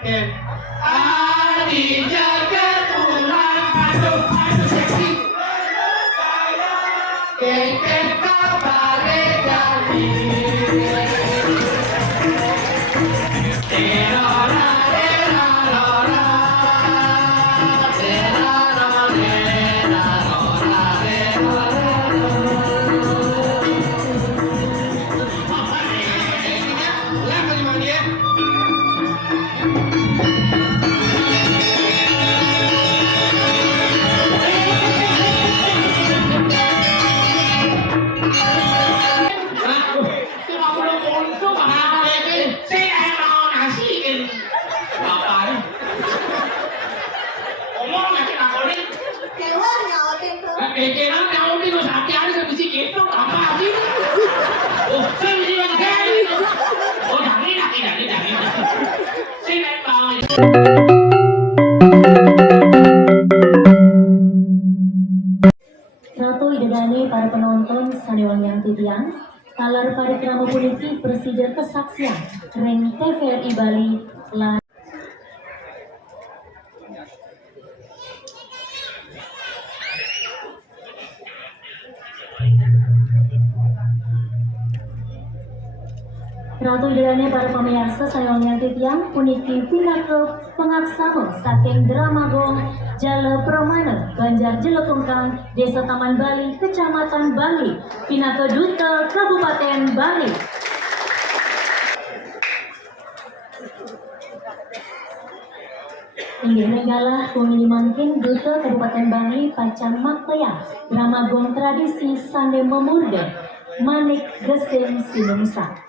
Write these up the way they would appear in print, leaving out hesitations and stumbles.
Adi jaga tulang, aduh seksi. Keket kabare jadi. Terora, terora, Ratu idedane para penonton sanewan yang titiang, talar parikrama puniki presiden kesaksian Ring TVRI Bali lan Ratu idedane para pamirsa sanewan yang titiang puniki pinaka pengaksama saking Dramagong Jala Pramana Banjar Jelekungkang Desa Taman Bali Kecamatan Bali pinaka Duta Kabupaten Bali. Inggih regala pumili mangkin Duta Kabupaten Bali Pacan Maktaya Dramagong tradisi sande memurde Manik Gesing Sinungsa.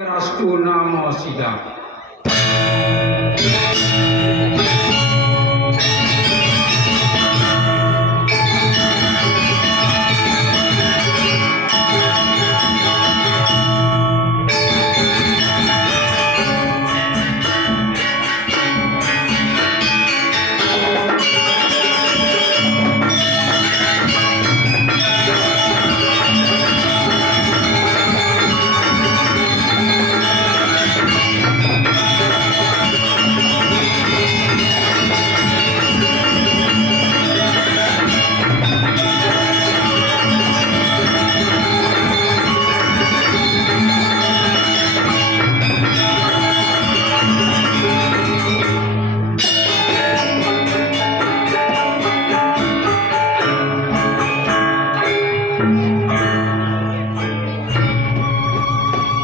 Rastu Namo Sidang.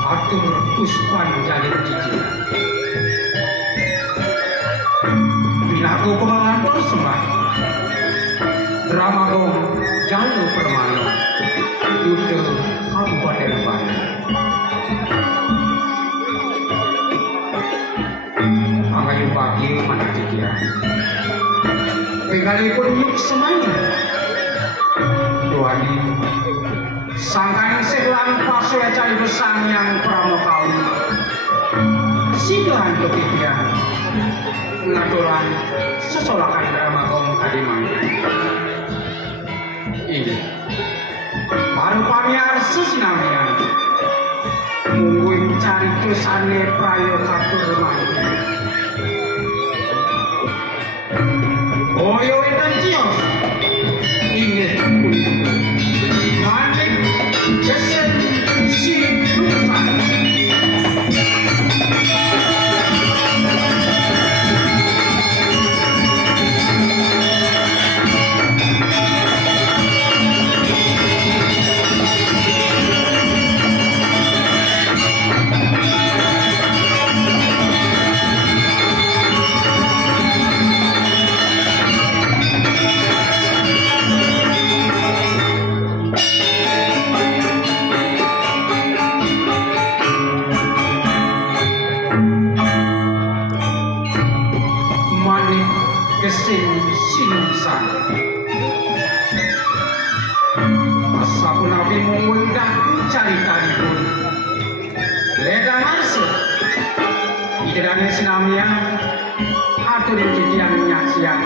Atur puspan jadi cicilan. Binaku kemangantor sembah. Drama gong jalu permana. Yute Kabupaten Bandung. Pangayu pagi mana cicilan. Penggalipun yuk semanya. Tuhan sangkan segelang pasya cari besang yang pramukaun sidohan kepikiran ngaturan sesolakan drama gong kadiman ini baru pamiar sesinamian mungguin cari tusane prayo katur manti oyo ikan cios inget manik kesen si lupa kesing siningsan. Asapun nabi mengundang cari-caripun. Ledang arsip. Ikedani sinamian atur yang nyaksian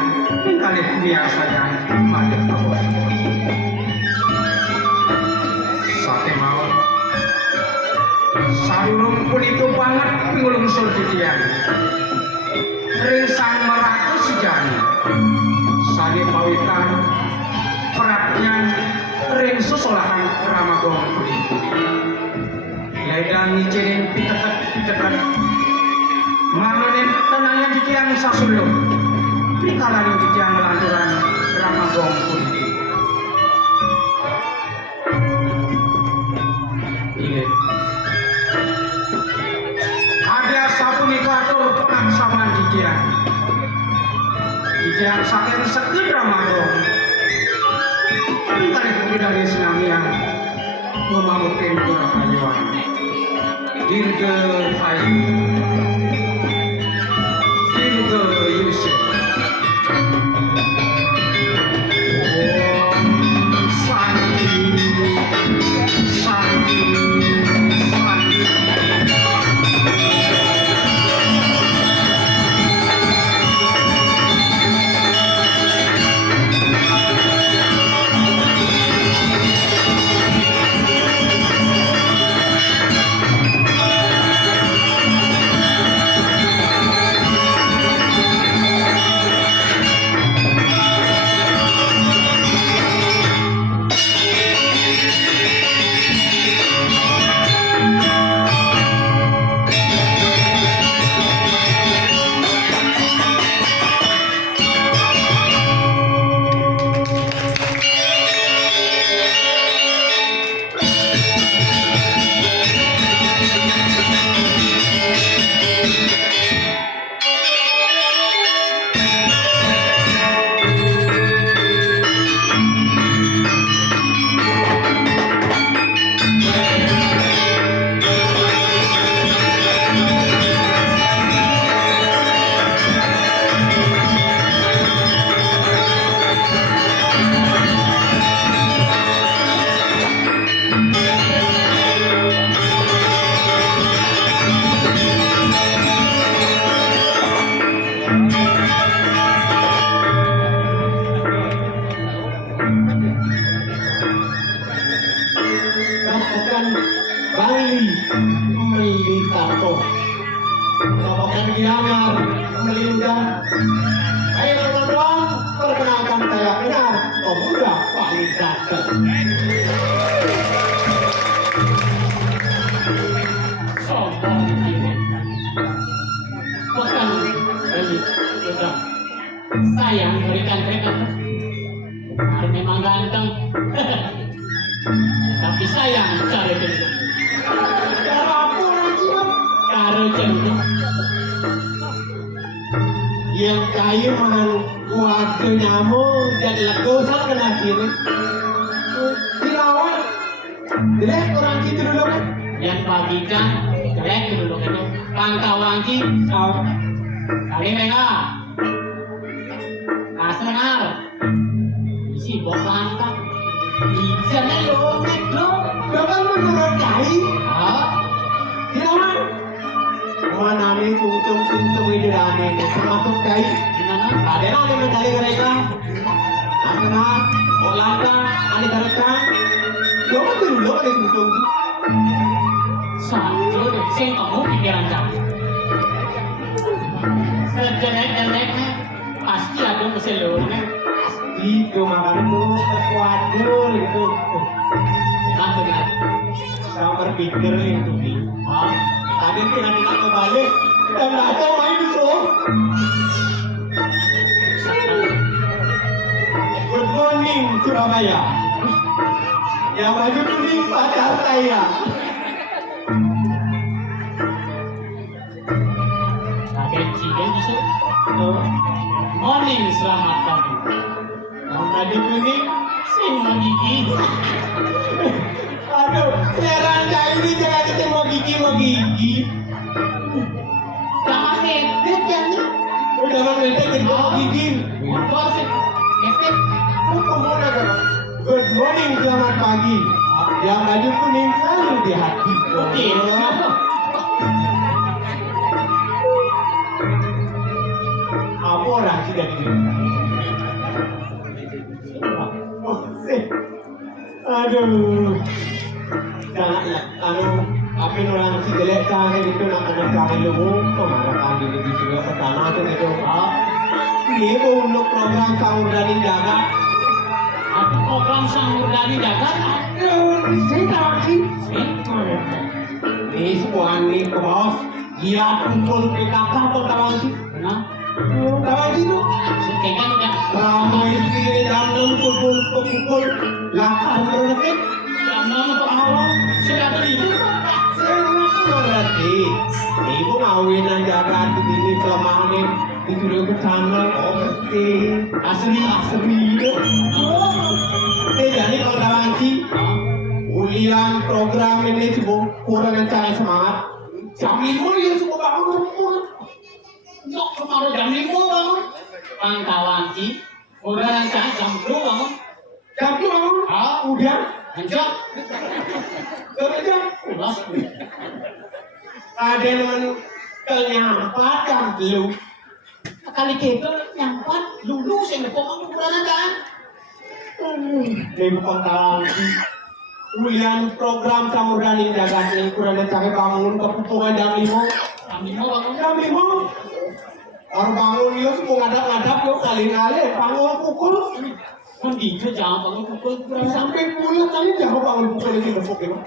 kali biasanya madet bos. Sate mau sarung pun itu banget pingulung surtitian. Ring sang meratu sejani sani pawitan peratnya ring susolahan ramagong puliku ledang ngijinin pitekat manonin tenangnya di tiang sasulung pikalanin di tiang lanturan ramagong puliku ini ada sapuni katur pengaksaman di tiang saking sekir ramagong pikalanin kudu dari sinamian membangun pintu rakayuan dirge fayu dirge yusuf santi santi santi Katakan Bali melitato, katakan Gianyar melindang. Ayo teman-teman, perkenalkan saya benar pemuda paling ganteng. Sombong ini. Bukan ini sudah sayang berikan mereka. Memang ganteng. Tapi sayang cari cendu. Cara apa nanti? Cari cendu. Yang kayu mahal waktu nyamuk dan legosan kena kiri. Dilawan, jelek orang gitu dulu kan? Yang bagikan jelek dulu kan. Pangkawangi kali mereka. Asrengar. Isi bokan kan. Ijannya lomit lo. Jangan menurut kai. Ah, Dilawan. Mana nih tungtung wedane termasuk kai. gimana? Ada yang mencari mereka. Asna, Olanda, ada mereka. Coba dulu ada tungtung. Satu deh, sing kamu pikiran kamu. Sejelek-jeleknya pasti ada meselurnya. Itu makan itu waduh itu. Nah, benar. Saya berpikir itu nih. Ah, Tadi kita kembali dan ada main itu. Good morning Surabaya. Yang baju kuning pacar saya. kaget cigen bisa. Morning, selamat pagi. Yang baju kuning. Sing menggigit. Aduh, heran saya ini jangan ketemu gigi. Sama mepet ya nih. jangan bete jadi gigi. Motor sih. Efek. Good morning, selamat pagi. Yang baju kuning selalu di hati. Oke. Apa orang sih dari ini? Aduh. Janganlah, apa orang si jelek cari itu nak kena cari lu, kemana kali di sini pertama tu itu. Ini pun untuk program sahur dari jaga. Apa program sahur dari dagat? Saya tahu sih. Ini sebuah ni ke bawah. Dia kumpul PKK atau tahu sih? Nah, Tahu sih tu? sekian udah. Ramai sekali dalam kumpul lakukan berarti. Jangan apa awal. Saya ada ibu. Berarti ibu ngawinan jaga di sini kelemahannya disuruh ke sana. Oke, asli. Jadi kalau tahu sih, ulian program ini cukup kurang cari semangat. Jam 5 ya cukup bangun. Nok kemarin jam 5 bangun. Pangkalan sih. Orang saya jam 2 bangun. Jam 2 bangun? Udah. Anjak. Kerja. Ulas. Ada yang kenyampat jam dulu. Kali kita nyampat lulus yang berpokok ukuran kan. Ini pengetahuan sih. Ulian program samudani jagat ini kurang cari bangun keputusan jam 5. Jam 5 bangun. Jam 5. Orang bangun dia semua ngadap-ngadap dia kali-kali bangun pukul. Mending jangan bangun pukul ukuran. Sampai pulang kali jangan bangun pukul ini besok ya.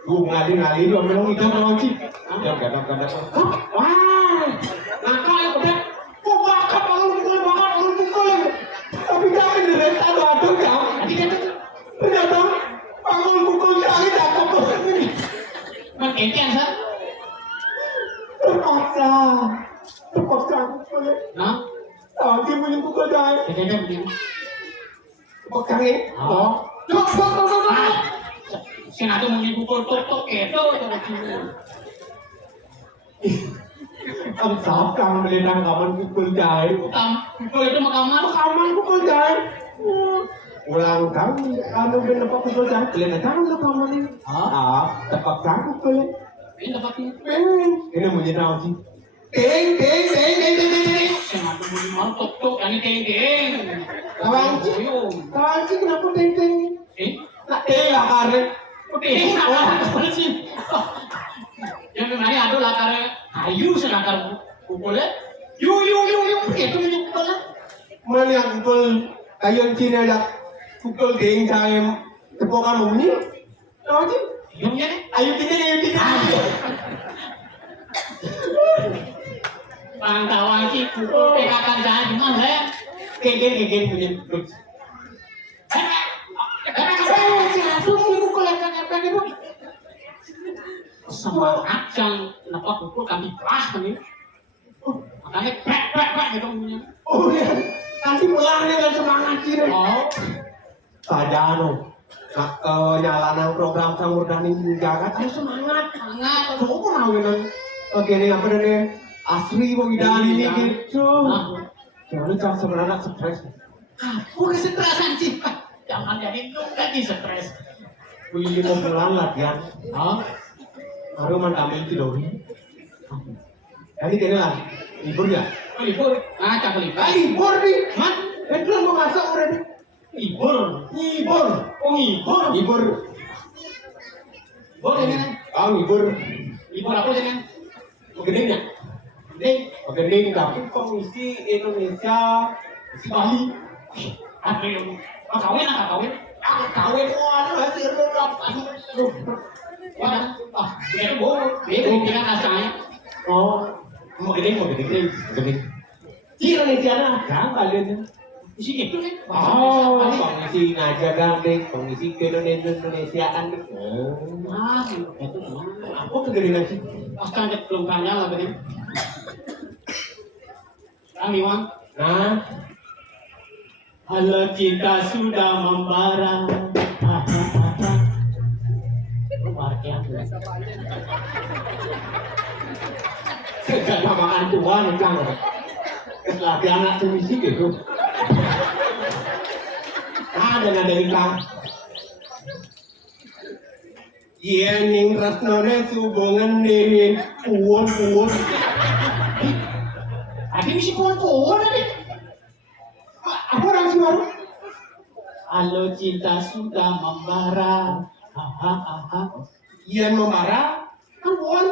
Gue ngali-ngali dia bilang itu orang sih. Dia gadap-gadap. Wah, nakal ya udah. Kok bakal bangun pukul. Tapi kami direct aduh jam. Tadi kan Ternyata bangun pukul kali dapat ini. makin kan. Terpaksa Nah, tadi punya pukul jaya. kita begini. Terpaksa nih. Tok. Sing atuh muni pukul tok keto. Ang sarap kang melinang kaman pukul jaya. Pukul itu makaman. Kaman pukul jaya. Ulang tahun, ano binapa pukul jaya. Kalian tahu lo kaman ini. Terpaksa pukul. Ini dapat ini. Ini menyenang sih. Ting. Sing atuh muni mau tok ani teng. Kawan sih kenapa ting? Tak lah kare. Ting apa sih? Yang memang ada lakar ayu selakar pukulnya. Yu itu menyukul lah. Mana yang pukul kayu Cina dah pukul ting saya tepokan bunyi. Tahu sih? Yung yan eh. Ayu Cina. Pangtawang si pukul PKK saan di mana ya? Kegen punya terus. Sama akang kenapa pukul kami kelas kami. Makanya pek gitu punya. Oh ya, nanti pulangnya dengan semangat Cina. Oh, Sajano. Nyalanan program Samurdani jagat harus semangat. Coba pengawinan. Oke ini apa nih? Asri Widani ini gitu. Jangan jangan sebenarnya stres. bukan stresan sih. Jangan jadi itu kan di stres. Wih mau pulang latihan. Baru mantamin itu dong. Ini kena lah. Libur ya? Libur, cak libur. Libur nih. Man, itu mau masuk udah nih. Libur. Oh libur. Libur. Libur ini kan? Libur. Libur apa sih kan? Pegening ya? Pegening tapi Komisi Indonesia si Bali. Aduh, kawin. Kawin wah, hasil berapa? Wah, dia bilang asalnya. Oh, mau gede. Di Indonesia nah, jangan kalian. Isi gitu kan? Komisi ngajak gandeng, komisi ke Indonesiaan. Itu gimana? Apa kegedean sih? Pas kan belum tanya lah tadi. Kang Iwan. Nah, Halo cinta sudah membara. Gak ada makan tuan Kang. Lagi anak semisi gitu. Ada Kang. Yen tresnane hubungan deh puon. Tadi misi pohon tadi. Apa orang sih baru? Halo cinta sudah membara. Yen membara kan puon.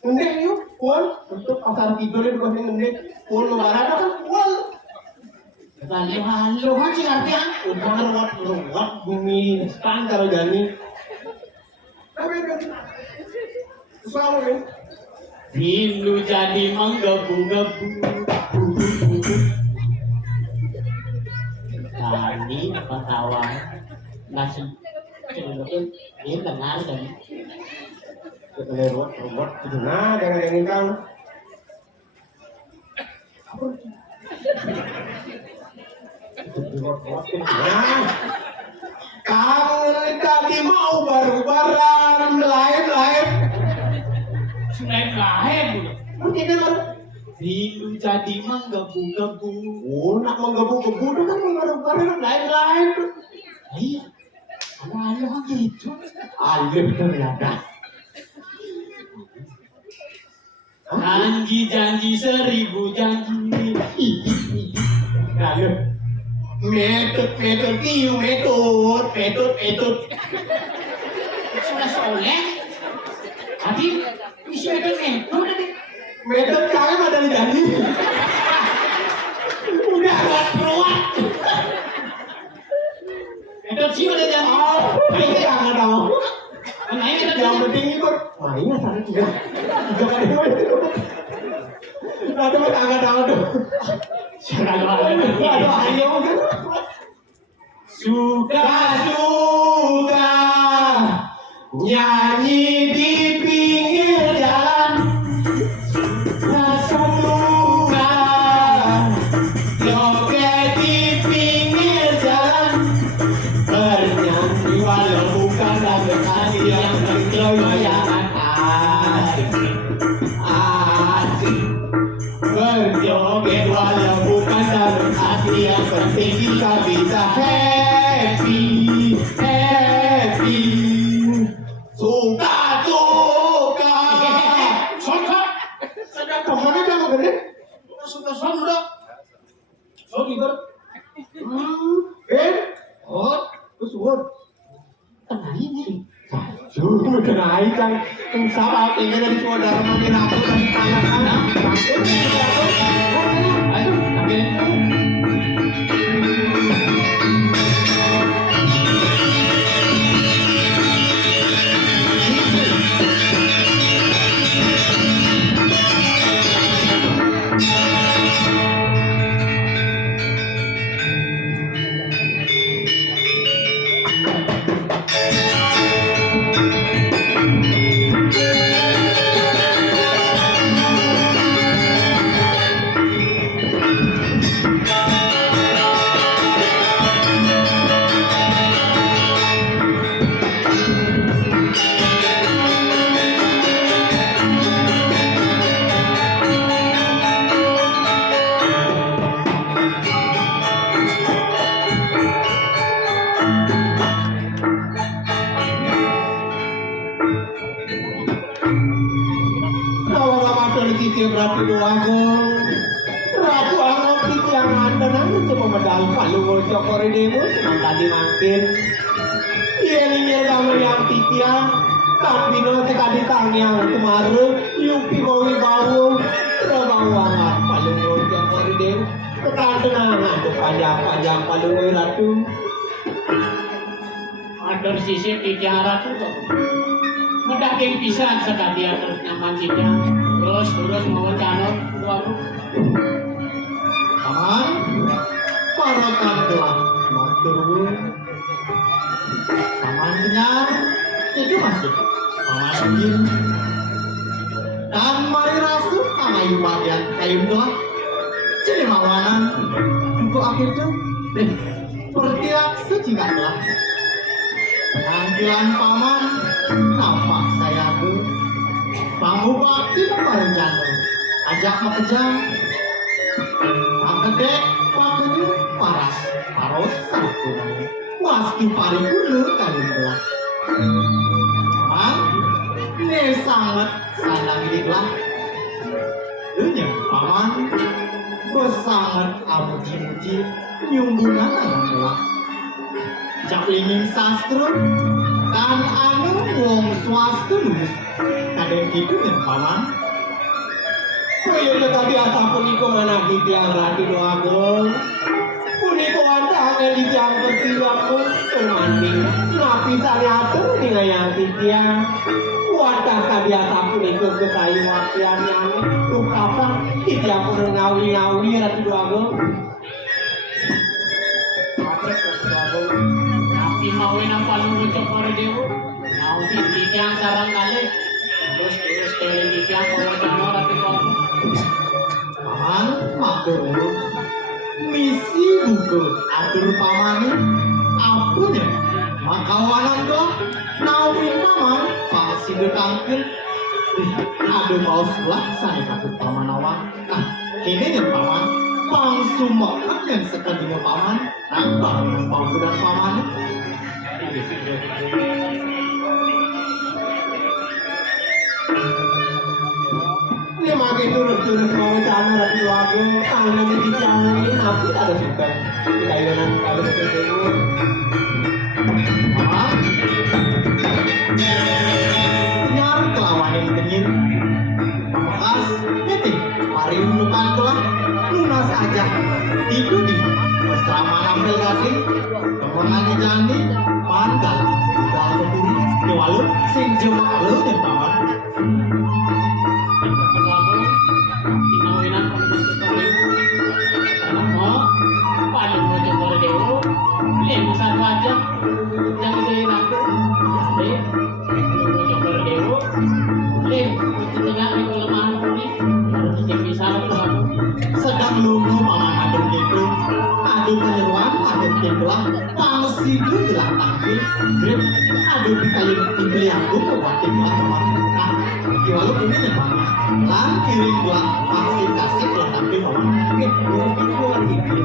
Mendek yuk puon. Untuk pasar tidur itu bukan mendek. Puon membara kan puon. Halo sih artinya. Udah ruwet bumi standar gani. Tapi selalu Rindu jadi menggebu-gebu. Tadi ketawa nasi cenderung dia dengar dan ruwet itu nah dengan yang Kang. Nah, Kang tadi mau baru-baran lain. lain. Mungkin kan Rindu jadi menggebu-gebu. nak menggebu-gebu itu kan baru-baran lain. Iya, halo gitu. Alif ternyata. Janji 1000 janji. Alif. Metode tiu, metode. Sudah soleh. Tadi isi metode tadi. Metode kalian ada di jadi. Udah agak keluar. Metode sih udah janji. Oh, ini jangan dong. Main metode Yang penting ikut. Mainnya sana juga. Juga kan yang main itu. Aduh, agak tahu tuh. Aduh, ayo kan. Suka nyanyi di pinggir jalan. Rasa suka joget di pinggir jalan. Bernyanyi walau bukan lagu hati yang bergoyang asik. Berjoget walau bukan dalam hati yang penting kita bisa happy. Suka. Sokat. Sedang kemana kamu gede? Sudah udah. So liber. Oh, Terus word. tenang ini. Sudah kenai kan. Sahabat ini dari saudara mani aku dari tangan. Ayo, ambil. Ratu Angok di tiangan tenang coba medal palu cokore demo tadi makin. Iya kamu yang titiang tapi no sekali tangyang kemarin yupi bawi bau rawangan palu cokore demo tekan tenang panjang palu ratu. Ada sisi tiga ratu kok. Medaking pisan sekali terus nyaman kita. Terus mau canot waduh. Paman, parakan telah matur. Paman benar, itu masih paman jin. Dan mari rasuk ayu bagian kayu doa. Jadi mawanan untuk akhir itu, bertiak sejingkatlah. Panggilan paman, nampak saya tuh. Pangubakti paman jatuh. ajak makejang makede makede paras paros satu meski paling dulu kali belah ini sangat sandang diklah dunia paman bersangat amuji-muji nyumbungan anak belah jak ingin sastra kan anu wong swasta lulus kadang gitu kan paman kaya tadi asap puniko mana tiang rati doagung puniko anda angin di tiang ketiang pun termanding napi sariatur di ngayang tiang wadah tadi asap puniko ke kayu wakian yang tuh apa tiang pun ngawi-ngawi rati doagung Patrek rati doagung napi mawin ang palulucok para dewo nauti tiang sarang kali terus kaya tiang kalau jano rati doagung paman matur misi buku atur pamani apunya makawanan kok naupin paman pasti detangkin ada mau sulah sana katut paman awak nah kini yang paman pangsumakan yang sekalinya paman nambah yang pangkudan paman ini makin turun-turun mau cana rati lagu tangan di jangan ini napi ada suka kainan ada seperti itu nyar kelawan yang kenyir pamkas nyetik mari lukan telah lunas aja itu di selama nampil kasih kemenangan jani pandal dan sepuri kewalu sing jemaah lu dan paman Inawinan pembentuk dewo karena mau paling mau coba dewo lihat besar wajah yang dari aku deh mau coba dewo lihat di tengah kelemahan ini harus bisa aku sedang lungo paman adem gitu adu penyeruan adu timbelang pangsi itu gelang tampil grip adu kayu timbel yang gue wakil gelang teman nah diwalu ini nih paman lan kirim gelang pangsi kasih gelang tampil paman gue pikir gitu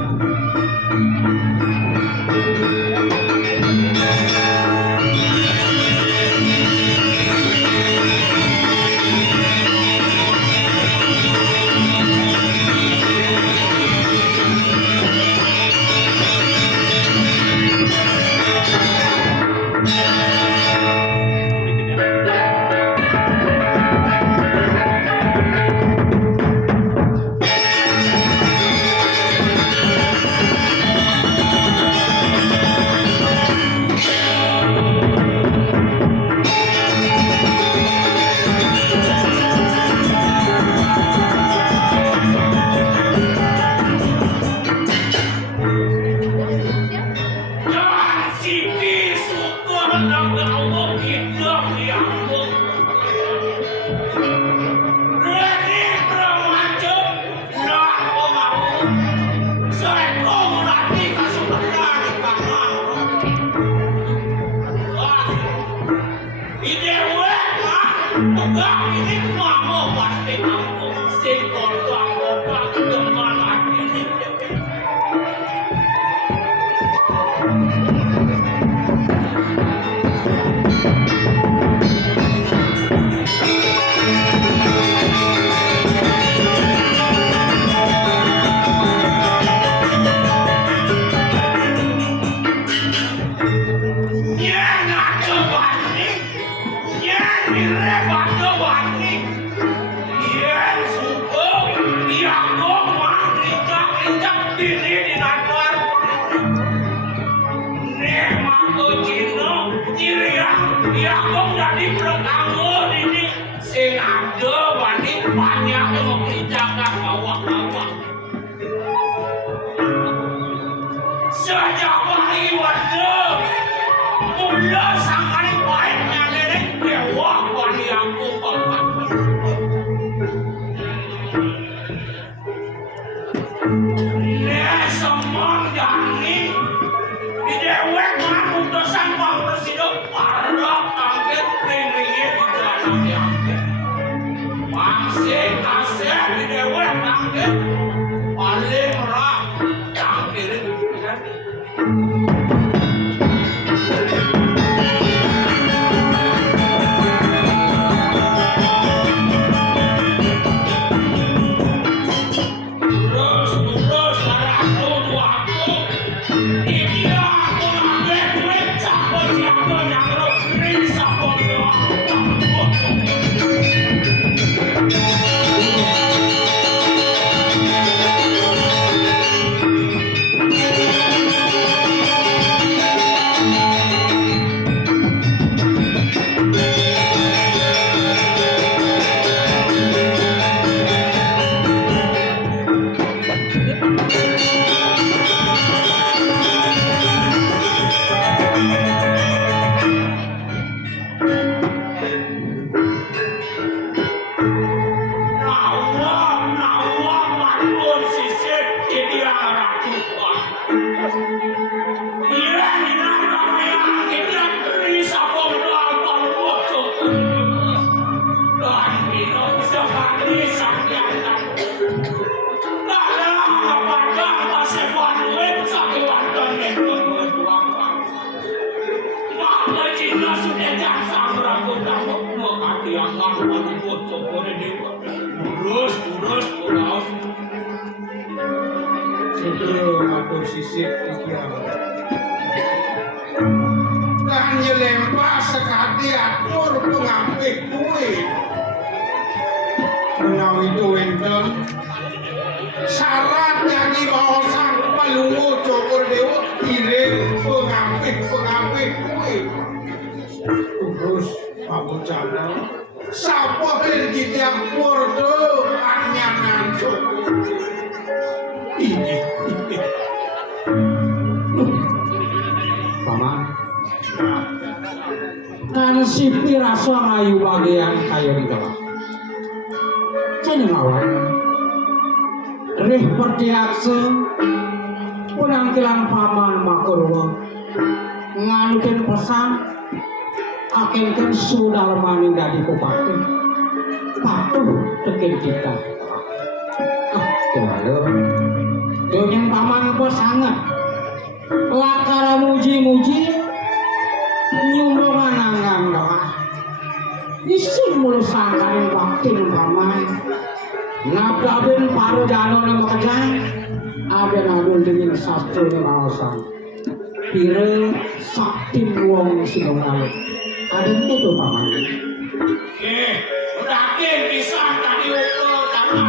Masih kasih Atur sisik pikiran. Dan nyelempah sekati atur pengampik kue. Menawi itu enten syarat yang dibawasan Palungo Cokor Dewa kirim pengampik kue. Terus Pak Chandra sapa kita porto anyangan Cokor ini. Paman kan si pirasa ngayu bagian kaya gitu cene mawon rih perdiakse penampilan paman makurwa nganukin pesan akenken sudarmani dadi bupati patuh tekin kita Donyeng paman ko sangat lakara muji-muji nyumbungan anggang doa isin mulu sangkarin baktin paman nabdabin paru jano yang bekerjaan ada nadul dengan sastro yang awasan pire sakti wong sidong lalu ada itu paman udah pisan tadi ukur karena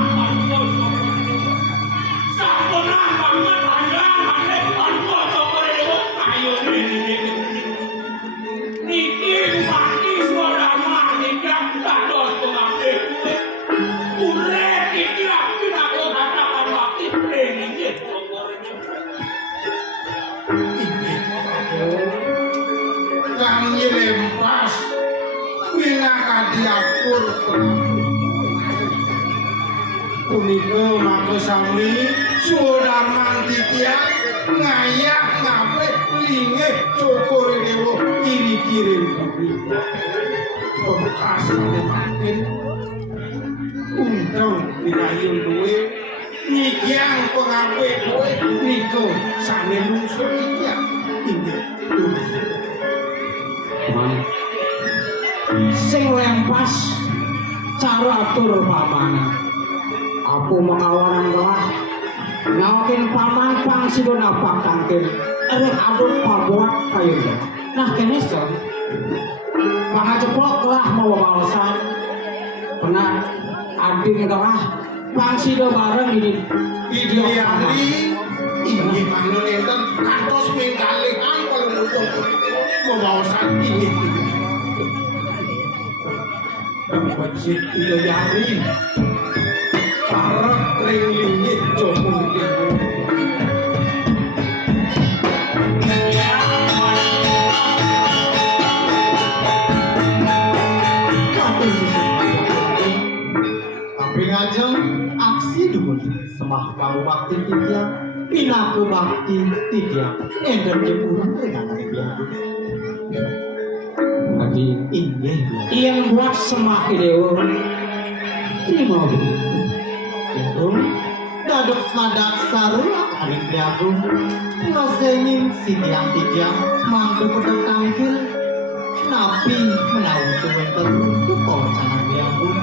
Kami lempas minaka diatur punika maka sami sudarman titiang ngayak ngape linge Cokor Dewa kiri-kirim pembekas makin undang binayun duwe nikiang pengape duwe niko sami lungsur titiang ingat paman sing lempas cara atur pamana aku mengawanan doa ngawakin paman pangsido napak tangkin erek aduk pabuak kayu nah kene son pangajeplok lah mau balasan pernah ading doa pangsido bareng ini video hari ini manun enten kantos mengkalihan kalau muncul membawasan ini wajib itu hari para ring-ringit Cokor Dewa Tapi ngajeng aksi dulu semah kamu bakti tiga pinaku bakti tiga ender jepun dengan biang Adi ini yang buat semaki dewa terima itu dadok sadak saru aring biagung ngasengin si tiang tiga mangku pedang tangkil napi menawu tuwen telur tukol canang biagung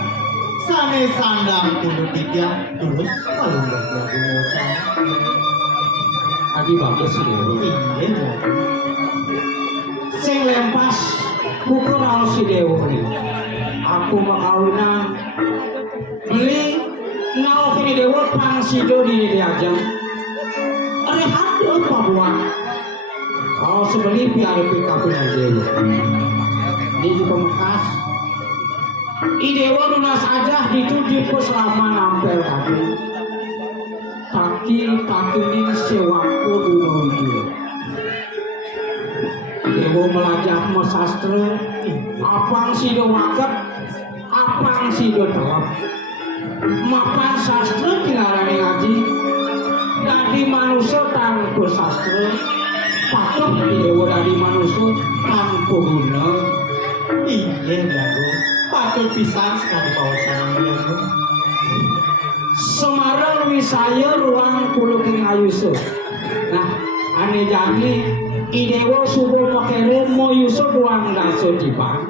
sane sandang kudu tiga terus kalau nggak biagung ngocang Adi bagus dewa ini sing lempas pukul al si dewa nih aku makawinan beli ngau kini dewa pangsido di diajang rehat dulu pabuan kalau sebeli piara pikapinan dewa ini di pembekas i dewa dunas aja ditudih selama nampel hati kaki ini sewaku dulu itu dewa melajah sastra apang sido waket apang sido telap mapan sastra tinggalane ngaji dari manusia tanpa sastra, patut Dewa dari manusia tanpa guna. Iya jago, patut pisan sekali pawacana jago. Semarang wisaya ruang puluking ayuso. Nah, ane jani Idewo subuh makere mo yuso ruang daso jipang.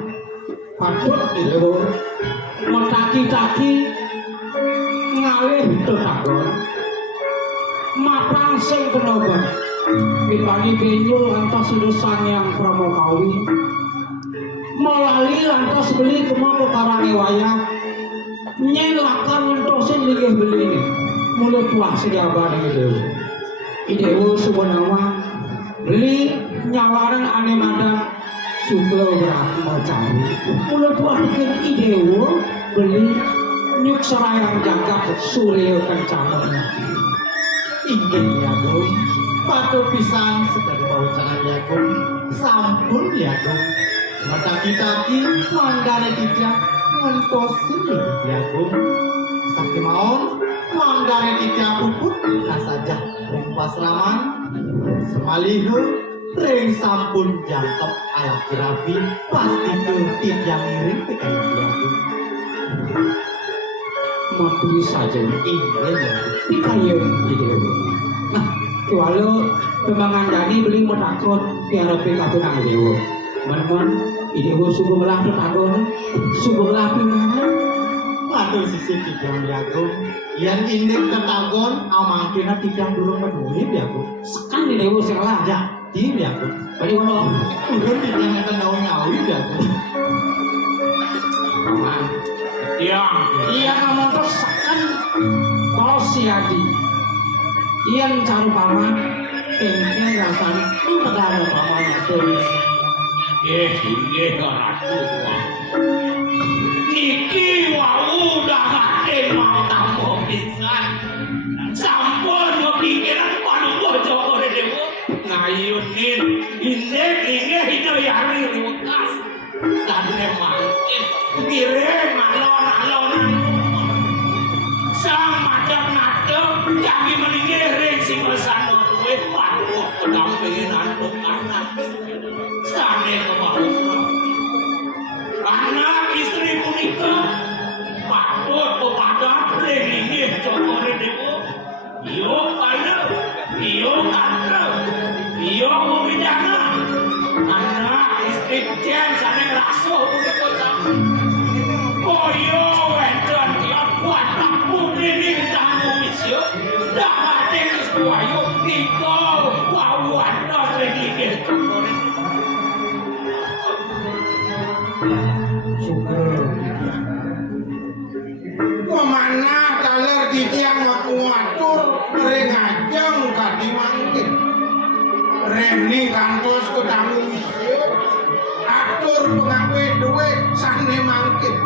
Patut Idewo mataki-taki ngalih tetagon. Mapang sing kenoban. Pipani benyul lantas urusan yang pramokawi. Mawali lantas beli kemana karane wayang. Nyelakan ngentosin ligih beli ini. Mulut tuah sejabar Idewo. Idewo sebenarnya beli nyawaran ane madan suglo brahma cari. Mulut tuah bikin Idewo beli nyuk serayang jagat surya kencana. Ingin jago, patut pisan sekali pawacana jago. Sampun jago, mataki-taki manggane tidak ngentosin jago. Sakit maon manggane tidak puput kasaja rumpas raman. Semalihu ring sampun jangkep ala kirabi pasti tertib yang miring tekan jago. Matui saja Ingin jago. dikayun Idewo. Nah, kewalau pembangan dani beli metakon tiarapi kabunang Idewo. Man Idewo subuh melah tetagon, subuh melah pinangan. Aduh sisi tigang jago. Yang indek ketagon amangkina tigang durung menuhin jago. Sekan Idewo salah. Ya, di jago. Bali wono. Urun tigang yang daun ngawi jago. Paman. Iya ngomong terus sekan kau siadi. Iya cari paman. Kengkeng rasanya ini negara paman itu. Inggih ratu. Niki wau dahake mau tampo pisan. Sampun kepikiran panu bojo Dewo. Ngayunin inggih hidayari wekas. Tadne mangkin kireng alon-alonan. Sang madang-madang jagi meninggiring sing mesano duwe patut pendampingan untuk anak. Sane kebausna. Anak istri punika patut pepadat ring Joko Dewo. Iyo kana, iyo tante, iyo pembidana. Anak istri jen sane ngrasuh punika sami. Koyo wenten tiap watak putri ning tamu isyo. Dahate wis wayo iko wawan ring Joko Dewo. Pemana kaler titiang watur ring ajeng kadi mangkin. Reni kantos kedamu wisya. Atur pengawe duit sane mangkin.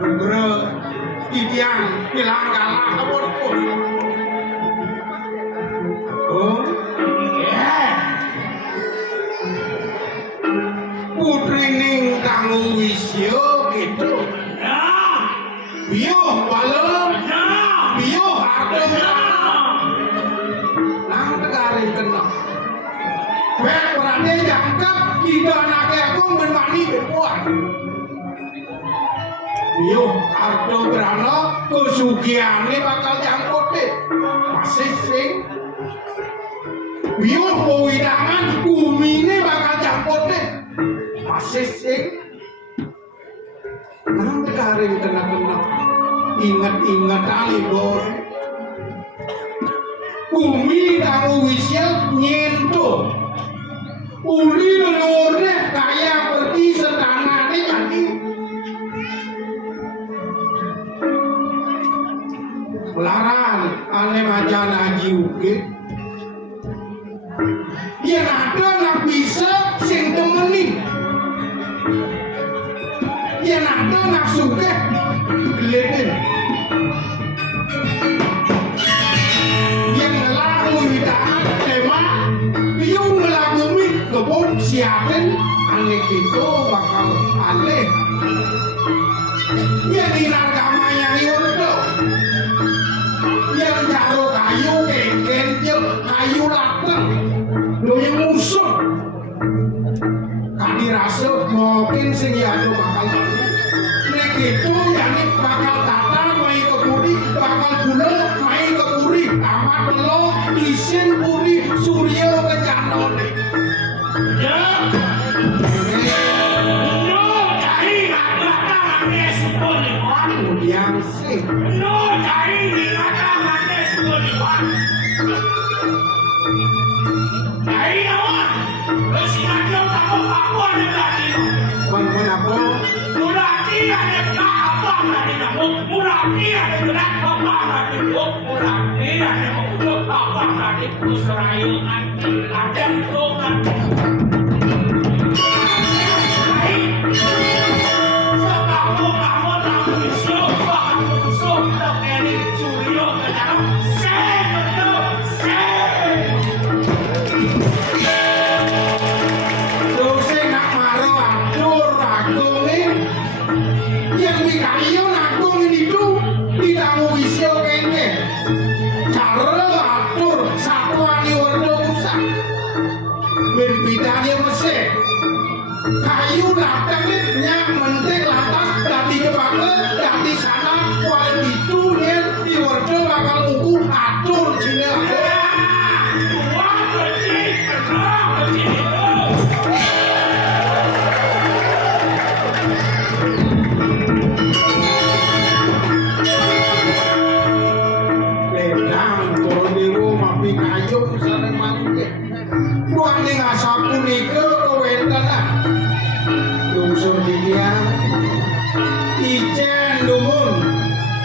Nugre titiang bilang kalah kebos-bos. Oh, putri ning kanggo wisya gitu. Biyo balem, biyo harta nang tegaring kena. Wek berani jangkep tidak anake aku menmani berpuan. Biyo harta berana kesugiane bakal jangkut deh. Masih sing. Biyo pewidangan bumine bakal jangkut deh. Masih sing. Nang tegaring kena-kena. Ingat-ingat alibor. Bumi kanggo wisya nyentuh. Uli leluhurnya kaya pergi setangane jadi. Melaran ane macan haji ukit. Yen ada nak bisa sing temenin. Yen ada nak suka geletin. Yang ngelaku hidangan tema piung ngelagumi kebun siapin aneh itu bakal aneh. Yang dinargamanya itu yang jaro kayu ke kayu lateng doya musuh kadi rasa mungkin sing yado bakal nek itu yani bakal tata mai keburi bakal bulan mai keburi amat telo isin puri surya kencanone Ya. No, cari ada manis boleh. kemudian sih No, cari ada manis boleh. Cari apa? Mesti ada apa ada lagi. kon apa Murati ada apa lagi? Murati ada apa lagi? Murati ada apa lagi? Kusrayan ada tungan. dosa nak maro atur agunge yang dikayo agung ini tuh ditanggung isyo kene cara atur satu ani warna usah berbedanya mesih kayu latang nyak mentek lantas dadi jebake dadi sana kual itu nyen di warna bakal muku atur jine aku ledang kalau dewo mapi kayu sareng mangke duane ngasapu nike kewenten lah lungsur dia ijen lumun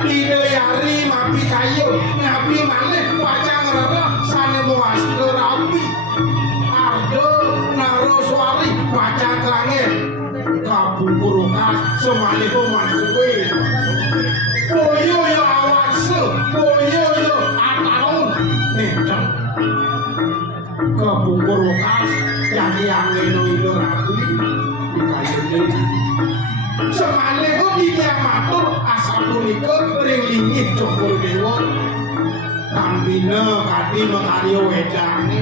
ide yari mapi kayu ngapi malih wajang rara sane muasto rapi ardo naro suari wajang kelangit kabukurukas semalih pemansuwe boyo yo awase boyo yo ataun nedang kebukurukas jadi angeno ilo rapi dikayuni semalih kok dikiamatur asal punika ring lingih Joko Dewa Tambina kadi mekarya wedane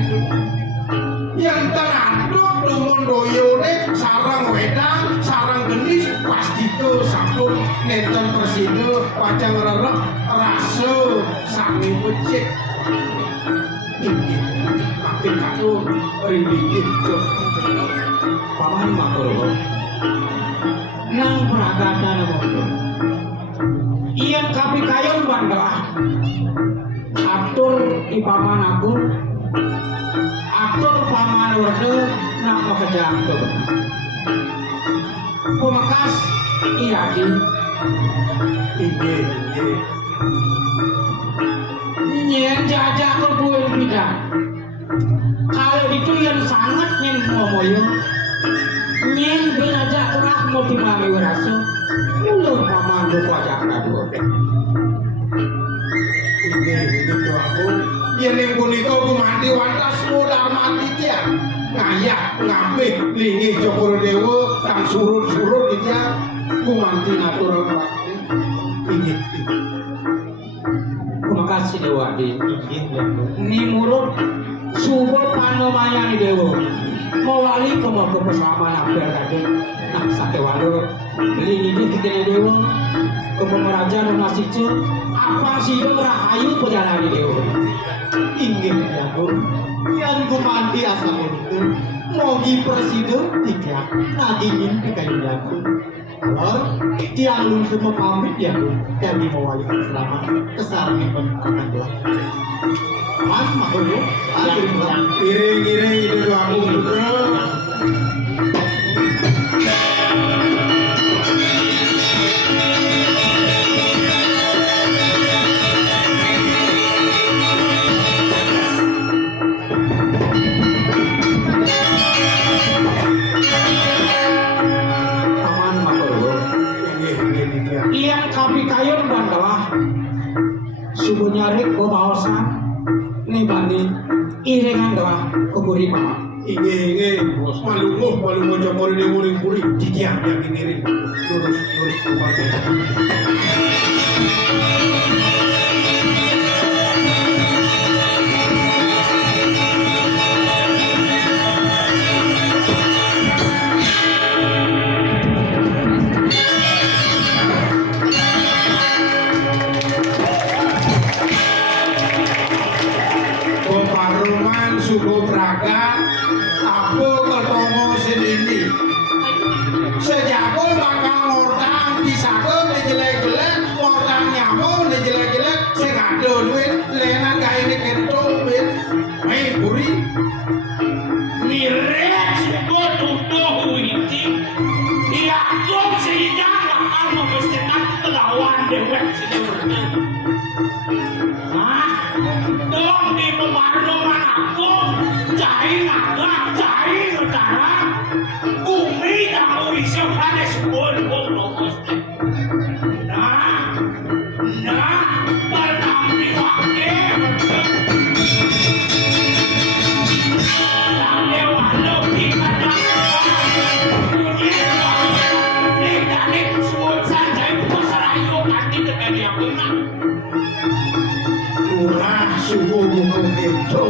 yang tenaduk lumun doyone sarang wedang sarang genis pastito sampun nenten presida wajang rerek rasa sami becik inggih makin katun ring lingih Joko paman makro nang pragata mondo iyan kapi kayon bandoa atur di paman aku atur paman werde nak makejang tuh pemakas iya di inggih nyen jajak ke buir bidang kalau itu yang sangat nyen momoyo nyen benajak kurang mau dimami weraso mulur paman lu pajak kado ini aku yang punika ku mati wantas mudah mati dia ngayak ngapik lingih Joko Dewa kang surut-surut dia ku mati natural bakti ini terima kasih Dewa di ini murut subuh panomayani Dewa mewali kemau kepesaman abel kade nah sate waduh beli ini kita Dewa kepemerajan nasice apa sih rahayu perjalanan Dewa inggih nyagur yang gumanti asal itu mogi presiden tiga nadingin dikayu nyagur kalau tiang lun semua pamit ya dan dimawalikan selama kesarangin akan gelar man makhluk iring-iring itu aku putra yang kapi kayon bandawa subuh nyarik ko baosan ni bani irengan doa keburi mama inge malungo Joko Dewa ring puri dikian yang ngiring lurus kumpul suku praga aku ketemu sendiri sejak bakal ngortang kisahku jelek-jelek ngortang nyamuk jelek-jelek sing ada duit lenan kae ini kento duit mai buri Miret bodoh wiki. Iya, kok sehingga bakal membesarkan lawan dewek sebenarnya. Hah? Dong di pemaruman aku, cai naga, cai utara, bumi kamu bisa pada sebuah bodoh pasti. Nah, bertambah wakil. murah suku buku kento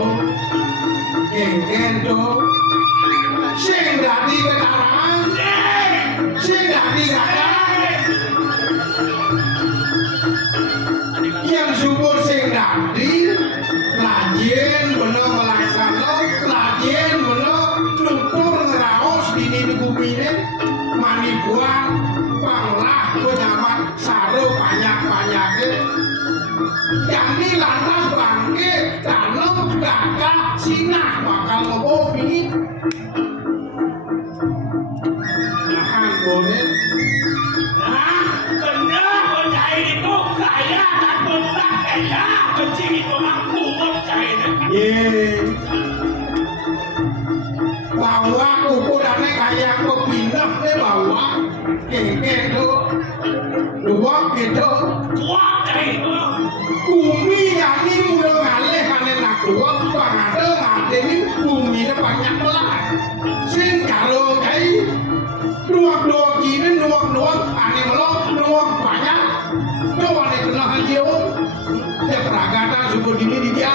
kento sing dadi ketarangan sing dadi kata yang subur sing dadi lajien bener melaksana lajien bener nutur ngeraos dini bumine manibuan panglah penyamat saru banyak-banyaknya yani lantas bangke tanam gagah sinah bakal ngopi nahan boleh Nah, benar bocah itu kaya dan benar kaya kecil itu mampu bocah ini. Bawa ukurannya kayak kepindah nih bawa gitu dua gitu Bocah itu bumi yani udah ngalih kanen aku pangade ngadeni bumi banyak belah sing karo kai nuak gini nuak ane melo nuak banyak coba nih kena hajio ya peragatan suku dini di dia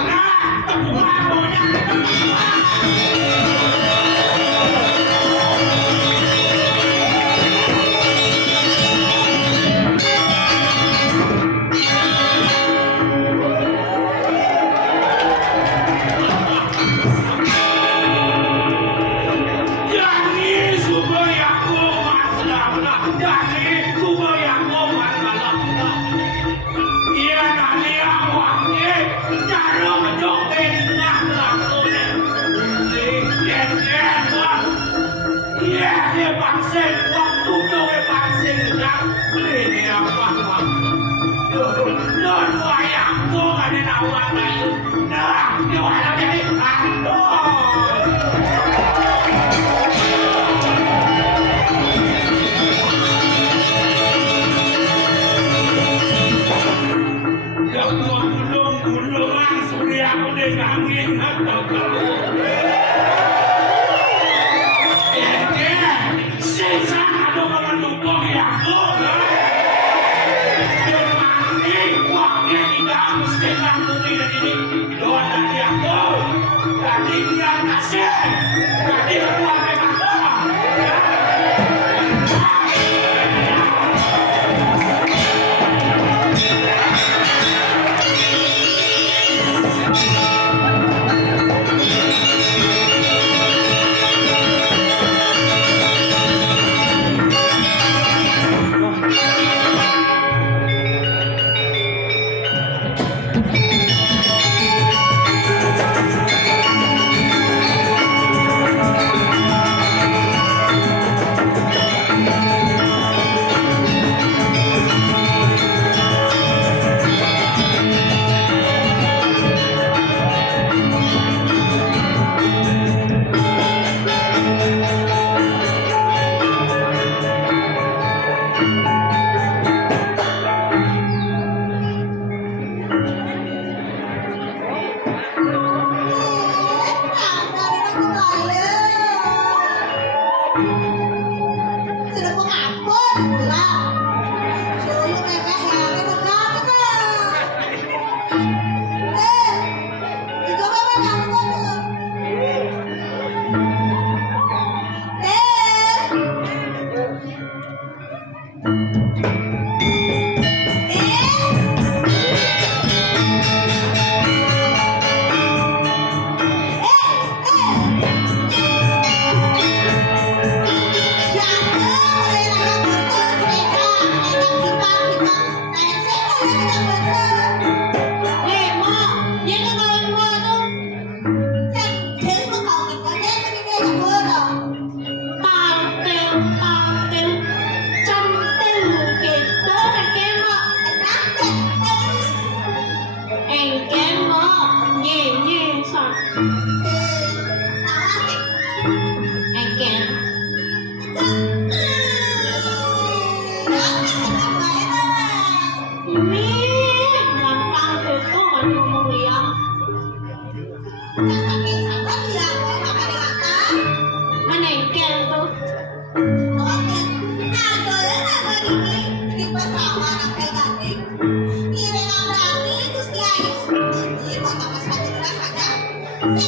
Saja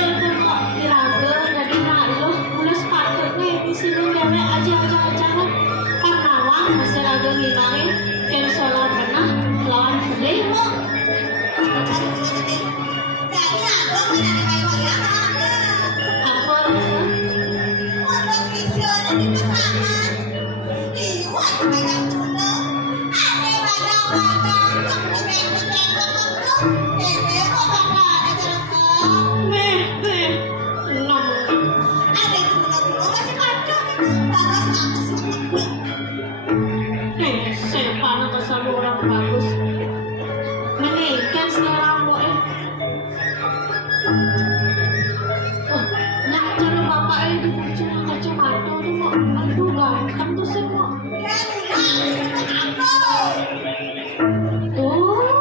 itu kok diraga jadi naruh mulai sepatutnya di sini dewe aja acara karnawan masih raga ngimari kayak sholat pernah lawan demo apa sepana kesal orang bagus menikah sekarang boy nak cara bapak itu cuma kacamata tuh mau aduh ganteng tuh semua tuh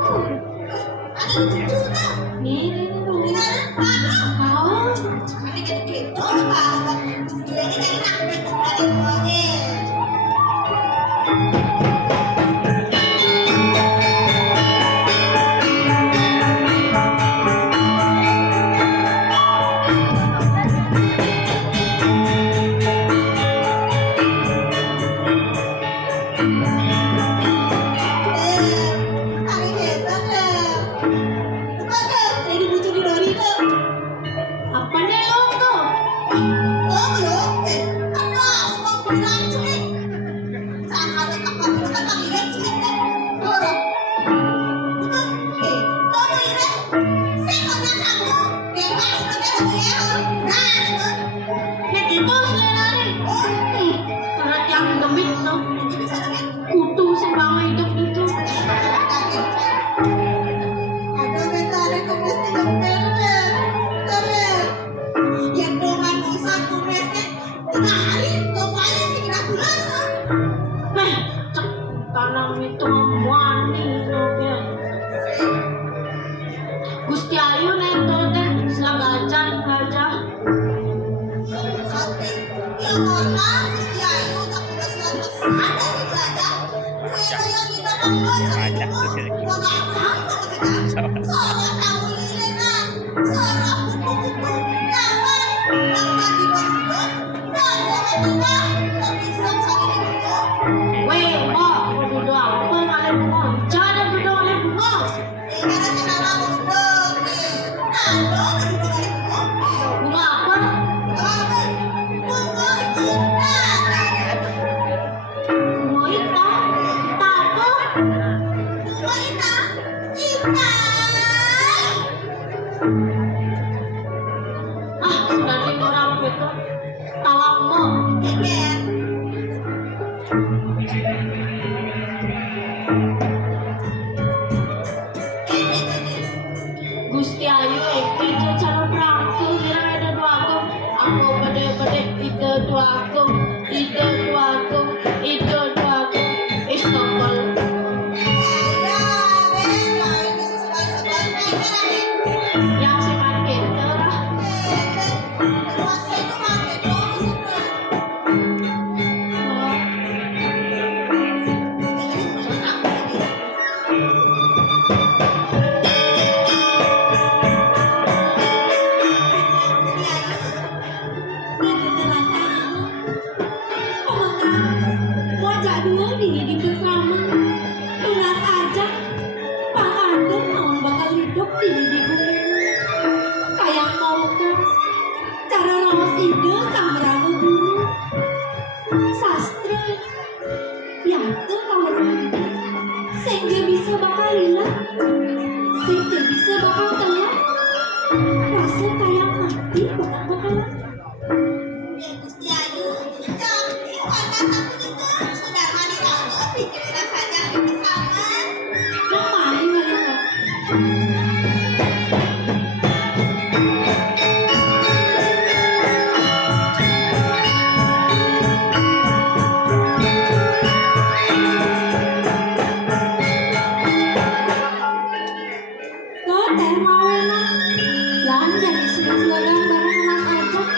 ini tuh apa nih lo tuh nek itu selenari karena yang demit tuh kutu sebang hidup itu cek tanam itu wani ya Gusti Ayu nentoten selagajan aja weh kok duduk apa kalian bunga jangan duduk oleh bunga bunga apa bunga hitam apa sudah nih orang itu tawangmu Gusti Ayu itu cara berangku kira ada dua aku pada itu dua aku Istanbul yang semakin terah wajah dua di bersama tulas aja Pak Antum naon bakal hidup di bumi kayak mau kas cara rawas ide samraga guru sastra ya tuh kalau begitu sehingga bisa bakal hilang sehingga bisa bakal telat rasa kayak mati bakal-bakalan Lumayan lah Kok teh mawena lan dari sini selagang bareng mas aja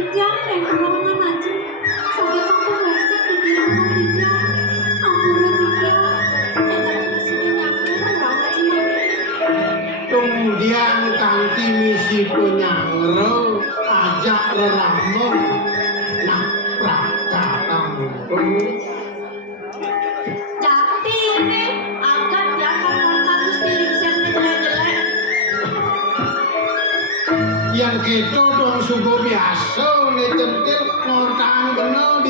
Tijang yang perlawanan aja. Sakit sampun lengket dikirim ke Tijang. Ampura Tijang. Eta misinya nyakit orang aja mami. Kemudian kanti misi penyangre ajak reramo nah prakata mumpung Jati ini akan jangan kontak stiliksen jelek-jelek. yang gitu dong subuh biasa nih centil ngortaan bener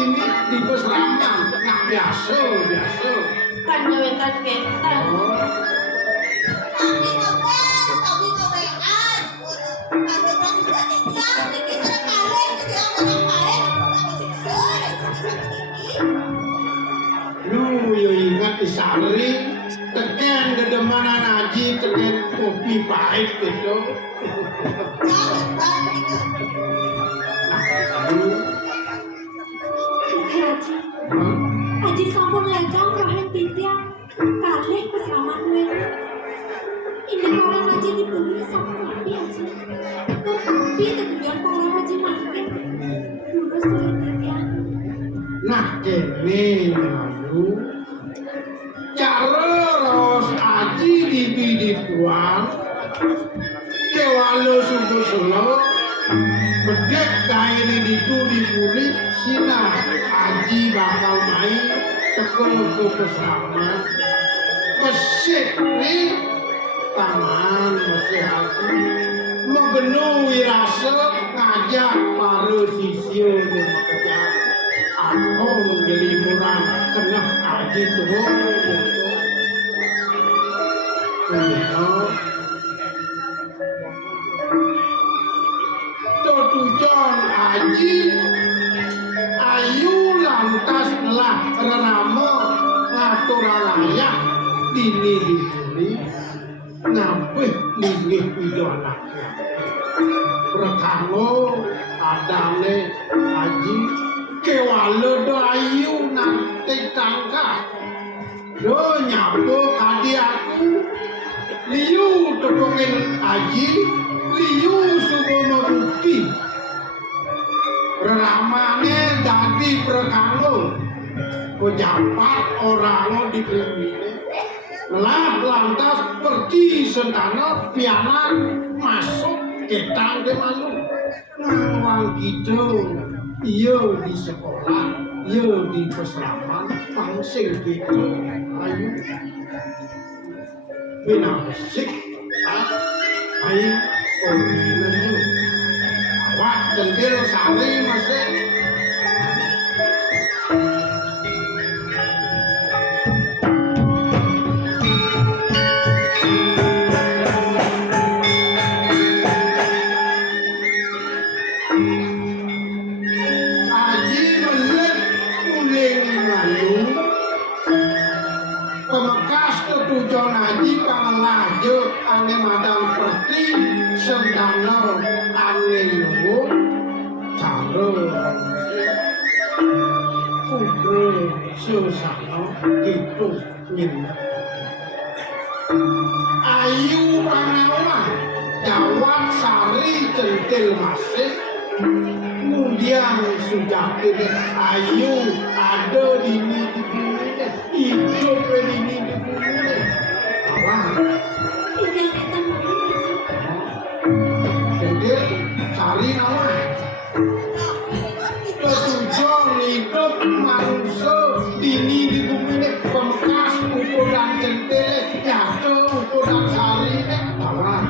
di peseraman nah biasa Kan nyawetan kita. lu yo ingat isari teken dedemanan aji teken kopi pahit gitu Haji, Haji sampun lejang rahen Tijang. Kalih keselamat gue. Ini orang Haji dibeli sama Nabi Haji. Dan Nabi tujuan para Haji mampir. Dulu sulit Tijang. nah kene lalu cara ros aji di bidipuan kewalo subuh selo bedek kaini dipuli sina aji bakal main tekung untuk keselamatan mesik nih taman mesih hati memenuhi rasa ngajak para sisio di makejar aku ngelimuran kena aji turun tujuan aji ayu lantas lah reramo ngaturan layak dini dibuli ngampih lilih pido anaknya rekano adane aji kewalo do ayu nanti tangka do nyapo kadi aku liu tepungin aji liu subuh mabukti ramane dadi prekanggo kejapat orang di pembine lah lantas pergi sentana pianan masuk ke tangga malu ngawang gitu iya di sekolah iya di peseraman pangsing gitu ayo bina musik ayo original awak centil sari masih tujuan haji pangelajo ane madam perti sedana ane luhur cara pudre susana gitu nyinda ayu panawa jawat sari centil masih kemudian sudah kini ayu ada di hidup di Tijang eta mami Haji. jadi cari nama tujuan hidup manusia dini di bumi ini bekas ukuran centil jatuh ukuran sari ini kawan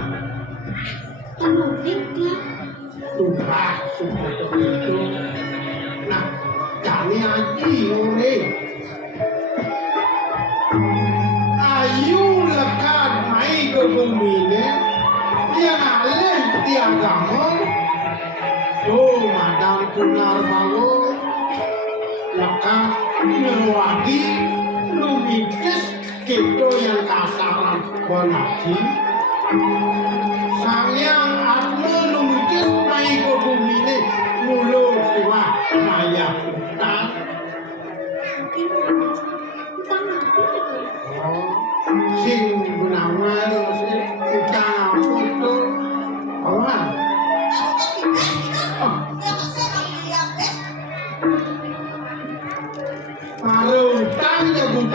Tanutik ya. tumpah seperti itu nah jani aji ngore ayu lekat mai ke bumi ini yang alih di agama madam punar bango lekat ngerwadi lumikis gitu yang kasaran bonaji sangyang atma lumikis mai ke bumi ini mulut tua maya hutan Mungkin Haji. Kita nabi gitu. sing benawar sing utang apa tuh orang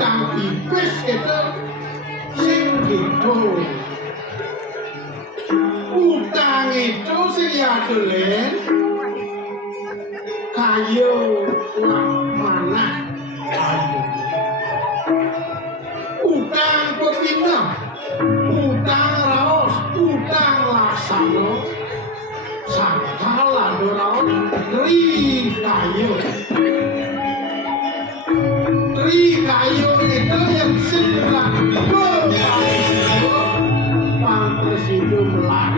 utang pipis itu sing gitu. Utang itu sing yadulen kayu mana kayu. Utang pepindah, utang raos, utang laksana, sangkala raos, tri kayu. Tri kayu itu yang sebelah pantes itu melak,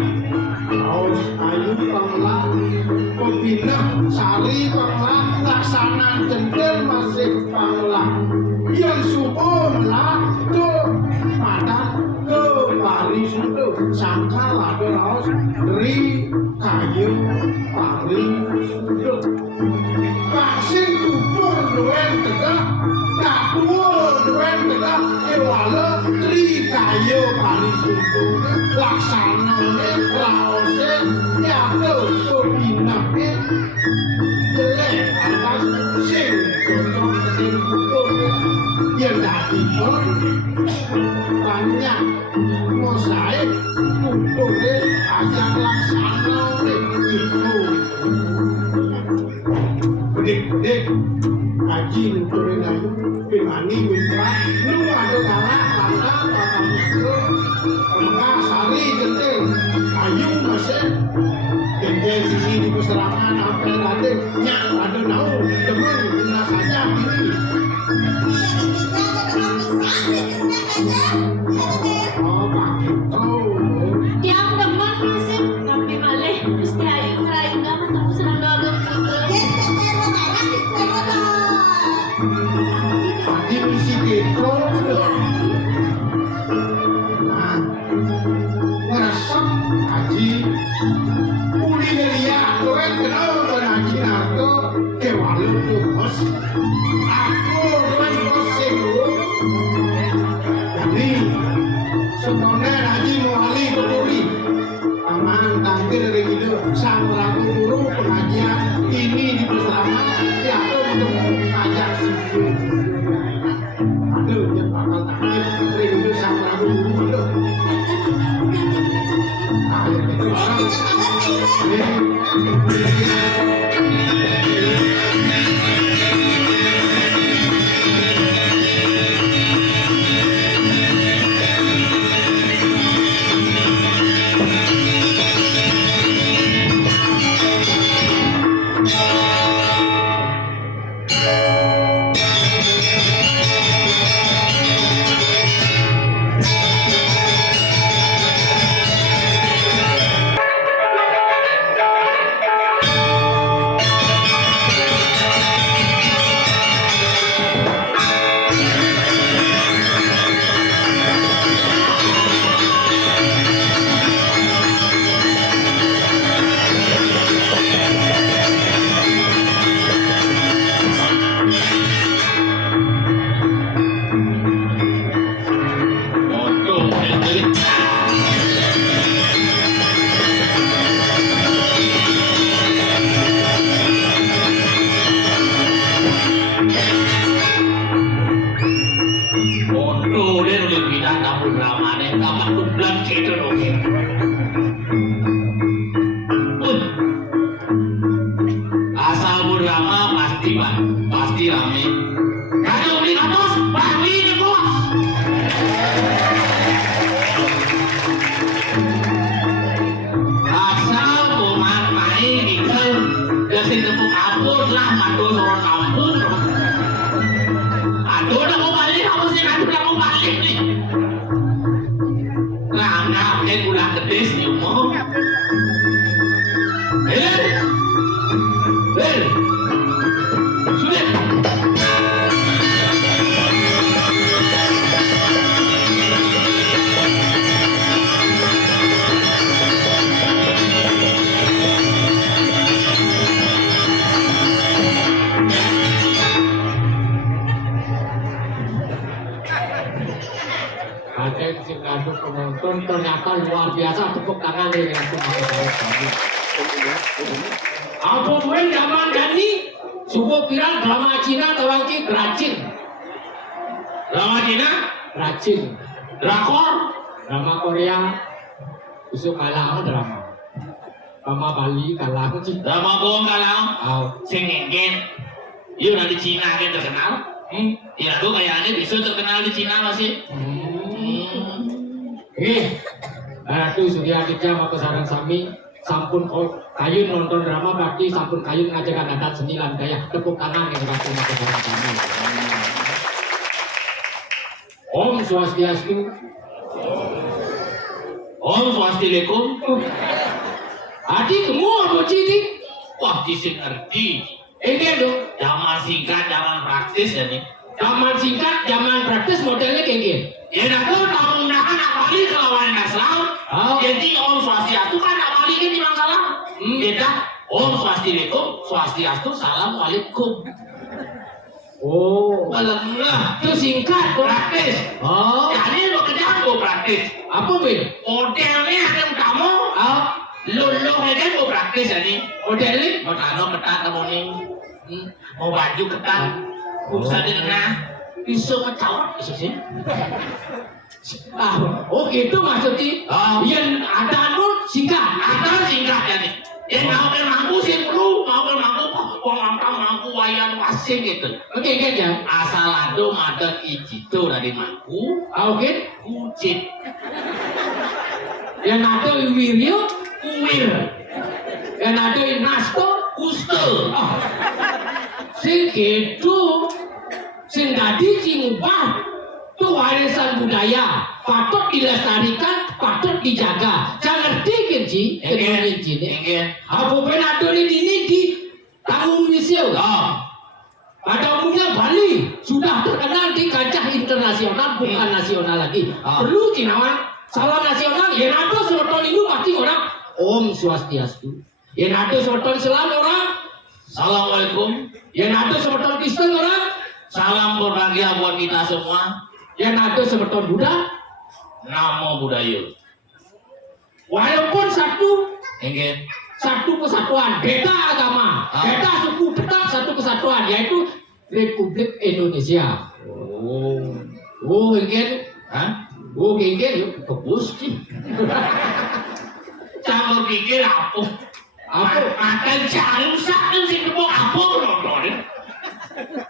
raos kayu panglah, pepindah sari panglah, laksana cendel masih panglah. Yang subuh melak tuh padat ke Paris itu sangkala raos dari kayu Paris itu vaksin kubur duen tegak kabur duen tegak kewala dari kayu Paris itu laksananya raosnya nyatu kebinaknya jelek atas sing cocok dengan kubur yang tadi banyak mosaik untuk ajak laksana gitu gede-gede haji nuturin ayu pimani witra lu ada kalah itu enggak sari genting ayu masih genting sini di peserangan apa yang ada nyak ada nau temen rasanya ini Tiang demen masih tapi malih mesti ayu ngerayu nggak ketemu serang gagak putra. Tadi misi gitu, ngerasap haji, uli lihat keren kenal dengan haji narko kewalu tuh bos. Aku dengan bos itu, jadi sebenarnya haji muali kepuri, aman tampil dari itu sang ragu guru pengajian ini di peseraman ya aku untuk mengajak sisi. Aduh, dia bakal tampil dari itu sang ragu guru aduh. Ayo kita pasti rame. Kalau beli katos, beli nih bos. Asal kumat main ikan, dasar tepuk kapur lah, mandu seorang kampung. Aduh, udah mau balik, kamu sih udah mau balik nih. Nah, dia pulang gede sih, umum. Sudah. Ada sing ngadu penonton ternyata luar biasa, tepuk tangan nih yang apa gue zaman Dani subuh viral drama Cina tawangki geracin Drama Cina, rajin. drakor, Drama Korea isu kalah drama. Drama Bali kalah sih. drama bohong kalau Aw. sing ngengken. Iya nanti Cina kan terkenal. Ya tuh kayaknya bisa terkenal di Cina masih. Ratu Surya Dija maka sarang sami sampun kayun nonton drama berarti sampun kayun ngajakan adat seni lan gaya tepuk tangan yang ratu maka sarang sami. Om Swastiastu. Om Swastiastu. Adik kamu apa ciri? Wah, dising ngerti. Ini dong. Zaman singkat, zaman praktis ya nih. Zaman singkat, zaman praktis modelnya kayak gini. Ya dah tuh tamu undangan apalagi kalau lawan Islam. Oh. Jadi Om Swastiastu kan apalagi kan di salam. Ya dah Om Swastiastu, Assalamualaikum. Oh. Walengah. Itu singkat dong. Praktis. Oh. Jadi lo kerjaan gue praktis. Apa Bin? Modelnya ada kamu. Oh. Lo aja gue praktis ya nih. Modelnya? Mau tano ketat kamu nih. Mau baju ketat. Bisa dengar. Bisa ngecawat bisa sih. Oh gitu maksudnya? Oh. Yang ada anu singkat. Ada singkat ya nih. Yang mau kan mampu sih perlu. Mau kan mampu. Mampu wayang wasing gitu. Oke ya. Asal ada madat ijito dari mampu. Oke. Kucit. Yang ada Wiryo. Kuwir. Yang ada Nasto. Kuste. Sing gitu. Sing tadi ngubah. Itu warisan budaya. Patut dilestarikan. Patut dijaga. Jangan ngerti kan Ci? Enggak. Apa penado ini di tanggung misio? Pada umumnya Bali sudah terkenal di kancah internasional bukan nasional lagi. Perlu Cinawan salam nasional. Yang ada seroton itu pasti orang Om Swastiastu. Yang ada seroton Islam orang Assalamualaikum. yang ada seroton Kristen orang Salam berbahagia buat kita semua. yang ada seroton Buddha. Namo Buddhaya. Walaupun Enggak. satu kesatuan, beda agama, beda suku, tetap satu kesatuan, yaitu Republik Indonesia. Oh, ingin, Hah? oh ingin, yuk Kebus sih. Jangan pikir apa. Akan cari usaha sih kebuk apa nonton.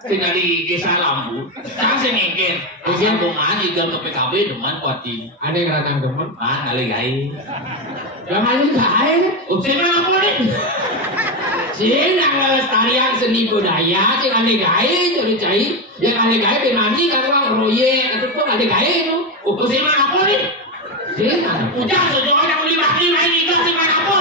Tinggal di kisah lampu. Jangan sih ngengker. Asal domaan juga ke PKB deman kuatin. Aneh ranang teman, Kali gay. yang lain gak Usia apa nih? sih nang lestarian seni budaya, sih aneh gaya cari-cari, yang aneh gaya benani kan orang proyek, itu pun aneh gaya itu. Usia apa nih? Sih, Udah sejauh yang 5 ini kasih mana apa?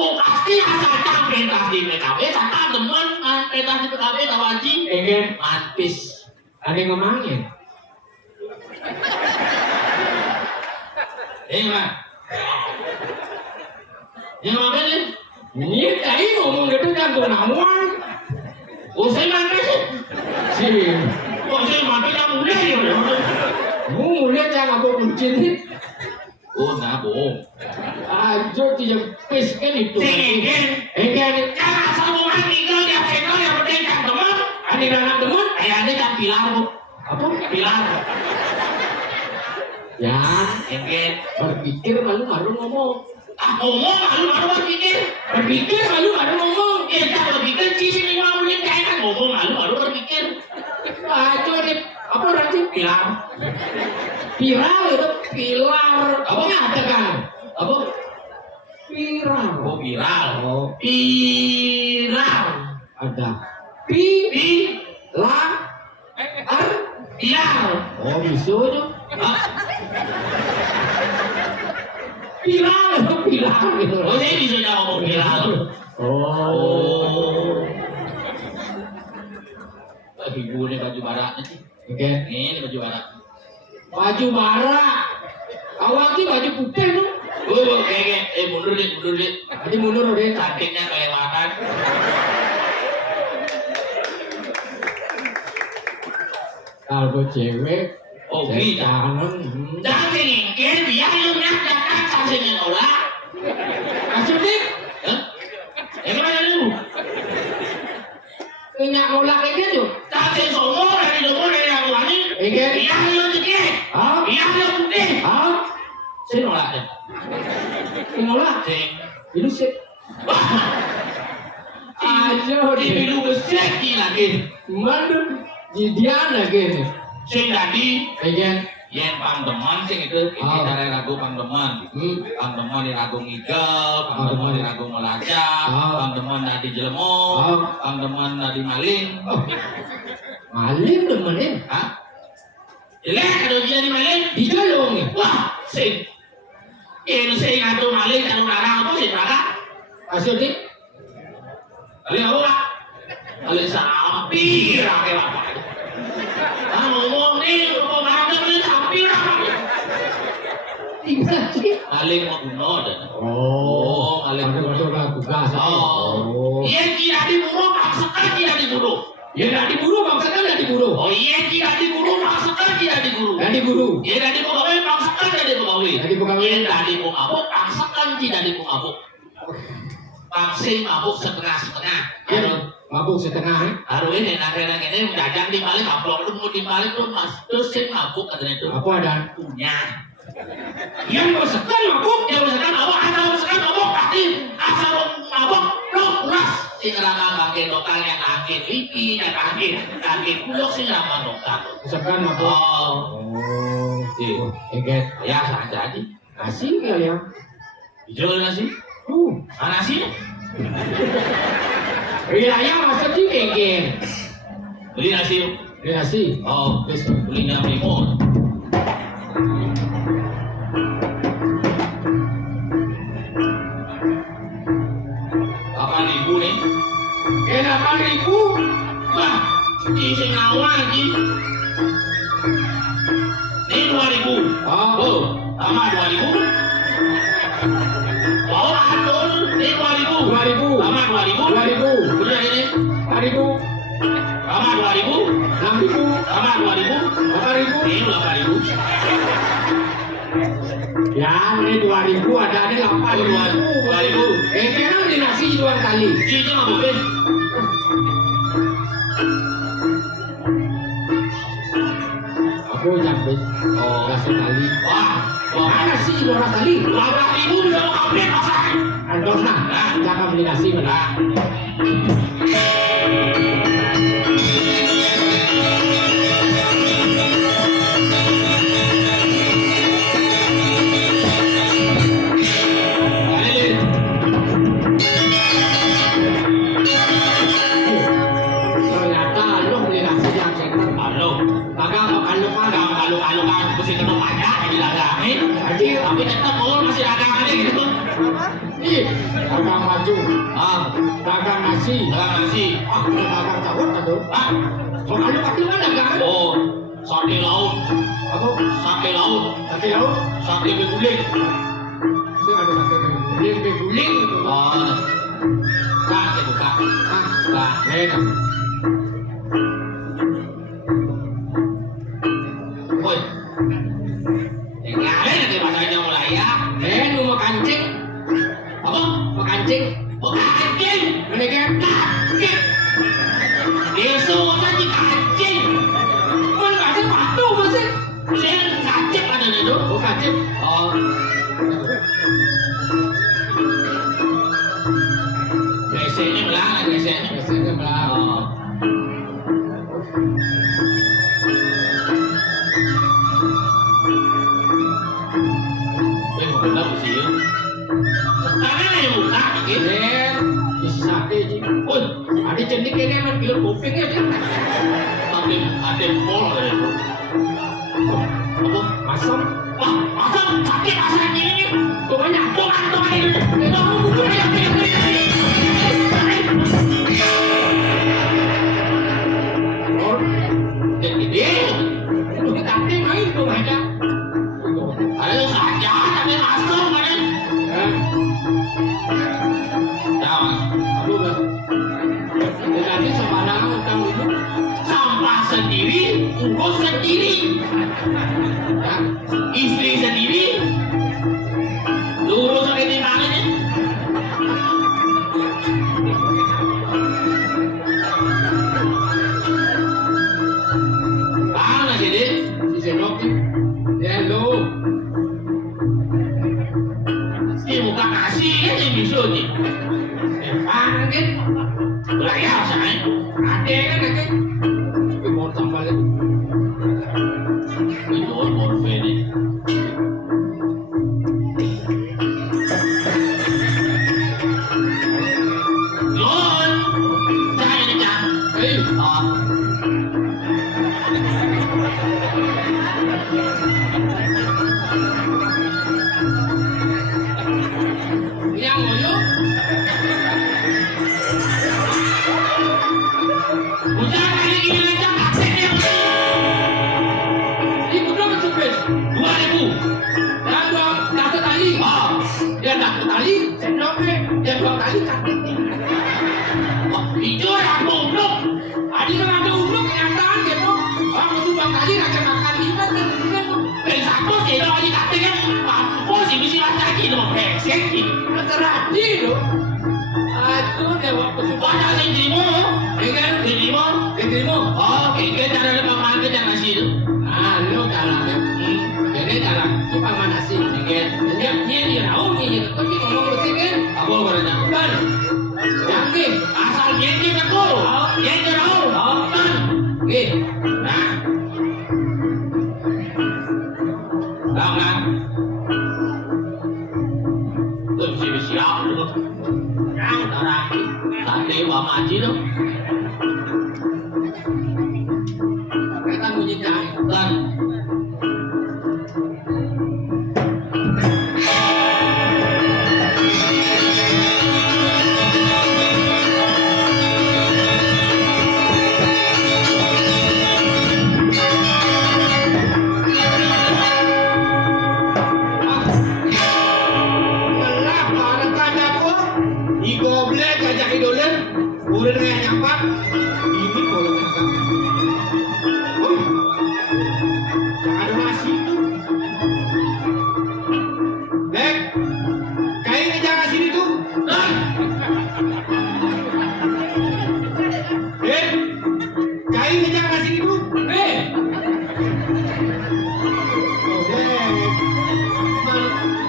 Pasti asal pentas di PKB, asal teman pentas di PKB tawaji. ingin, Mantis. aneh ngomongin. Mah. Yang mana nih? Ini tadi ngomong gitu kan tuh namuan. Usai mantis sih. Sih, Usai mantis yang mulai ya. mulai jangan aku kuncin. Oh, nah bohong. Ajo tidak pes kan itu. Ingin. Jangan asal orang tinggal yang senior yang penting kan teman. Aneh anak teman. Ini kan pilar bu. Apa? Pilar. Ya, Ingin. berpikir malu ngomong. Ngomong malu berpikir. Berpikir malu ngomong. Ya jangan berpikir sih 5 menit kayak kan ngomong malu berpikir. Ajo nih apa nanti? Pilar. Pilar itu pilar. Apa? Ada kan? Apa? Pilar. Oh viral. Oh, Viral. ada. Viral. Viral. Oh, bisa tuh. Pilar itu pilar gitu. Oh saya bisa ngomong viral. Oh. Ibu ini baju baratnya sih. Oke. Ini baju barat. Baju barak. Awalnya baju putih tuh. Oh kayak mundur deh. Tadi mundur udah. Cantiknya kelewatan. Kalau cewek. Oh gitu. Jangan. Jangan ngingkir biar lu nyatakan saksinya nolak. Maksudnya? Gimana lu? Inolah. Sing. Itu sih. Ayo Di deh. bilu geseki lagi. Manduk. Jidian lagi nih. Sing tadi Egen. yen pangdeman sing itu ini Ah. dari lagu pangdeman. Pangdeman di lagu ngigel, Ah. pangdeman di lagu melacak, Ah. pangdeman tadi jelemo, Ah. pangdeman tadi maling. Maling demenin. Hah? Jelek kalau dia di maling. Dijalung nih. Wah, sing. Ini sing atuh maling kalau larang apa sih larang? Asal nih. Kali apa pak? Kali sapi rakyat apa? Ah ngomong nih, ngomong ada kali sapi rakyat. Tinggal sih. Maling mau bunuh dan. Oh, maling ada lah tugas. Oh, iya tidak diburu, paksakan tidak diburu. Ya nggak diburu, paksakan nggak diburu. Oh iya tidak diburu, paksakan tidak diburu. Nggak diburu. Iya tidak dipegawai, paksakan tidak dipegawai. Nggak dipegawai. Iya tidak dipegawai, paksakan tidak dipegawai. Paksa mabuk setengah-setengah. Ya, mabuk setengah. Harus ini enak-enak ini dagang di balik amplop lu mau di balik lu mas terus sing mabuk katanya itu Apa dan? punya. Yang bersihkan mabuk. Yang misalkan mabuk asal mabuk pasti asal mabuk lu ras sing rama pakai lokal yang angin iki yang angin kulok sing rama lokal. Bersihkan mabuk. Oh, Iya. Eget. ya saja aja. Asing kali ya. Dijual nasi? Mana sih? Wilayah masa sih eget. Beli nasi. Beli nasi. Oh, Besok. belinya Mimo. Kapan ribu nih? 8.000. Wah, ini sing awal lagi. Ini 2.000. Oh. Sama 2.000. Oh, atur. Ini 2.000. 2.000. Sama 2.000. 2.000. Udah ini. 4.000. Sama 2.000. 6.000. Sama 2.000. 8.000. Ini 8.000. Ya, ini 2.000 ada 8.000. 2.000. Egeran di nasi 2 kali. Itu nggak boleh. Aku jambe. Oh. Nasi kali. Wah, wah. Nasi 2 kali. 12.000 bisa mau kampret pasar. Antos nah. Jangan beli nasi mana. Nah, Alilin. Ternyata lo beli nasi yang center. Halo. Kagak makan lo kan. Kalau kan mesti kena pajak ini dagangin. Jadi Tapi tetap mau masih dagang aja gitu. ih, dagang maju, Ah, dagang nasi. dagang nasi. Ah, kalau dagang cawat atau? Ah, Soalnya pasti mana dagang? oh, sate laut, Apa? sate laut, Sate laut. sate beguling. Saya ada sate beguling, beguling itu. Oh, kan saya buka. Ah, Nah, enak. woi. Yang lain nanti masanya mulai ya. Lu mau kancing? Apa? Mau kancing? Bukan anjing. Mendingan Kancing. Dia susah di kancing. mau kancing waktu masih. Saya kancing ada itu. Mau kancing? Oh. Biasanya belang, biasanya. Biasanya belang. Oh. Wih, mau belang sih ya. Sekarang yang buka dikit. Isi sate ji. Wih, Ada cendik ini emang film kupingnya dia. ada pol ada itu. Apa? Masam. Wah, masa sakit masa ini? Tuh banyak. Tuhan ini. Itu aku bukan yang Oh, gede. itu di kantin main tuh ada. Ada saja tapi masuk mana? Eh, Jangan. aduh udah. Di kantin sama anak utang itu. Sampah sendiri, ungkos sendiri, Ya, istri sendiri, sini yang bisa ni. Kanan kan? Raya saya. Ada kan nak? Mau tambah lagi. Itu orang ini. Yon, saya ni cak. Yang moyo. Udah kali ini lencang kakek yang ini berapa cepet? 2.000. Dan dua dasar tali. Dia dasar tali, sendoknya. Dia dua tali kakek. Itu orang goblok. Adi kan ada goblok kenyataan gitu. Orang itu dua tali raja makan lima kan. Satu sih lo di kakek kan. Apa sih mesti lagi dong? Sekit. Terhati lo. Aduh, dia waktu sudah ada dirimu, dengan dirimu. Oh, kita cara paman kita jangan sih. Lo cara, jadi cara itu paman nasi, dengan dia tahu dia tapi ngomong mesti kan. Aku berada kan. Jangan asal dia betul. Dia tahu. Kan. Nah. Tahu kan? Tuh siap tu. Yang darah tadi bawa maji tu. Kita bunyi dan udah dengan nyampak ini kalau mereka jangan ada masih itu Lek kayaknya jangan sini tuh kayaknya jangan sini tuh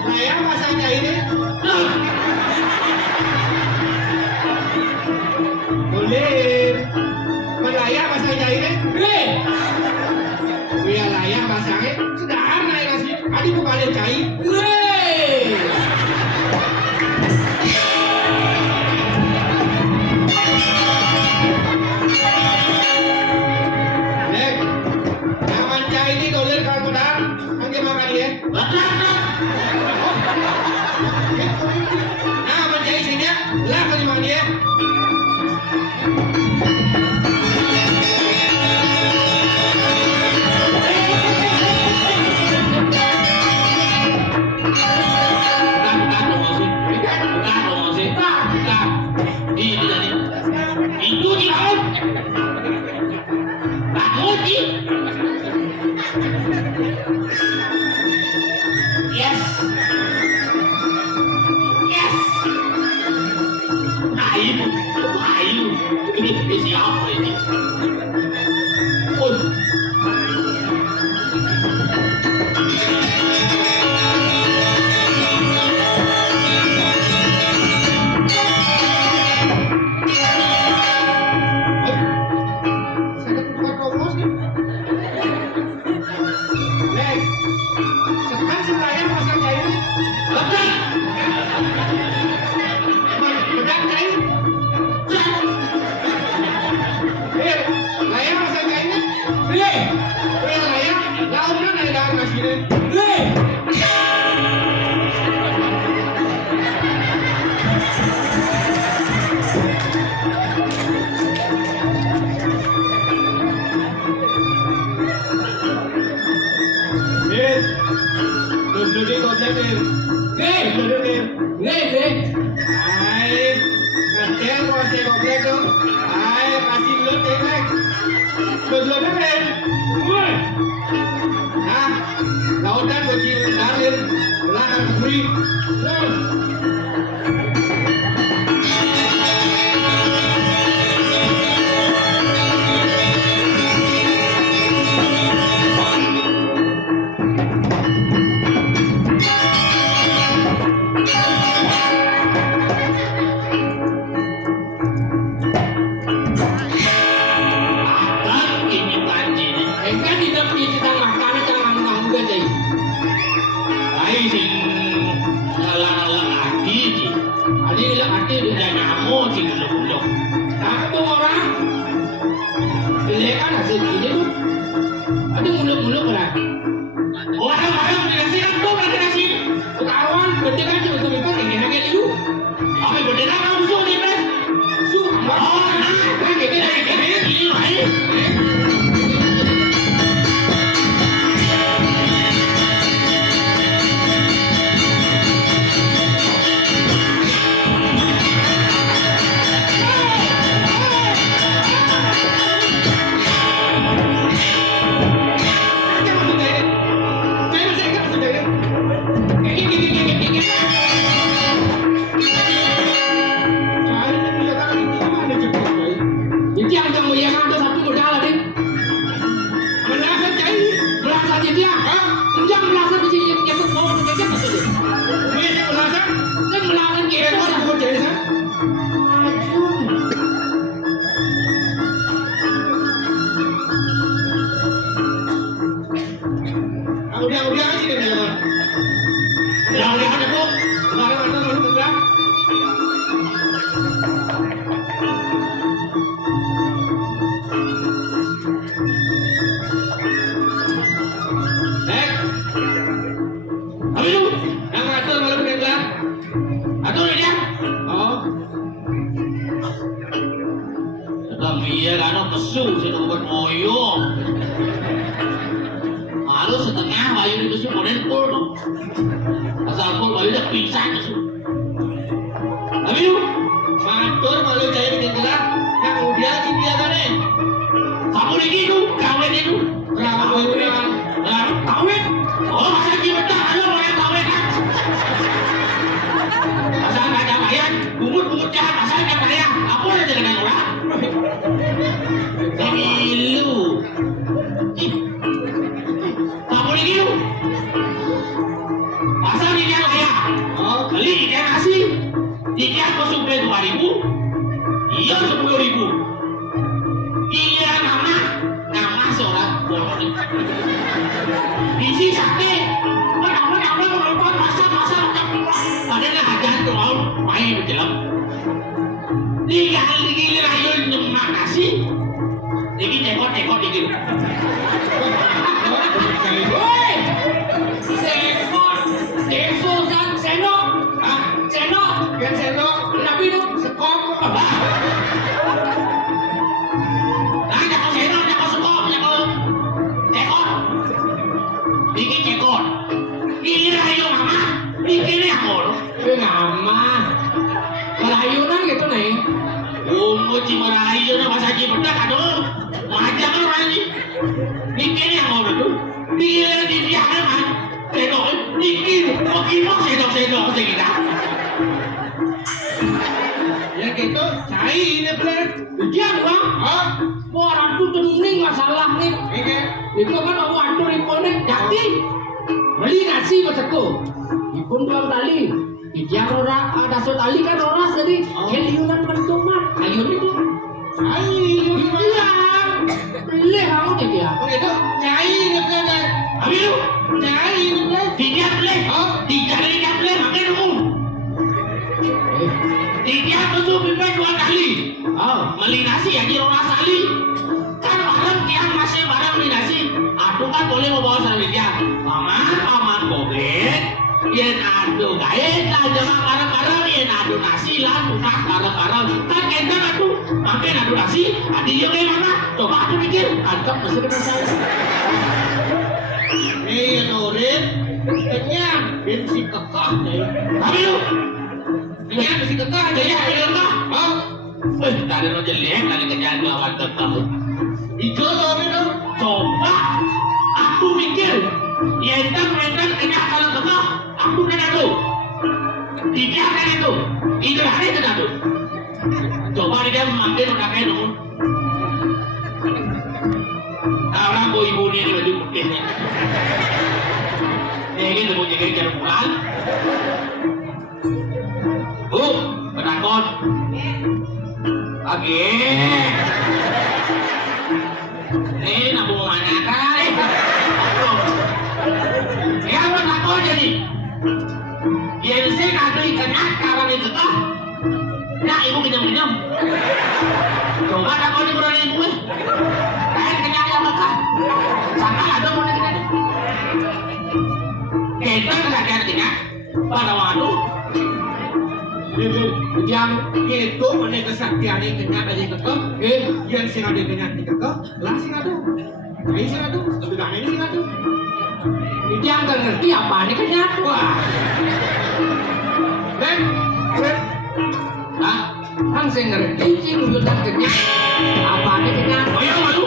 saya masanya ini boleh melayang masanya ini biar layang masanya sudah naik kasih adik kembali cai Lek jangan cai ini dolir kalau benar nanti makan dia nah mencari sini lah kalau makan dia Ini siapa ini? Lautan bocil kalir, ulangan free. nanti dia nyamuk sih dulu. Satu orang Silekan hasil ini tuh ada muluk-muluk lah. Orang-orang nasi kan tuh berarti nasi. Kawan berdeka aja betul-betul kayak gini dulu. Apa berdeka kamu suruh nih pres? Suruh. Oh, nah, kayak gini baik. Nah, ibu kenyang-kenyang. Coba ada kau di berani ibu eh. Kain kenyang yang makan. Sama ada mau nak kenyang. Kita nggak ada kenyang. Pada waktu yang itu mana kesaktian yang kenyang aja kekeh, yang sing ada kenyang di kekeh, lah sing ada, ini sing ada, tapi kan ini sing ada. Dia nggak ngerti apa ini kenyang. Wah, Ben, Hah? Kan saya ngerti sih wujudan kenyang. Apa ini kenyang? oh iya malu.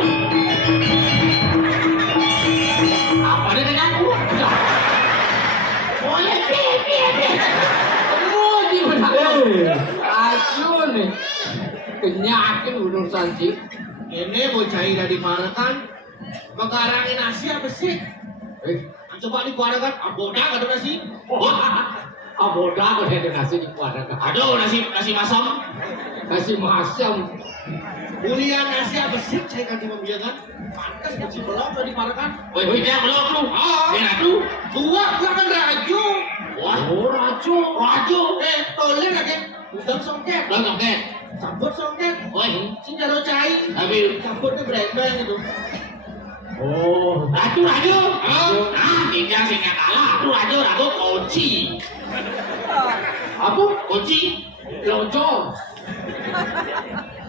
Apa dia kenyang? Oh iya, Muji benar. Asyik nih. Kenyakin urusan sih. ini bocah dari mana kan? Mengarangin nasi apa sih? Coba dikuarakan, aboda ada nasi. Aboda kok ada nasi di kuadrat. Aduh, nasi masam. Nasi masam. Mulia nasi apa sih? Saya kan cuma biarkan. Pantas kecil belum tadi parakan. Woi, dia belum lu. Ah, Dia tuh. tua kan raju. Wah, Oh, racu. raju. Tolnya lagi. Udang songket. Belum oke. Campur songket. Woi, Cinjaro cair. tapi Campurnya brand itu. Oh, raju. Tidak singkat kalah. Raju kunci. apa? Kunci. Lojo.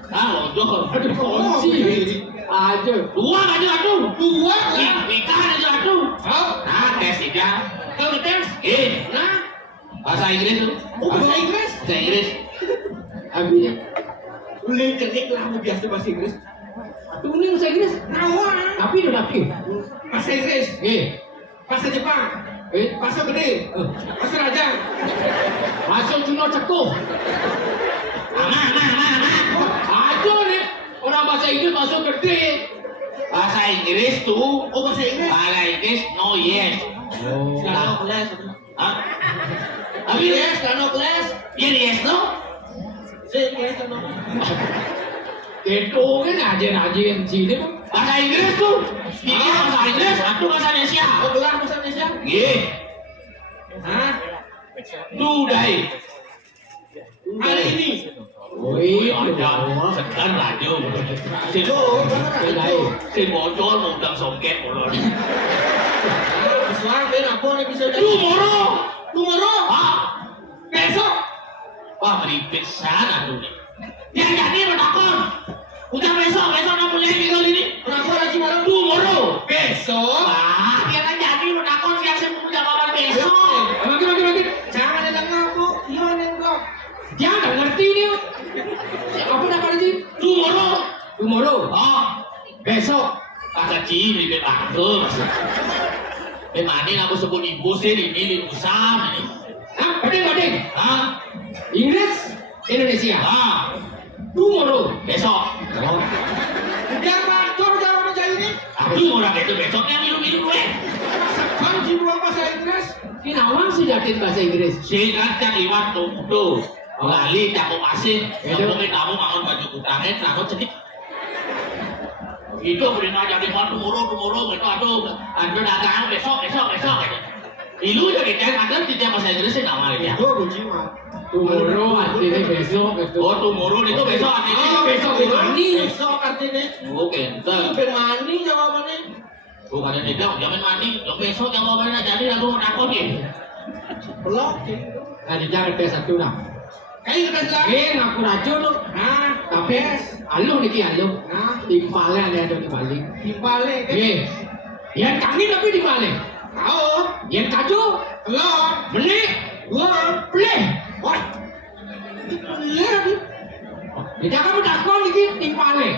Lojo. Aduh, kunci. Aja. Dua raju. Dua Ikan raju. Nah, tes tiga. Kau tes? Nah, bahasa Inggris tuh. Oh, bahasa Inggris? Bahasa Inggris. Habisnya. Beli kenik lah mau biasa bahasa Inggris. Tuh ini bahasa Inggris. Nawa. Tapi udah tapi. Bahasa Inggris. Bahasa Jepang. Bahasa gede. Bahasa Raja. Masuk Juno cekuh. Aja nih. Orang bahasa Inggris masuk gede. Bahasa Inggris tuh. Oh, bahasa Inggris. Bahasa Inggris no yes. Oh. Lano kelas. Hah? Tapi yes, lano kelas. Dia yes no? Saya kelas lano. Itu kan ajen sini. Bahasa Inggris tuh. Dia bahasa Inggris, satu bahasa Indonesia. Oh, gelar bahasa Indonesia. Ye. Hah? Today. Hari ini. Wih, Ada sekan radio. Si si bocor mau undang songket ulun. Selang ben apa nih bisa jadi? Tomorrow. Hah? Besok. Wah, meripit sana tuh nih. Dia jadi menakon. Udah besok nak punya minggu ini. Kenapa lagi malam? Tomorrow. Besok. Wah, dia kan jadi menakon siang sebelum jawaban besok. Makin. Jangan ada ngaku. Iya nengok. Dia nggak ngerti nih. Apa nama sih? Tomorrow. Besok. Kata ciri di bangku maksud. Mani aku sebut ibu sih ini usam ini. Hah? Bading. Hah? Inggris, Indonesia. Tomorrow. Besok. Udah bacor jangan aja ini. Aduh, orang itu besoknya minum gue. Kan si dua bahasa Inggris. Kinawang sih jatin bahasa Inggris. Singkat iwan tuh. Lali cakup asih. Ngomongin kamu bangun baju kutangin, kamu sedih. Itu beri ngajak di mana tomorrow gitu. Aduh dagang besok gitu. Ilu jadi kan tidak bahasa Inggrisnya nama dia. Gue benci mah. Tomorrow artinya besok itu. Oh, tomorrow itu besok artinya. Besok di mani. Besok artinya. Oh, kentang. Ben mani jawabannya. Bukannya dia bilang, jangan mandi, jangan besok jawabannya jadi aku menakut ya. Belum. Nah, jangan PS1 nah. Kayak udah jelas. Ngaku racun lu. Nah, Tapi alu niki alu. Nah, Timpalnya ada di balik. timpalnya kan. Yang kangen tapi di balik. Tahu. Yang kaju. Belum. Beli. Gua. Beli. Wah. Lihat nih. Tidak kamu dakon niki timpalnya.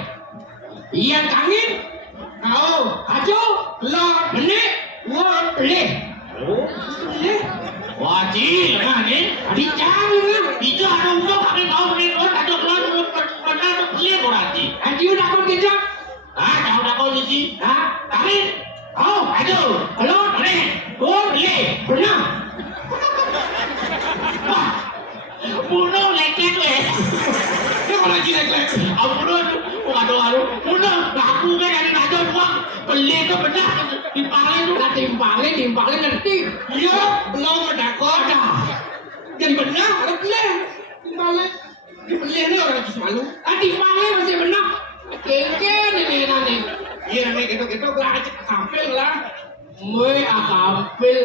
Yang kangen. Tahu. Kaju. Belum. Beli. Gua. Beli. Lihat. Wajib, nih. Adi jangan. Itu ada umum kami tahu nih, ada keluar pernah beli berarti. Adi udah kau kejam. Tahu kau sih. Tapi, aduh, Halo. nih, Beli. Pernah. bunuh leket weh. Dia kalau lagi leket, bunuh, bunuh, ngaku kan dari najon uang, beli itu benar, Timpalnya ngerti. Iya. Belum ada kok. Ada. Jadi benar. Ada beli. balik. Dibeli ini orang kis malu. Tadi pagi masih benar. Kengken ini nanti. Iya nih gitu-gitu lah aja kampil lah. Mui akampil.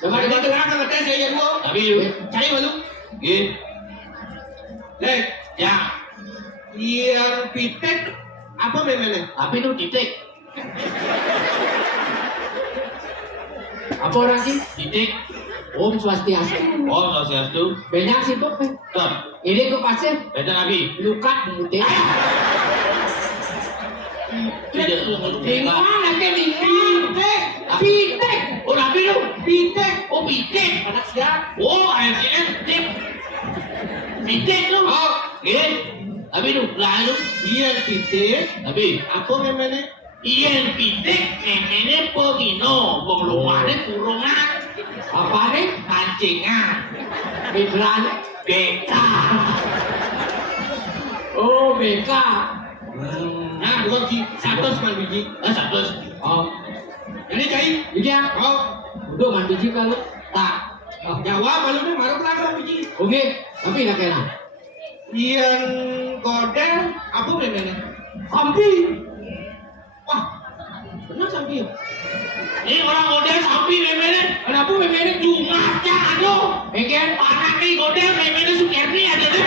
Dengar ini kenapa ngetes saya gua? Tapi lu, Cai malu. gih, Lek, ya, yang pitek apa memangnya? tapi lu titik, Apa orang sih? titik, Om Swastiastu. oh sosiastu, Banyak sih tuh. top, Ini ke pasir. beda nabi, Lukat mengutip. tidak, Di mana ke di pitek? Pitek. oh nabi lu, Pitek. oh pitik, Anak siap. oh AMCM, tip, pitik lu, Oh, gih, tapi lu, lalu, yang pitek tapi, apa memangnya? Iyan pitik, neneknya pogino, pemlumannya kurungan, Apa nih? kancingan, Migran. beka. Oh, BK. Nah, bukan Ji, 100 biji. Satu, Oh, Ini Cai. iya. Oh, Udah mandi biji kalau tak. Oh, jawab malu nih, marah belakang biji. oke. Tapi nak kena. Yang godel apa memangnya? Kampi. Wah, benar sampai. ini orang godel sapi memene, Kenapa memang jumatnya aduh, Pengen. anak nih godel memene Sukerni ada deh.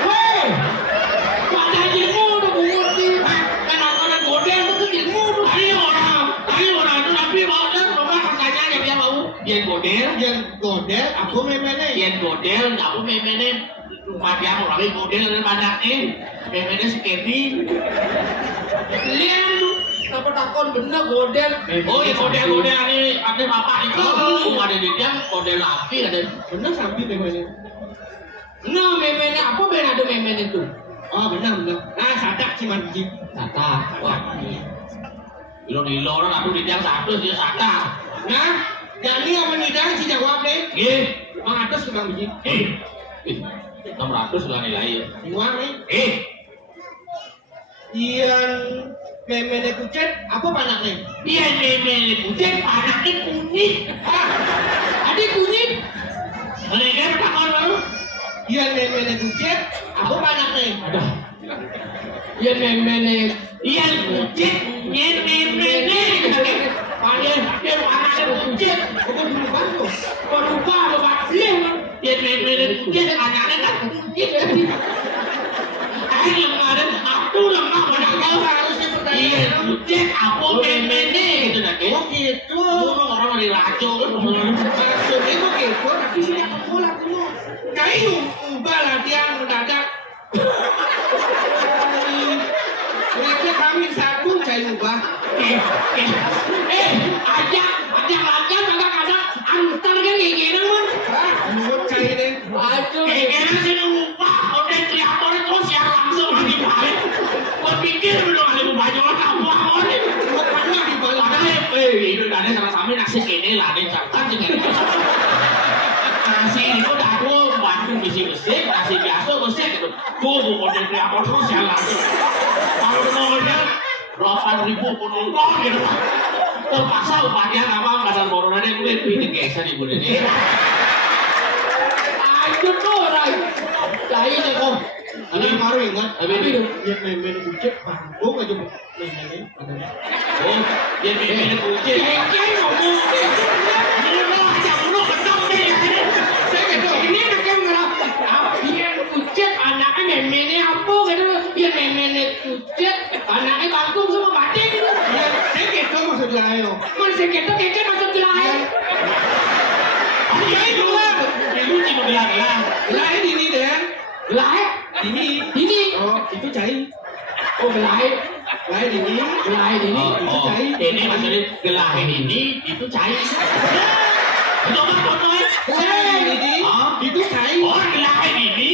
Weh. Pada ilmu udah mengerti. Kenapa ada godel itu ilmu tuh? Tadi orang itu nabi mau dan rumah pertanyaan yang dia mau. Dia godel, Yang godel apa memangnya? dia godel, aku memene rumah dia mau lagi godel dan banyak nih, memene Sukerni. Lihat lu. Kenapa takon bener godel? Oh ya godel ini ada bapak itu, ada di dia godel api ada. Benar sampai memangnya. Nah, memangnya apa benar ada memang itu? Oh, benar. Nah, sadak sih biji. Tata. Wah, ilo orang aku di dia satu dia sata. Nah, jadi apa nih dah si jawab deh. Gih, Mang atas ke Bang Biji. 600 lah nilai. Uang nih. Eh, Yang memangnya kucet apa panaknya? dia memene kucing anaknya kunyit. Adik kunyit. Mereka takon baru. Yang memangnya kucet apa panaknya? Ada. Ya memang Dia kucing, dia memene. Dia anaknya kucing. Bukan berubah tuh. berubah bapak dia. Dia memene kucing anaknya kan kunyit. Yang kemarin aku lemah pada kau harusnya iya kucing apa memene gitu dah. Oh gitu. Orang di racun. Maksudnya begitu, tapi sih aku bola kuno. Kayu ubah latihan mendadak. Mereka kami satu kayu ubah. Ajak latihan kadang-kadang antar kan kayak gini man. Menurut kayu deh. Aduh. Kayak gini sih lupa. Udah kreator terus yang langsung lagi balik. Berpikir dulu ada banyak orang apa nih. Pernah di balik. Padahal itu ada sama-sama nasi kene lah ada catat dengan nasi itu aku bantu besi-besi nasi biasa besi gitu. Bukan kreator terus yang langsung. Kalau nomornya 8.000 penonton gitu. Terpaksa upahnya apa badan coronanya gue pilih geser ibu ini. Aduh tuh orang. Lain ya kok. Ada yang baru ingat. Tapi itu Yang memang kucet panggung aja memangnya. oh dia pilih kucing. Kayaknya ngomong. Ini aja lu ketemu deh. Saya gitu. Ini anaknya ngerap. Dia kucet anaknya memangnya apa gitu. Dia memangnya kucet anaknya kangkung sama batik. Ya, saya gitu maksud lain. Masih gitu kayaknya masuk ke lain. Dia itu lah. Itu cuma bilang lah. Lain ini deh. Lain. Ini. Oh, itu cai. Oh lain. Lain ini. Lain ini. Itu cai. Ini maksudnya gelahin ini itu cair. Itu apa fotonya? Lain ini. Itu cai. Oh gelahin ini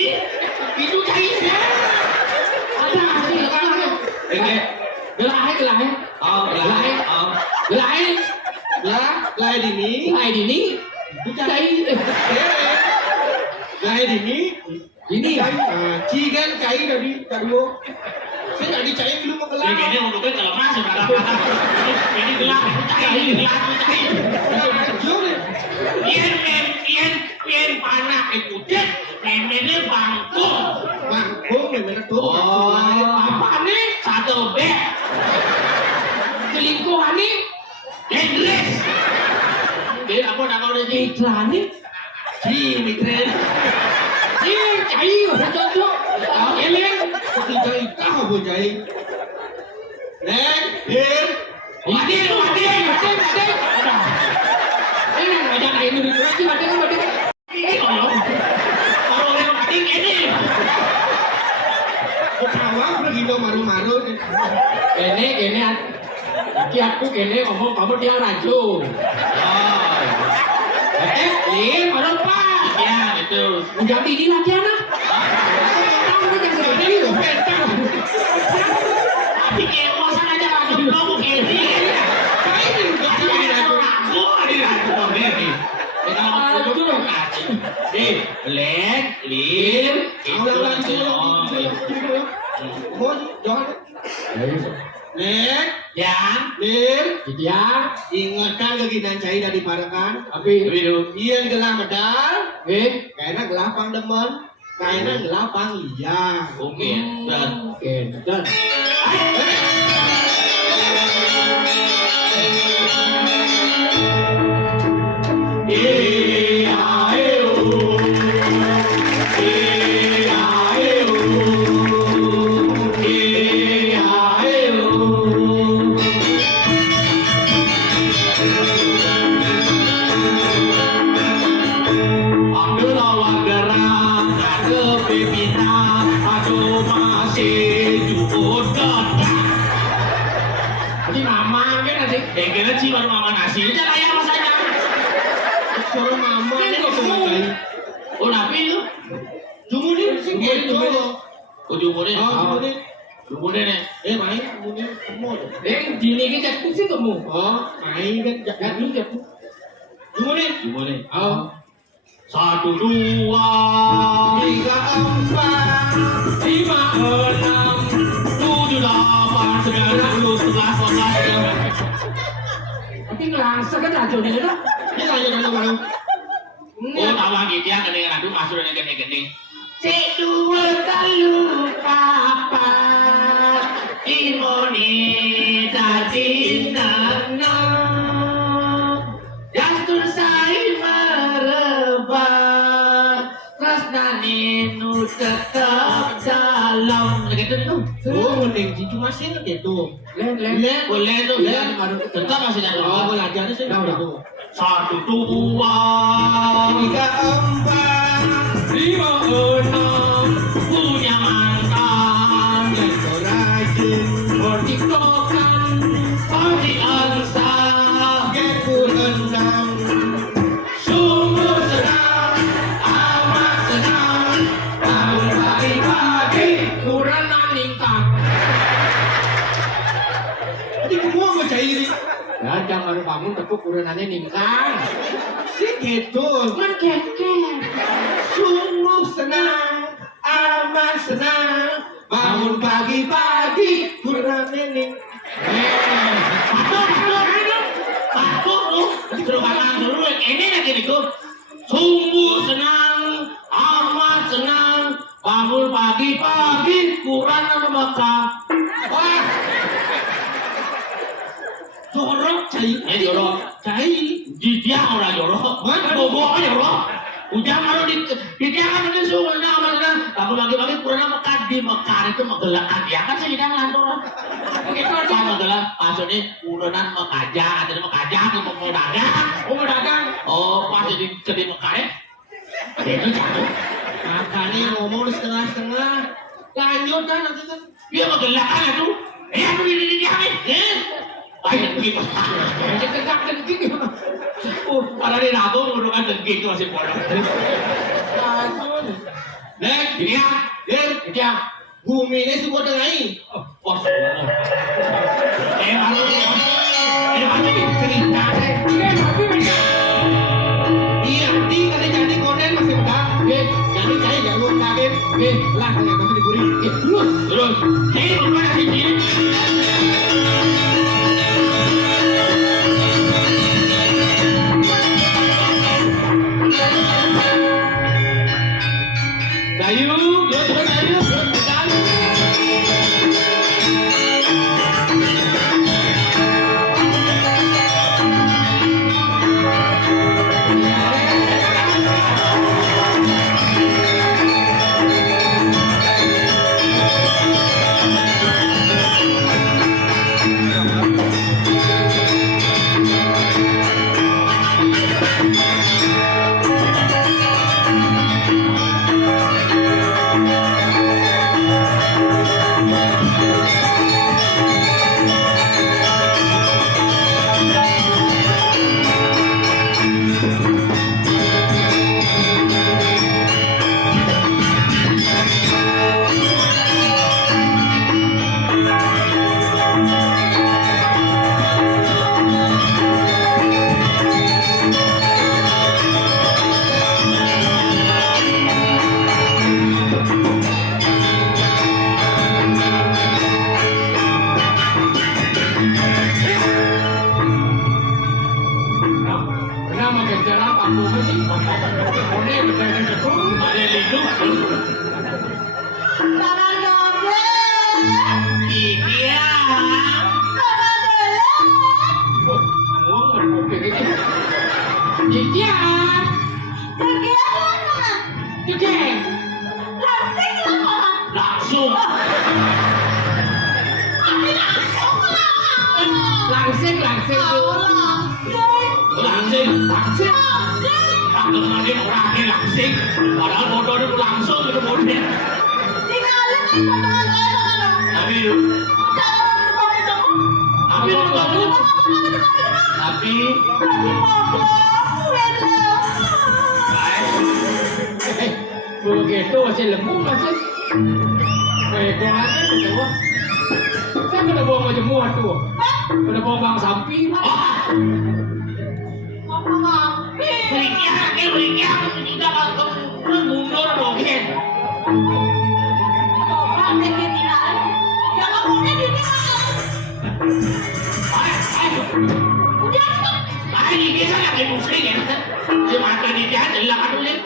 itu cair. Ada asli ada. Ini Lain. oh gelahin. Oh Lain. Lain ini. Lain ini. Itu cai. Lain ini. Ini. Cigan cai tadi lo. Saya nggak dicai dulu mau kelar. ini untuk kalau masuk kata-kata. Ini gelah itu cair. Ini gelah itu cair. Hancur. Yen panak itu cek. Meme ini bangkung. Bangkung bener tuh. Oh, apa nih? Satu B. Selingkuhan nih? Inggris. Jadi aku nak kau lagi iklan nih? Si mitren. Iya, cai udah cocok. Ini Jai kau bu Jai. Nek, Dir. Wadir. Ini ada kain ini berarti wadir. Ini tolong. Kalau orang wadir ini. Ketawa begitu maru-maru. Ini Aki aku gini ngomong kamu dia raju. Lin, mana pak? Ya, itu. Menjadi ini lagi anak. Kamu yang segini loh, pentang. Tapi kayak masak aja lagi kamu gini. Kayak ini juga di raju. Di raju ini. Aduh. Lin. Mohon jangan. Nek, Yang, Dir. ya, Ingatkan kegiatan Jai dari Parakan. tapi Iya gelah medal. eh, Kayaknya gelah pangdemen. Kayaknya gelah pangliang. oke, dan Ini mama kan nanti, kira sih baru mama nasi, aja kayak masanya. Suara mama Ini ini kok sama semua. Jai. Oh napi itu, Jumunin sih gitu. ujungnya, Jumunin. nih. Main jumunin semua. Dini kita sih kamu. Oh, main kan Jadi jatuh. Jumunin. Gimana? Oh. 1, 2, 3, 4, 5, 6, 7, 8, 9, 10, 11, 12. Tapi langsung kan rajone itu. Ini tanya dulu baru. Oh, tahu lagi dia kedengeran aku masuk dengan gede-gede. Dua telu papat imoni tadi nana Jastur sai merebak Rasnani nu tetap dalam gitu itu. Oh, mending cicu masih gitu. Boleh tuh ya tetap masih ada. Oh, belajarnya sih gitu. 1, 2, 3, 4, 5, 6 punya mantan yang rajin bertiktokan pasti angsa Gekul endang. sungguh senang amat senang tahun pagi-pagi kurang ningkang. Ini semua mau Jai ini. Ya jangan baru bangun tepuk urutannya ningkang. Si gitu. Man keket. Sungguh senang, amat senang. Bangun pagi-pagi kurang nening. Patuh lu, disuruh kanan dulu. Ini lagi itu. Sungguh senang, amat senang. Bangun pagi-pagi kurang Mekah. Wah. Jorok Jai. Jorok. Jai. Dia orang jorok. Bobo jorok. Ujang kalau di dia kan itu sungguh amat senang. Bangun pagi-pagi kurang Mekah di Mekah itu menggelakan dia kan sedang lantur. Begitu aja mengelah maksudnya urunan mekaja, ada mekaja ke mau dagang. Oh mau dagang. Oh pas di kedai Mekah ya. Itu jatuh. Makanya ngomong setengah-setengah. Lanjut kan nanti kan. Dia menggelakan itu. Aku di dia baik gitu. Jadi tegak dengking. Karena di nabung urukan dengking itu masih bolong. Nek, Ini ya, dia. bumi ini semua dengai. Wah, mana cerita deh. Iya, di kali jadi konen masih muda. Jadi Jai jangan kaget. Lah, kalian masih diburi. Terus, ini bukan di sini. Dayu, dayu. Langsing. Padahal motor itu langsung ke mobil. Tapi begitu masih lembu masih aja tuh. Saya kena buang jemuan tuh. Kena buang bang samping. Berikian, kita akan mundur mungkin. Ini kita yang muslim ya. Dia makan di dia adalah kan boleh.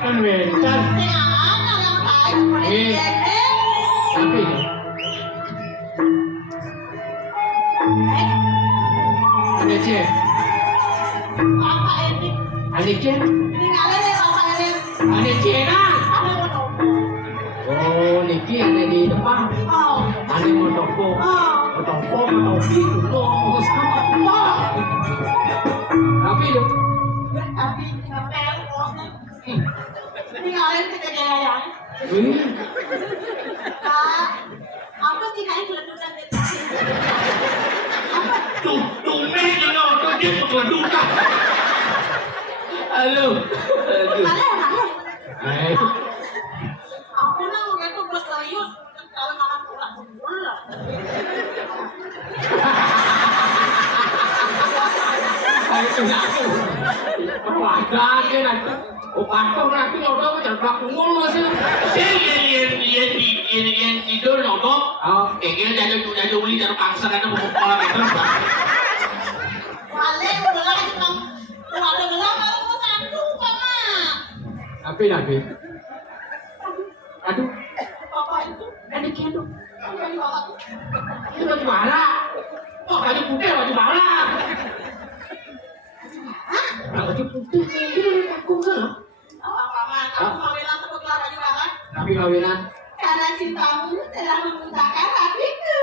Kan bentar. Tapi ada cek. Ada cek. Ada cek lah. Oh, Niki ada di depan. Ada mau toko. Mau sama. Tapi lu. Halo. Aku nang itu bos serius kalau malam pulang semula. Itu aku. Perwakilan nanti. Patong nanti nodong terbak ngul masih. Yang tidur nodong. Kayaknya jadi beli terpaksa karena mau pulang itu. Wale udah cuma wale bilang kalau mau satu sama. Tapi. Aduh. Papa itu Ada kendo. Itu baju mana? Oh, baju putih baju mana? Baju putih itu dari kampung sana. kamu kawinan tepuk lari banget. Tapi kawinan. Karena cintamu telah membutakan hatiku.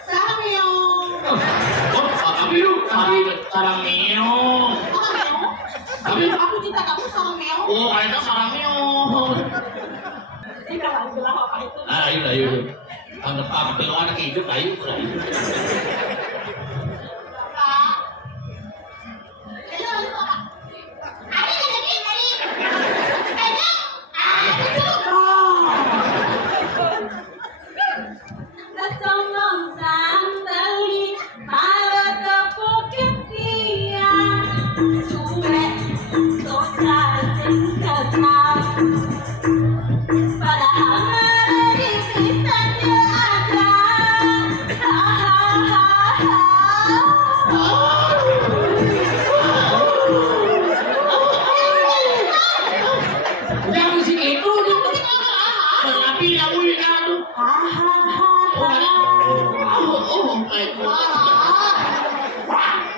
Samio. Tapi lu sarang Mio. Tapi aku cinta kamu sama Meo. Oh, itu sarang Mio. Jika nggak bilang apa itu. Ayo. Anggap apa anak hidup, ayo.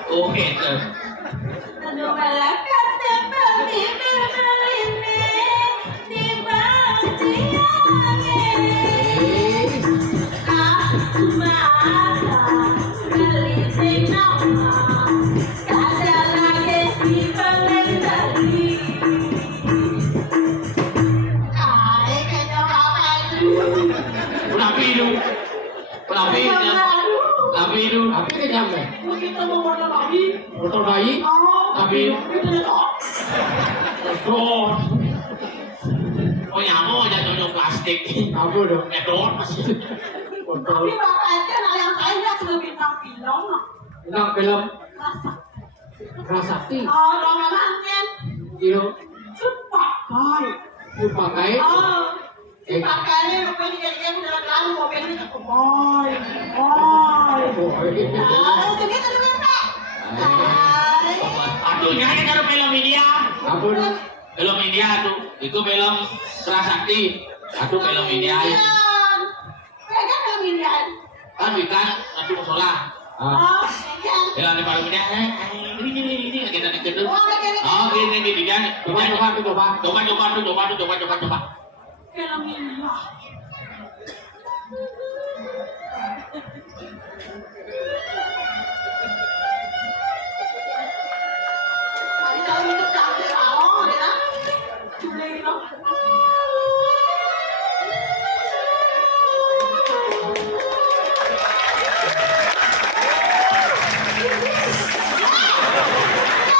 Oh gitu. Aduh malaikat seperti bermerintih di bangsiannya. Masa gelising nama kada lagi di balendari. Ay, kaya apa itu? Kenapa itu? Kenapa itu? Kenapa itu? Tapi ke jamnya. Kita mau foto bayi. Motor bayi. Tapi Itu kok. oh, oh nyamuk jatuhnya plastik. Apa dong? Medot masih. Tapi bapaknya yang saya nggak sudah bintang film. Tentang film Rasa. Prasakti. Oh, romannya Gitu. cepat kali. Dipakai. Oh, dipakainya rupanya dia udah lalu mobilnya ke boy. Boy. Ah, segitu dulu Pak. Ay. Aduh nyanyi karo film India. Apa dong? Film India tuh. Itu film Prasakti. Aduh film India. Pegang film Indian. Kan ikan aduh musola. Oh, pegang. Film di paling India. Ini kita deket tuh. Oh, pegang. Oh gini dia. Coba. Coba. Film India. Hari tahu itu cantik awal ya. Cuma itu.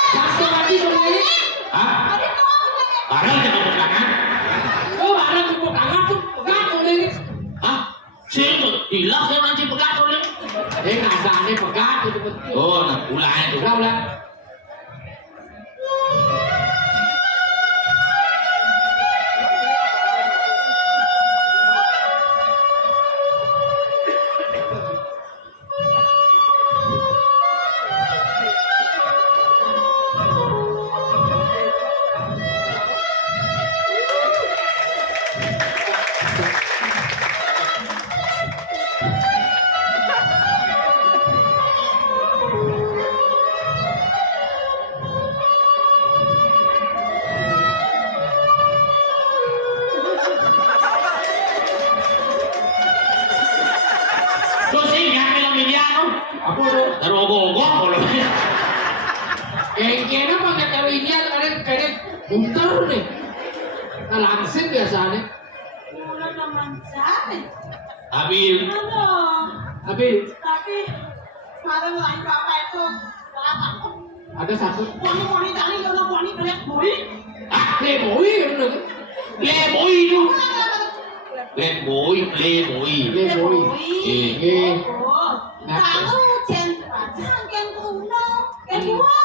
Satu lagi sebenarnya. Hah? Ada tuh sebenarnya. Barang jangan belakang. Oh, ada cukup tangan tuh. Pegang tuh. Hah? Sini hilang saya nanti pegang oleh. Ngasahnya pegang gitu betul. Oh, nah ulangnya tuh. Udah. Terus ingat film India tuh. Apa tuh? Terogong-ogong kalau. Kayaknya pakai taruh ini kadang bunter nih. Nah, langsung biasanya. Udah zaman saya. Tapi Tapi Tapi kemarin lain bapak itu datang. ada satu. Poni tadi kalau poni banyak boy. Playboy gitu. Playboy itu. Playboy. Playboy. Iya. Kamu jen pacar ken kuno, ken tua.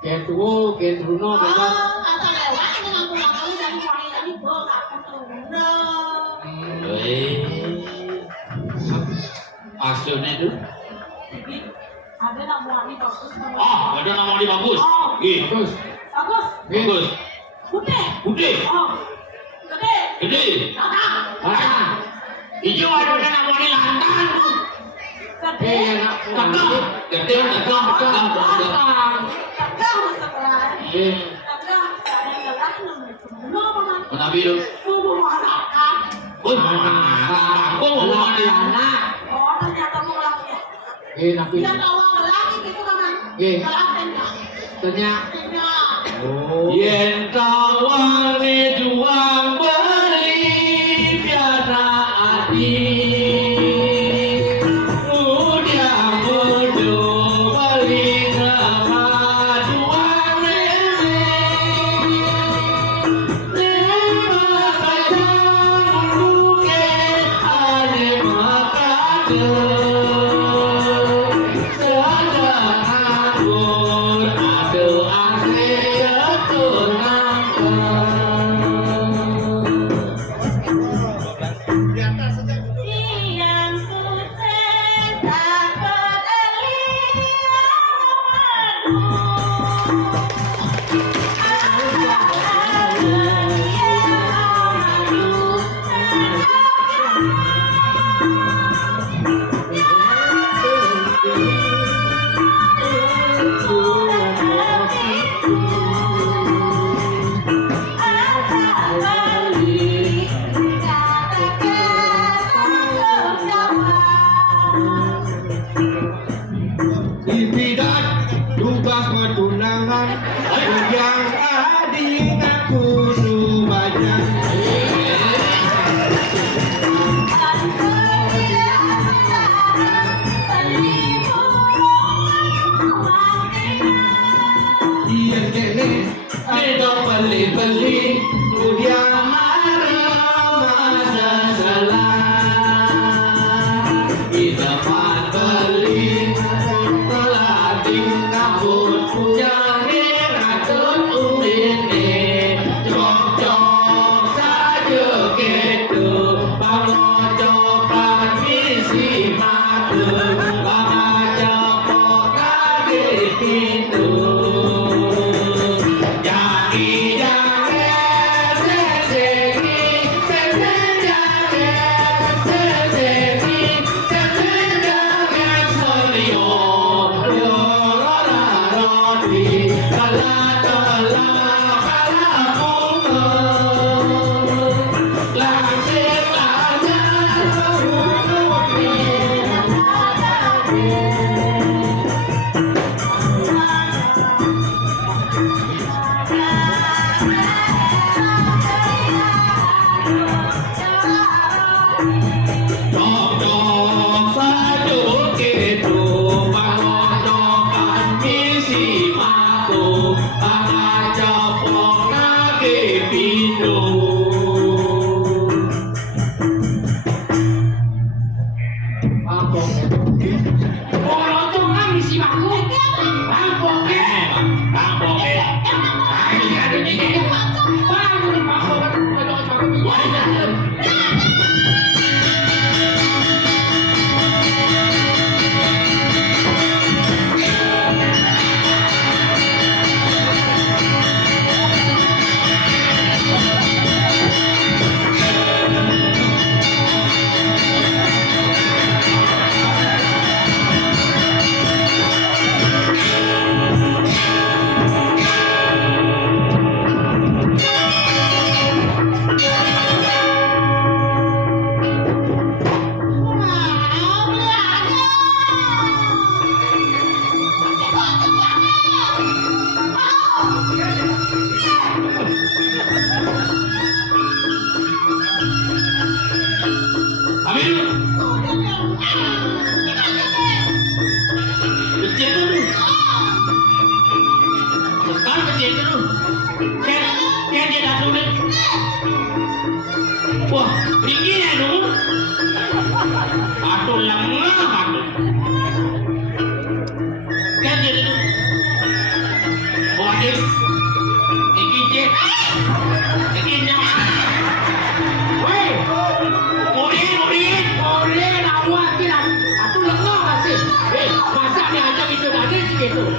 Ken Bruno memang. Asal lewat dengan pulang kali dari poni tadi bos aku kuno. Aksonnya tuh. Jadi ada nak muami bagus. Ah, ada nama dia bagus. Ih, Terus. Bagus. bagus. Putih. Putih. Oh. Gede. Gede. Datang. Ah. Hijau ada nama dia lantang tuh. Gede. Enak. Gede. Datang sekolah. Datang saya gelas nomor kuno mana. Kenapa itu? Kuno makan. Oh, aku mau mandi. Anak. Oh, ternyata mau lagi. Tapi Dia tawa lagi gitu kan. Kelas enggak. ternyata. Enggak. Yen tawane juang beri biara adi. Mudia mudo beli nama juang mele. Lima kacang buke ane makade. Sedang anggur ado ase tunang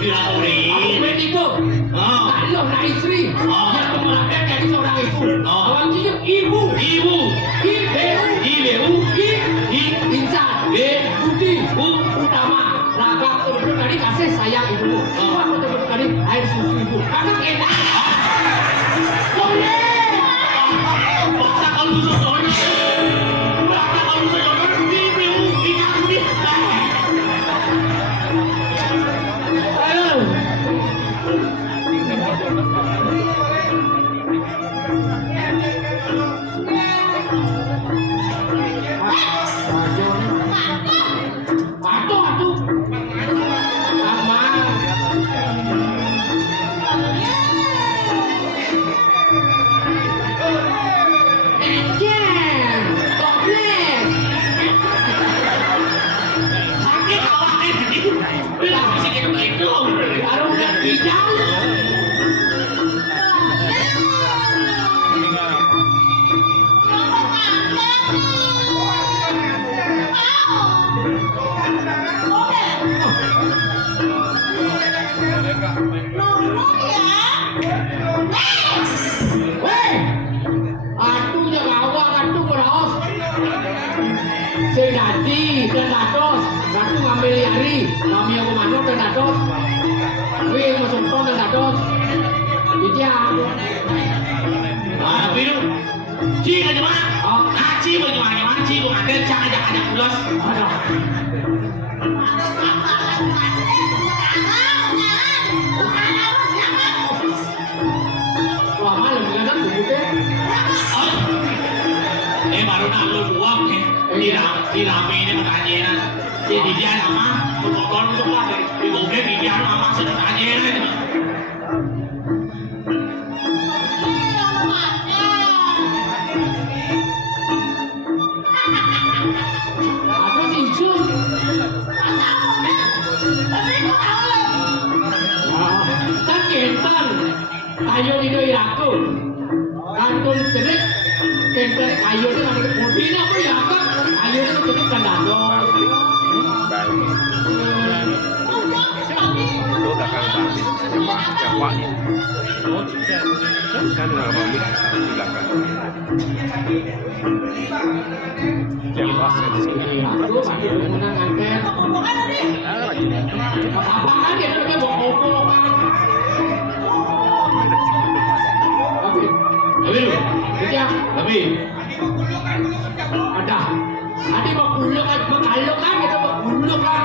Aku itu. Kalau nak istri, yang memerlukan jadi seorang ibu. Orang itu ibu. Insan. Budi. Utama. Raga betul-betul tadi kasih sayang ibu. Semua betul-betul tadi air susu ibu. Kakak enak. Boleh. Masa kalau susu jodoh. Masa kalau susu jodoh. Ibu. Ayo. Atuh. Aman. Ejen. Toples. Sakit awak ini. Bilang sakit itu. Aduh, gak bijak. Weh, atuh jaga awak, atuh meraos. Si Dadi dan Dados, Datu ngambil liari, kami yang kemana dan Dados. Wih, mau sempong dan Dados. Bijak. Biru. Ci bagaimana? Oh, Ci bagaimana? Ci bukan ada ajak pulas. Aduh. Wah, malam kan begitu. Baru nak lu dua ke? Dirame ini bertanya. Jadi dia nama, kalau semua di mobil dia nama sedang tanya. Apa sih itu? Kan kental, kayu itu iraku, kantun cerit, kental kayu itu nanti kemudian apa irakan, kayu itu cerit kandado. Đốt là càng tạm chả quạ kan nggak mau mik di belakang yang pas di sini Aku sambil menang angket. Apaan dia namanya bawa kan? Tapi, Kejap. tapi, Ada. Ada makuluk kan, makaluk kan, kita makuluk kan.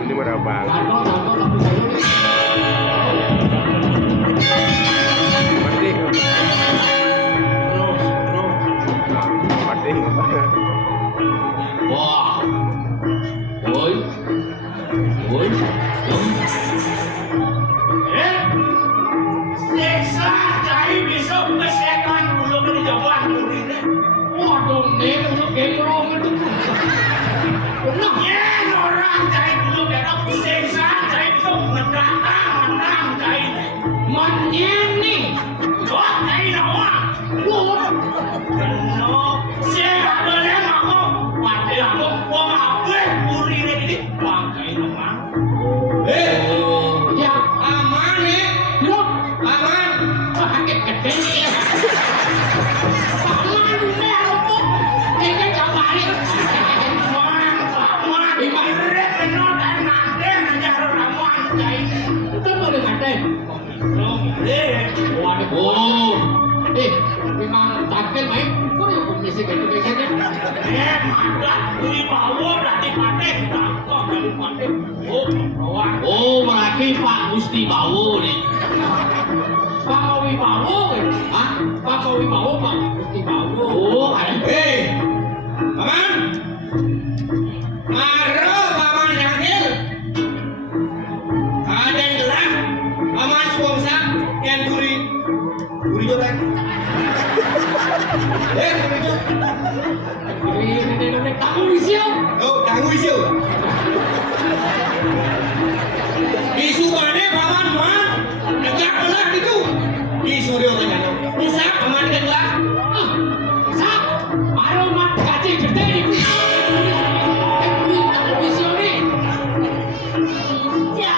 ini berapa Tato, tapi saya ni. penting penting wah, oi, oi, seksa cai besok kesekan dulu ke di Jawan ini. Waduh, ni mulut gemrong itu. Benar. Ya, orang cai dulu besok seksa cai besok menang cai. Manyeni. Wah, cai nawa. Wah. No, saya boleh aku. Mati aku, gua ngapain puri ini bangkai nawa. Ya, Aman nih. look. Aman. Sakit gede ni. Paman ni apa? Kita kabari. Itu boleh kata. Waduh. Memang takkan main. Kau yang komisi gitu. Oh, berarti Pak Gusti Bawo nih. Pak Wibawo. Hah? Pak Wibawo, Pak Wibawo. Oh, ada. Paman. Maro paman Yangil. Ada yang gerak. Paman Suwongsa yang duri. Duri joran. Duri joran. Ini tamu isiu. Oh, dangu isu. Isu mana paman man? Negak belah itu. Isu dia tanya. Bisa paman kenlah. Sak. Maro mat kaci gede ni. Tamu isiu ni. Ya.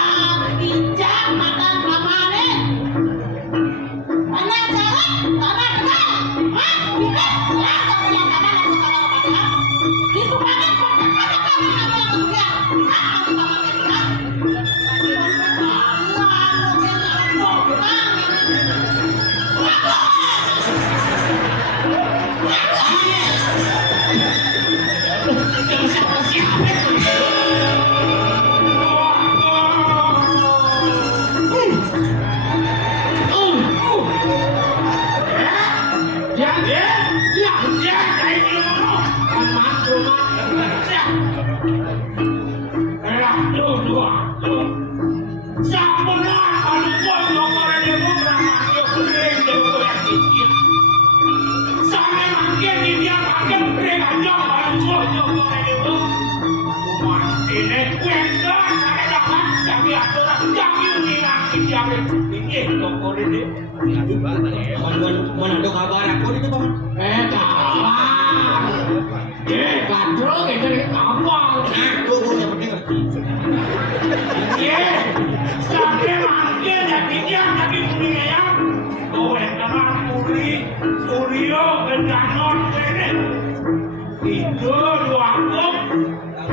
Ini wendor saya dapat tapi aturan jadi ulang dijamin. Ini dokter ini. Mana ada kabar aku itu bang? Kabar. Kadro gitu kabar. Tunggu yang penting ngerti. Sampai makin jadi dia tapi punya ya. Kau yang kenal Suryo Gendanon ini. Itu dua kop.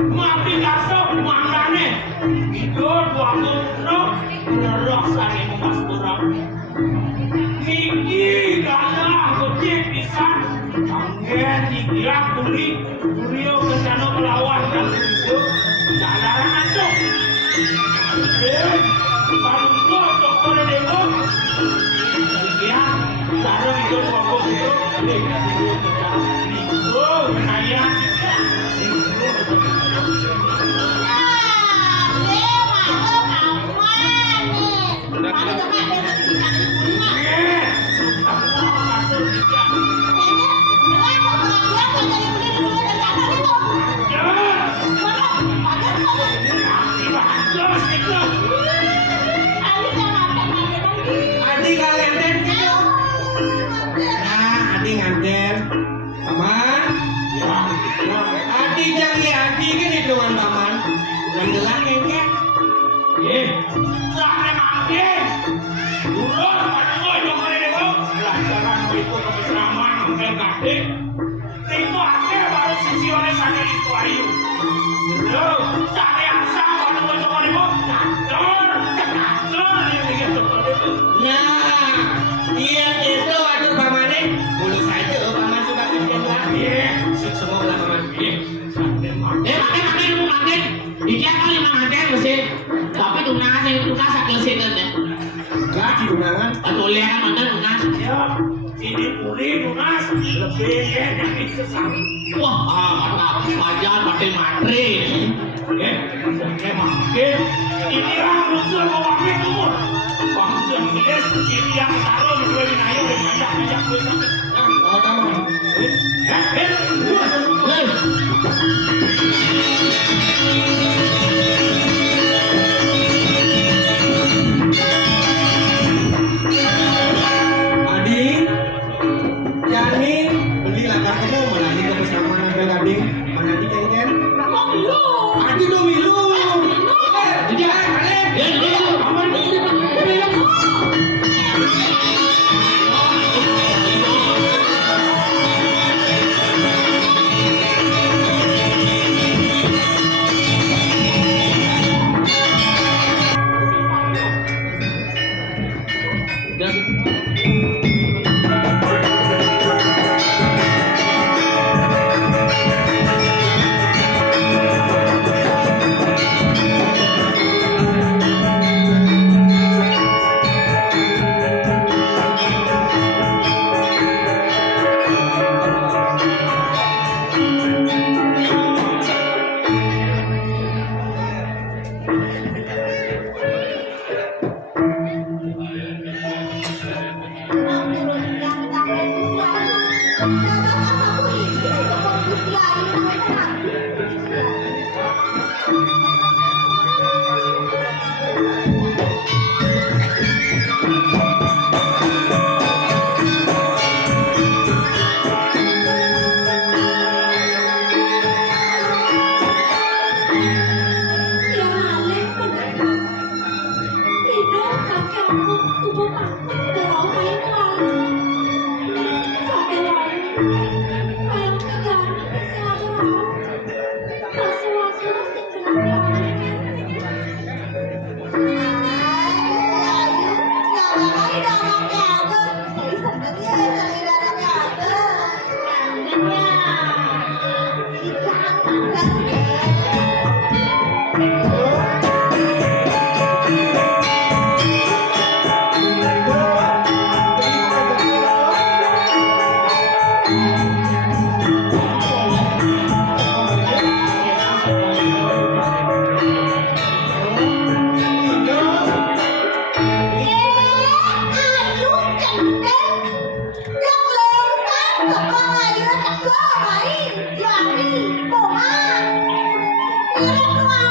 Mati kasok mangane. Itu dua kop no. Nerok sari mas kurang. Niki kalah gocek pisan. Angin dikira Suryo Gendanon melawan dan itu jalanan masuk. Kalau gua dokter dewa, ya, sarung itu waktu itu, itu saya. Adi kalian gitu. Nah, Adi nganten. Paman. Adi jangan Adi kan itu kan paman. Bukan gelang kan? Sampai makin. Dulu pada gue dokter dewa, pelajaran itu kebesaran gede. Itu akhir baru sisi oleh sana itu ayu. Dulu cari asal pada gue dokter dewa, kantor ini gitu. Nah, iya itu aduh paman bulu saja paman suka kerja lagi. Semua lah paman. Makin. Dia kali makan mesin. Tapi tunas sakit setan ya. Gak di undangan. Atulian mantan tunas. Siap, ini pulih lunas, lebih enak sesama. Wah, mantap. Wajan pakai matri. Sampai makin. Inilah unsur pewangi umur. Bangsa Inggris, ini yang taruh di dua wilayah dan banyak gue sakit. Kalau kamu Adi, Yani, beli lakar kamu mana nih kamu sama Bel Adi, mana nih kengken? Adi tuh milu. Iya, kalian.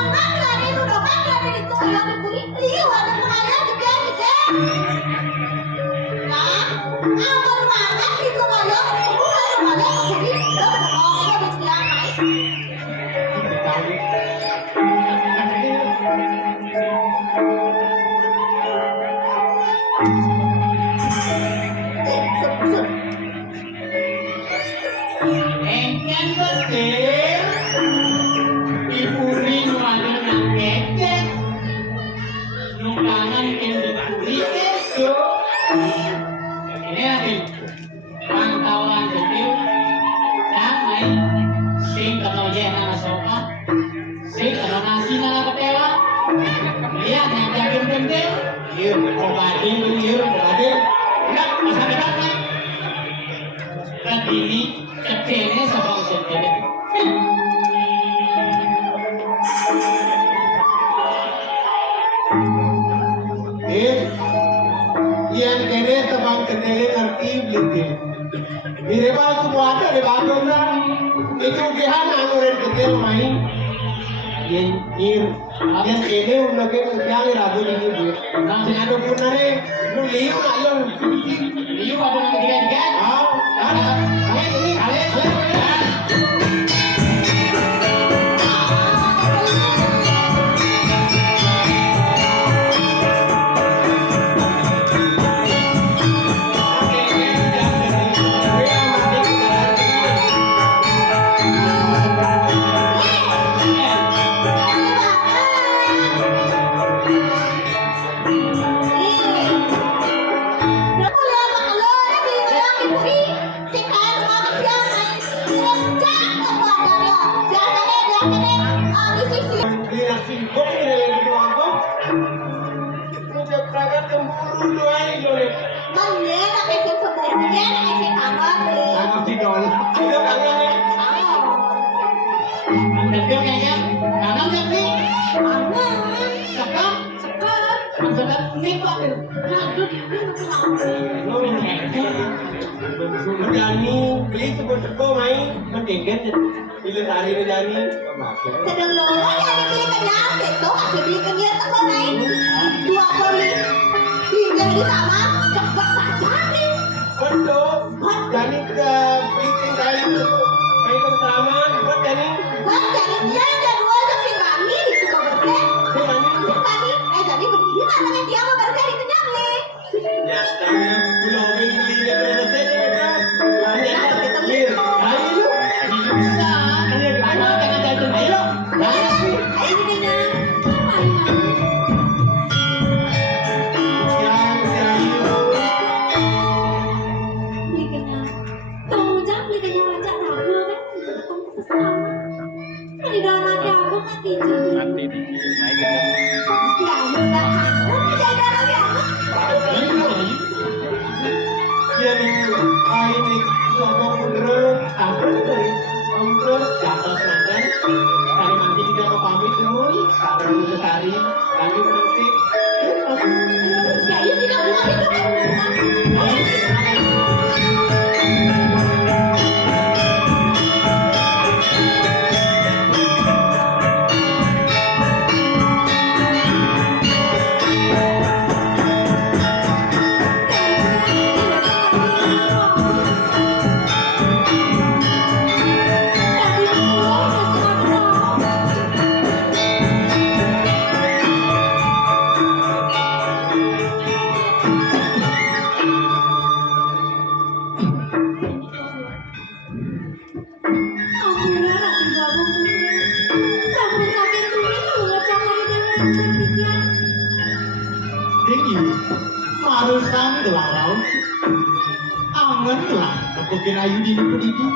Maklane itu udah maklane itu yang diburi liwat kemarin gede. Nah, aman banget itu kayak bukan banget jadi oh bisa naik. Engken betul. Dipuri nuangan yang kekek. Nukangan yang dipuri itu. Ini lagi. Pantauan kecil. Damai. Sing kalau dia nana sopa. Sing kalau nasi nana ketewa. Lihat yang jagung penting. Iya, obatin lu, iya, obatin. Enggak, masa depan nih. Kan ini cepetnya sabang cepetnya. Yang kene tebang kendele tertib litir. Direba semua ada di bagus kan. Itu kehan angguran kendele main. Yang kene udah ke yang ragu ini dia. Nang ada punare, lu liu ayo. Liu ada yang ketiga-tiga. Ada. Ambil kayaknya, tangan jadi. Sekam. Sekam ini kok. Menjani beli teko main mentingkan bila hari ini jani Sedang lo yang beli kenyang itu masih beli kenyang teko naik 2 beli jadi sama cepat saja nih. betul jani ke beli tinggal itu main kesamaan buat jani Jadinya ada 2 saksi kami itu bersih. Tadi jadi begini namanya dia mau bersih di kenyang nih. ya kami belum beli bersih banyak takdir ayo Bisa. Ayo jangan jajan ayo. Ayo di kenyang. yang jayu Beli kenyang. Tunggu jam beli kenyang aja dapur kan. Kamu kesama. Kan di dalam hati aku mati jadi. Nanti dikit naik ke Ya, udah aku jaga lagi aku. yang ini ngomong bener apa dari ngobrol jatuh mantan kali nanti kita mau pamit dulu sekarang itu hari lanjut nanti Ya, ini tidak mau itu kan. Tinggi. Marusan gelang laut. Angen lah. Kepukin ayu di itu.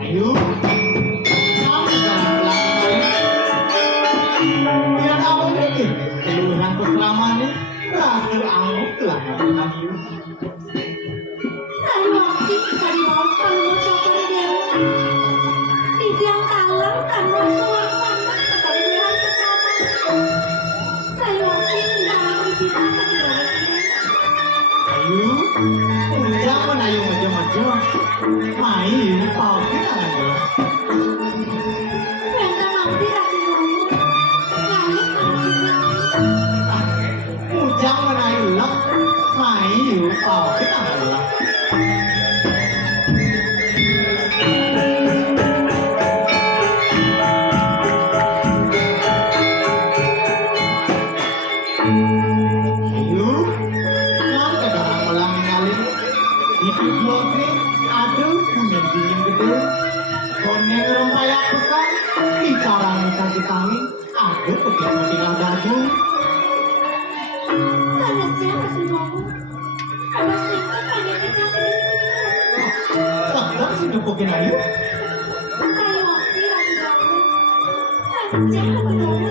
Ayu. Kamu jangan pelan-pelan. Biar apa ini? Keluhan keselamatannya. Berakhir angin telah ayu. Saya waktu sekali mau kalau coba dewa. Di tiang talang dan rasuah panas sekali dengan kesalahan. Saya waktu tidak akan bisa kehilangan. Ujang menayu maju-maju. Main pau kita aja. Renta mampir aku dulu. Nyalik mampir. Ujang menayu lek. Main pau kita aja. Ayo, nanti barang malam ngalih. Itu blognya, aduh, punya dingin gede. Koneng rempah pesan, bicara kasih kawin, aduh, ketika tinggal gadung. Sana siapa sih kamu? Ada sedikit hanya kita Sekarang sih dupukin ayu. Saya mampir aku dulu. Sana siapa kamu?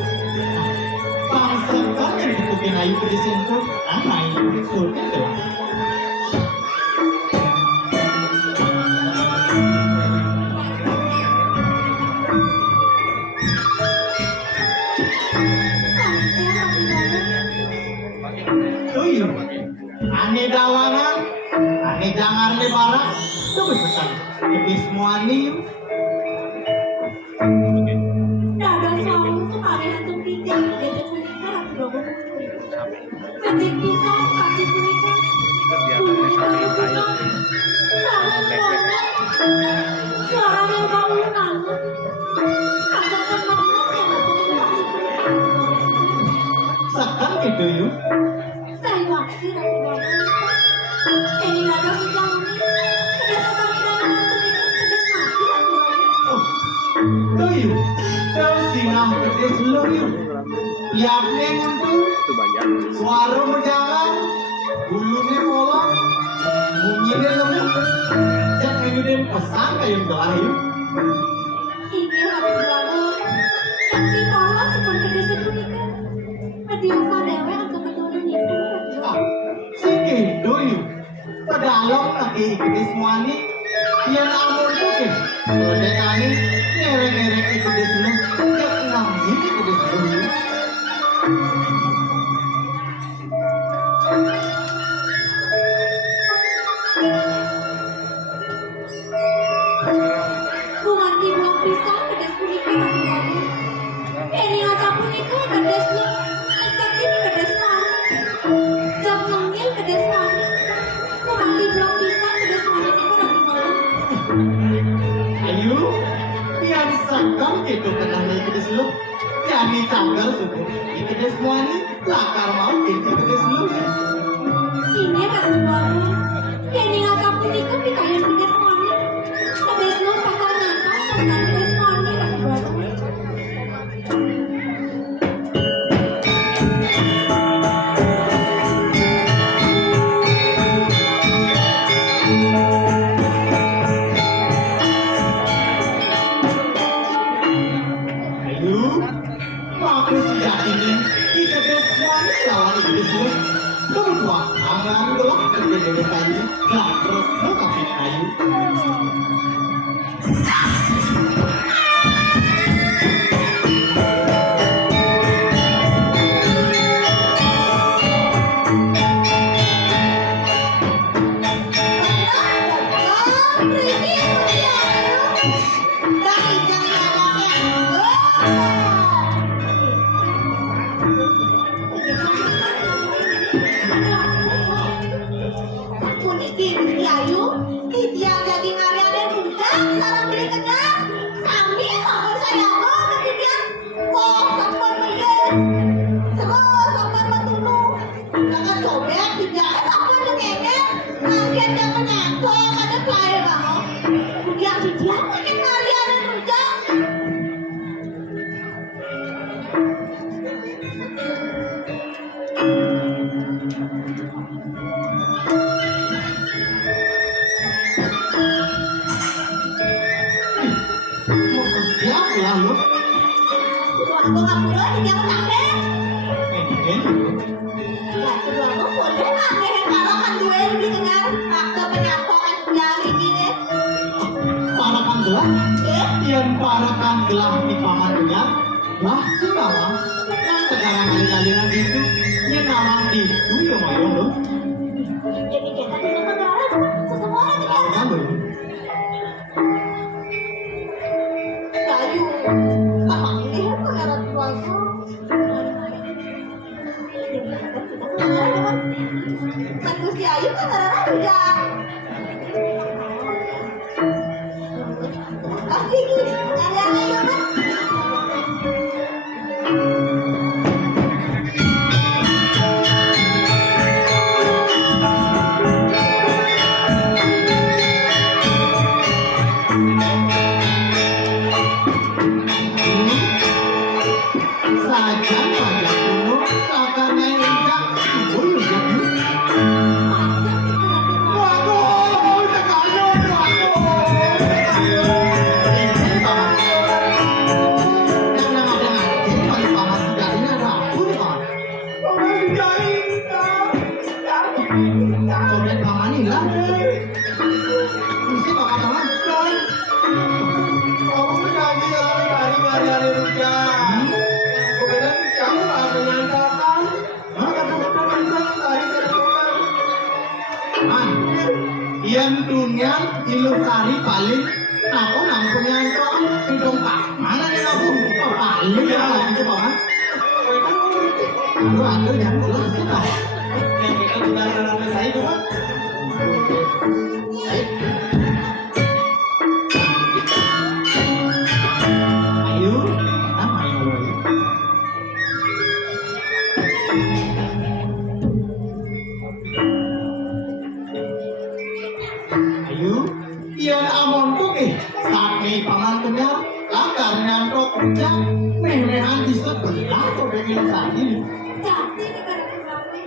Bang sekarang yang dupukin ayu ke disentu, main surga tuh. Sana siapa kamu? Tuh, ane dawangan, ane jangan le barang, tuh pesan. Tapi semua nih, Dadah suami tuh kalian tuh pikir dia punya aku dulu. Penting bisa kasih punya. Suara yang bangunan. Asalkan bangunan yang kasih punya. sekarang gitu yuk. Saya waktu aku bangun. Ini ada sejam. Ada sesama dan nanti ada mati aku bangun. Tuh yuk, terus sinang terus lu yuk. Tiap nengun Itu banyak. suara berjalan, bulunya polos, bunyinya lembut. Cek ngidin pesan kayak doa yuk. Ini aku bangun. Tapi malah seperti desa punika. Adiasa dewe atau keturunan ibu. Ah, segitu yuk. Pedalong lagi ikut semua nih. Yang amor tuh ke, udah kali ngerek-ngerek ikut semua. Cek enam ini ikut semua yuk. Bukan belum bisa kedes punika aku bangun. Ini aja punika kedes lu. Esak ini kedes mani. Jam ngemil kedes mani. Bukan belum bisa kedes mani itu aku bangun. Ayo, yang sekam gitu kenal ikut lu. Yang ditanggal suku ikut semua nih. Lakar mau ikut lu. Ini aku bangun. Ini aja punika dikayak kedes mani. Kedes lu pacar nyata sama kedes mani aku bangun. Ayo, aku sudah ini ikut semua nih lawan ikut semua. Kedua, tangan gelap kerja kayu. Lah, terus lu kasih kayu. Siapa lalu? Aku nggak boleh jadi aku capek. Enten. Nah, kedua aku boleh nggak ngehe kalau kan duel di tengah akte penyampaian yang ini. Parakan gelah, yang parakan gelah di pamannya. Lah, semalam, yang sekarang kali-kalian gitu, yang nawang itu yang mau loh. Jadi kita ternyata tidak. Pasti gini, ada yang kan? Saja wajah kuno kakaknya injak boleh jadi. Waduh, cekanya ini yang ada ngaji paling panas jadinya rapun kan. Komen paman hilang. Mesti bakal paman. Kamu menyanyi hari-hari rujak. Kemudian kamu lah menyantarkan. Man, yang dunia ilusari paling apa nampunya kan hidung pak mana nih kamu paling ya itu pak lu ada yang jelas sih pak yang kita sudah ada saya itu kan ayo apa itu ayo yang amon tuh sapi pangantennya lagar nyantok kerja memehan di sebelah tuh pengen tadi Jadi ini kan kami.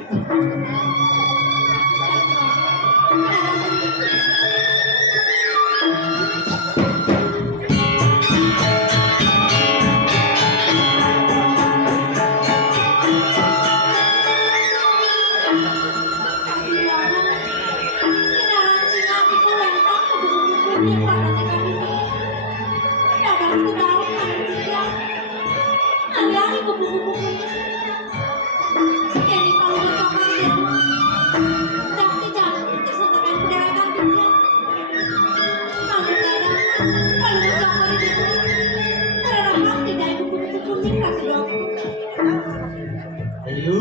ayo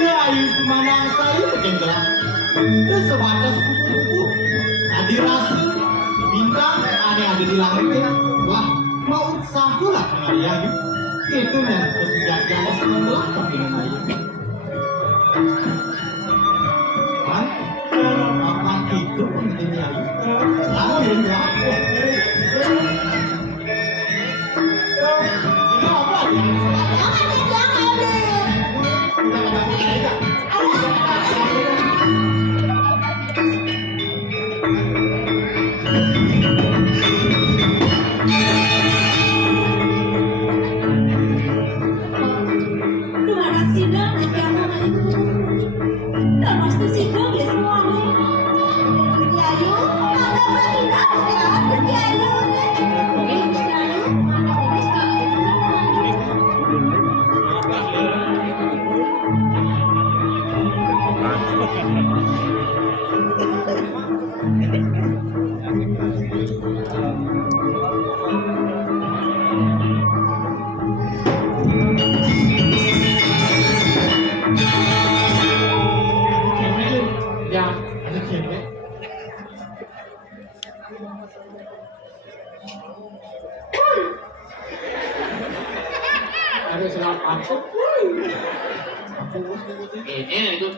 ya ayo semanang saya ketinggalan itu sebatas kupu-kupu tadi rasa bintang ada di langit ya wah mau sahu lah kalian itu yang sejak zaman sebelah tapi ayo kan kapan itu ini ayo lalu ini apa ini apa Ada selang aku. Ini itu.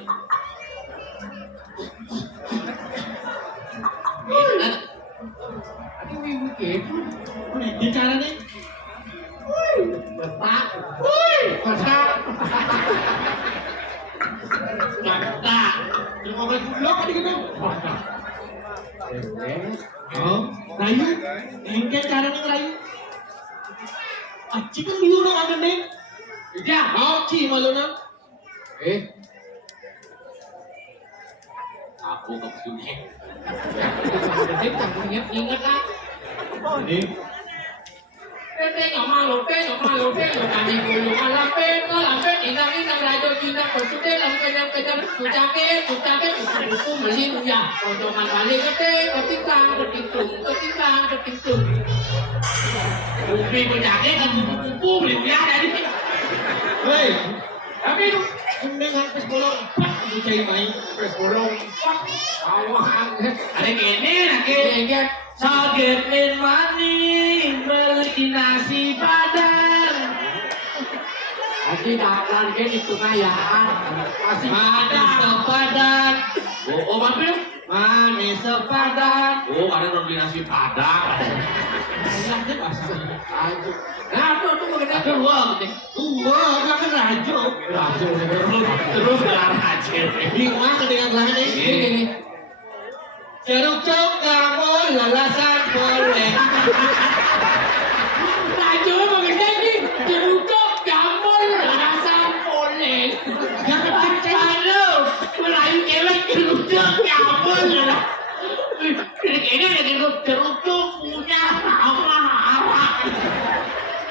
Aduh, ibu gitu. Bicara nih. Bapak. Bapak. Bapak. Terima kasih blok tadi gitu. Oh, Rayu. Engke cara nih Rayu. Aci kan liu nang akan deh. Ya, mau ci malu nang. Aku kesini. Jadi kamu ingat lah. Ini. Tete nyoma lo kami bulu alape inang rajo inang kosude lam kejam kucake buku meli uya potongan balik ketikang Ubi kucake kan buku beli uya dari. Hei, Tapi itu Dengan pes bolong, pak, bucay main pes bolong, pak, awang. ada gini lagi. Sagetin manis beli nasi padang. Tadi dalan kan itu kayaan. Masih Manis sepadan. Oh mampir. Manis sepadan. Oh ada non nasi padang. Nah, tuh mengenai Ada uang nih. Wah, kan rajo. Terus aja. Bingung aja dengan lahan ini. Jeruk cok kamu lalasan boleh. Rajo mengenai ini jeruk jamur rasa boleh. Halo, Melayu cewek jeruk jamur. Ini jeruk punya apa?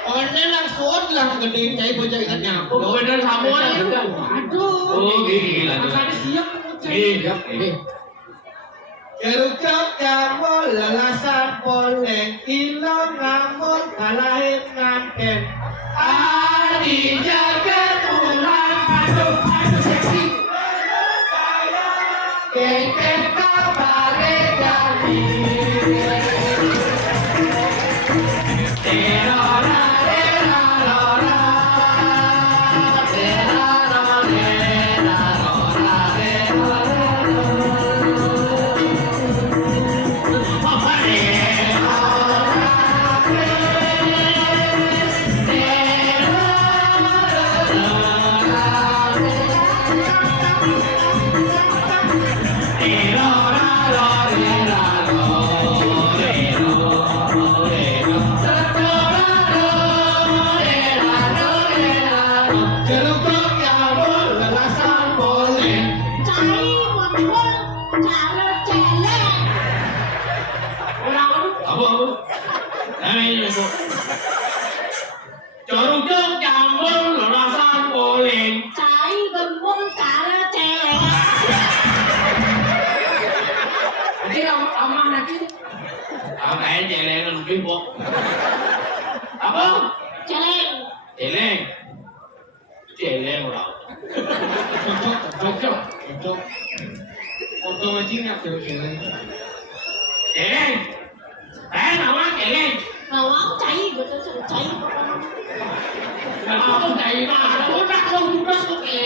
Orangnya langsung lah gede saya bocah ikan nyamuk. Oh bener samuan. Aduh. Oh gila. Makanya siap Iya. Jeruk cok kamu lalasan boleh. Ilo ngamuk kalahin nganten. Adi jaga Tuhan. Aduh seksi. Kengkeng kabare jadi. Terora, terora, Jeruk cok kamu lalasan boleh. Cai muncul cara celek. Apa? Ini bu. Joruk campur rasan boleh. Cai gembung cara celek. Jadi amah nanti Apa yang jeleng lebih bu? Apa? Celek. Jeleng. Jeleng orang. Cocok. Foto mancingnya kira-kira. Jeleng. Nama jeleng. Bawang cai betul cai. Aku dari mana? Udah kau tugas oke.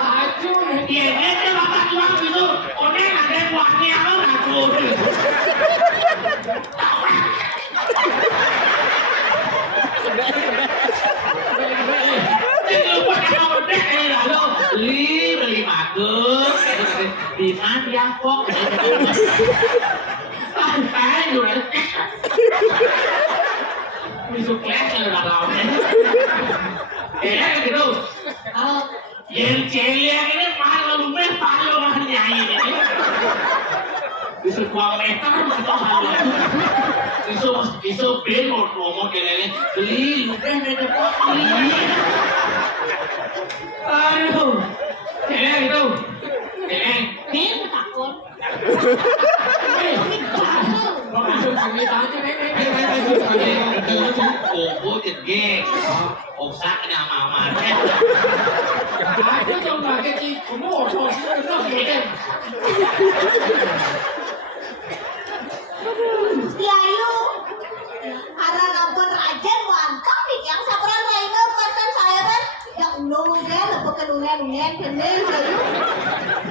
aduh. Dia dia bapak tuang itu. Oneng ada buahnya lo aku. Beli bagus di mana yang kok saya juga besok kelas udah tahu ya gitu yang celiak ini paling nyanyi ini besok uang mereka kita harus besok beli ngomong kelele beli lupa mereka beli aduh kelele itu kelele Dia takut. Langsung sini tadi nenek. Opo jedge. Oksak nama Aduh coba kecil. Kamu orang Yayu. Karena lampun rajen mantap nih yang sabaran lainnya konten saya kan yang nungen apa kenungen bener Yayu.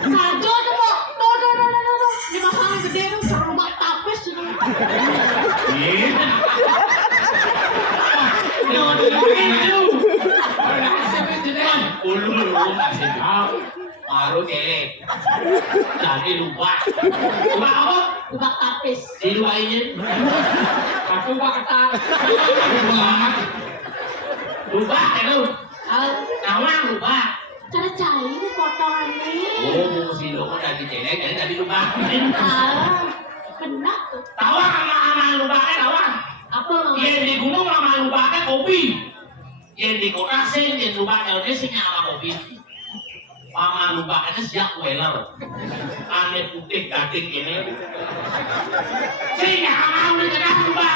Sajo coba. Tuh. Di masalah gede tuh serumah tapis gitu. Baru kelek. Jadi lupa. Lupa apa? Ubak tapis. Diluainin. Aku bakal Lupa itu. Nama lupa. Cara cair potongan nih. Oh, si lo dari kelek jadi tadi lupa. Benar tuh. Tahu sama lupa tahu? Apa mau? Yang di gunung sama lupa kopi. Yang di kota sih yang lupa ini sih sama kopi. Mama lupa itu siap weler. Aneh putih gading ini. Saya nggak mau nih kenapa lupa.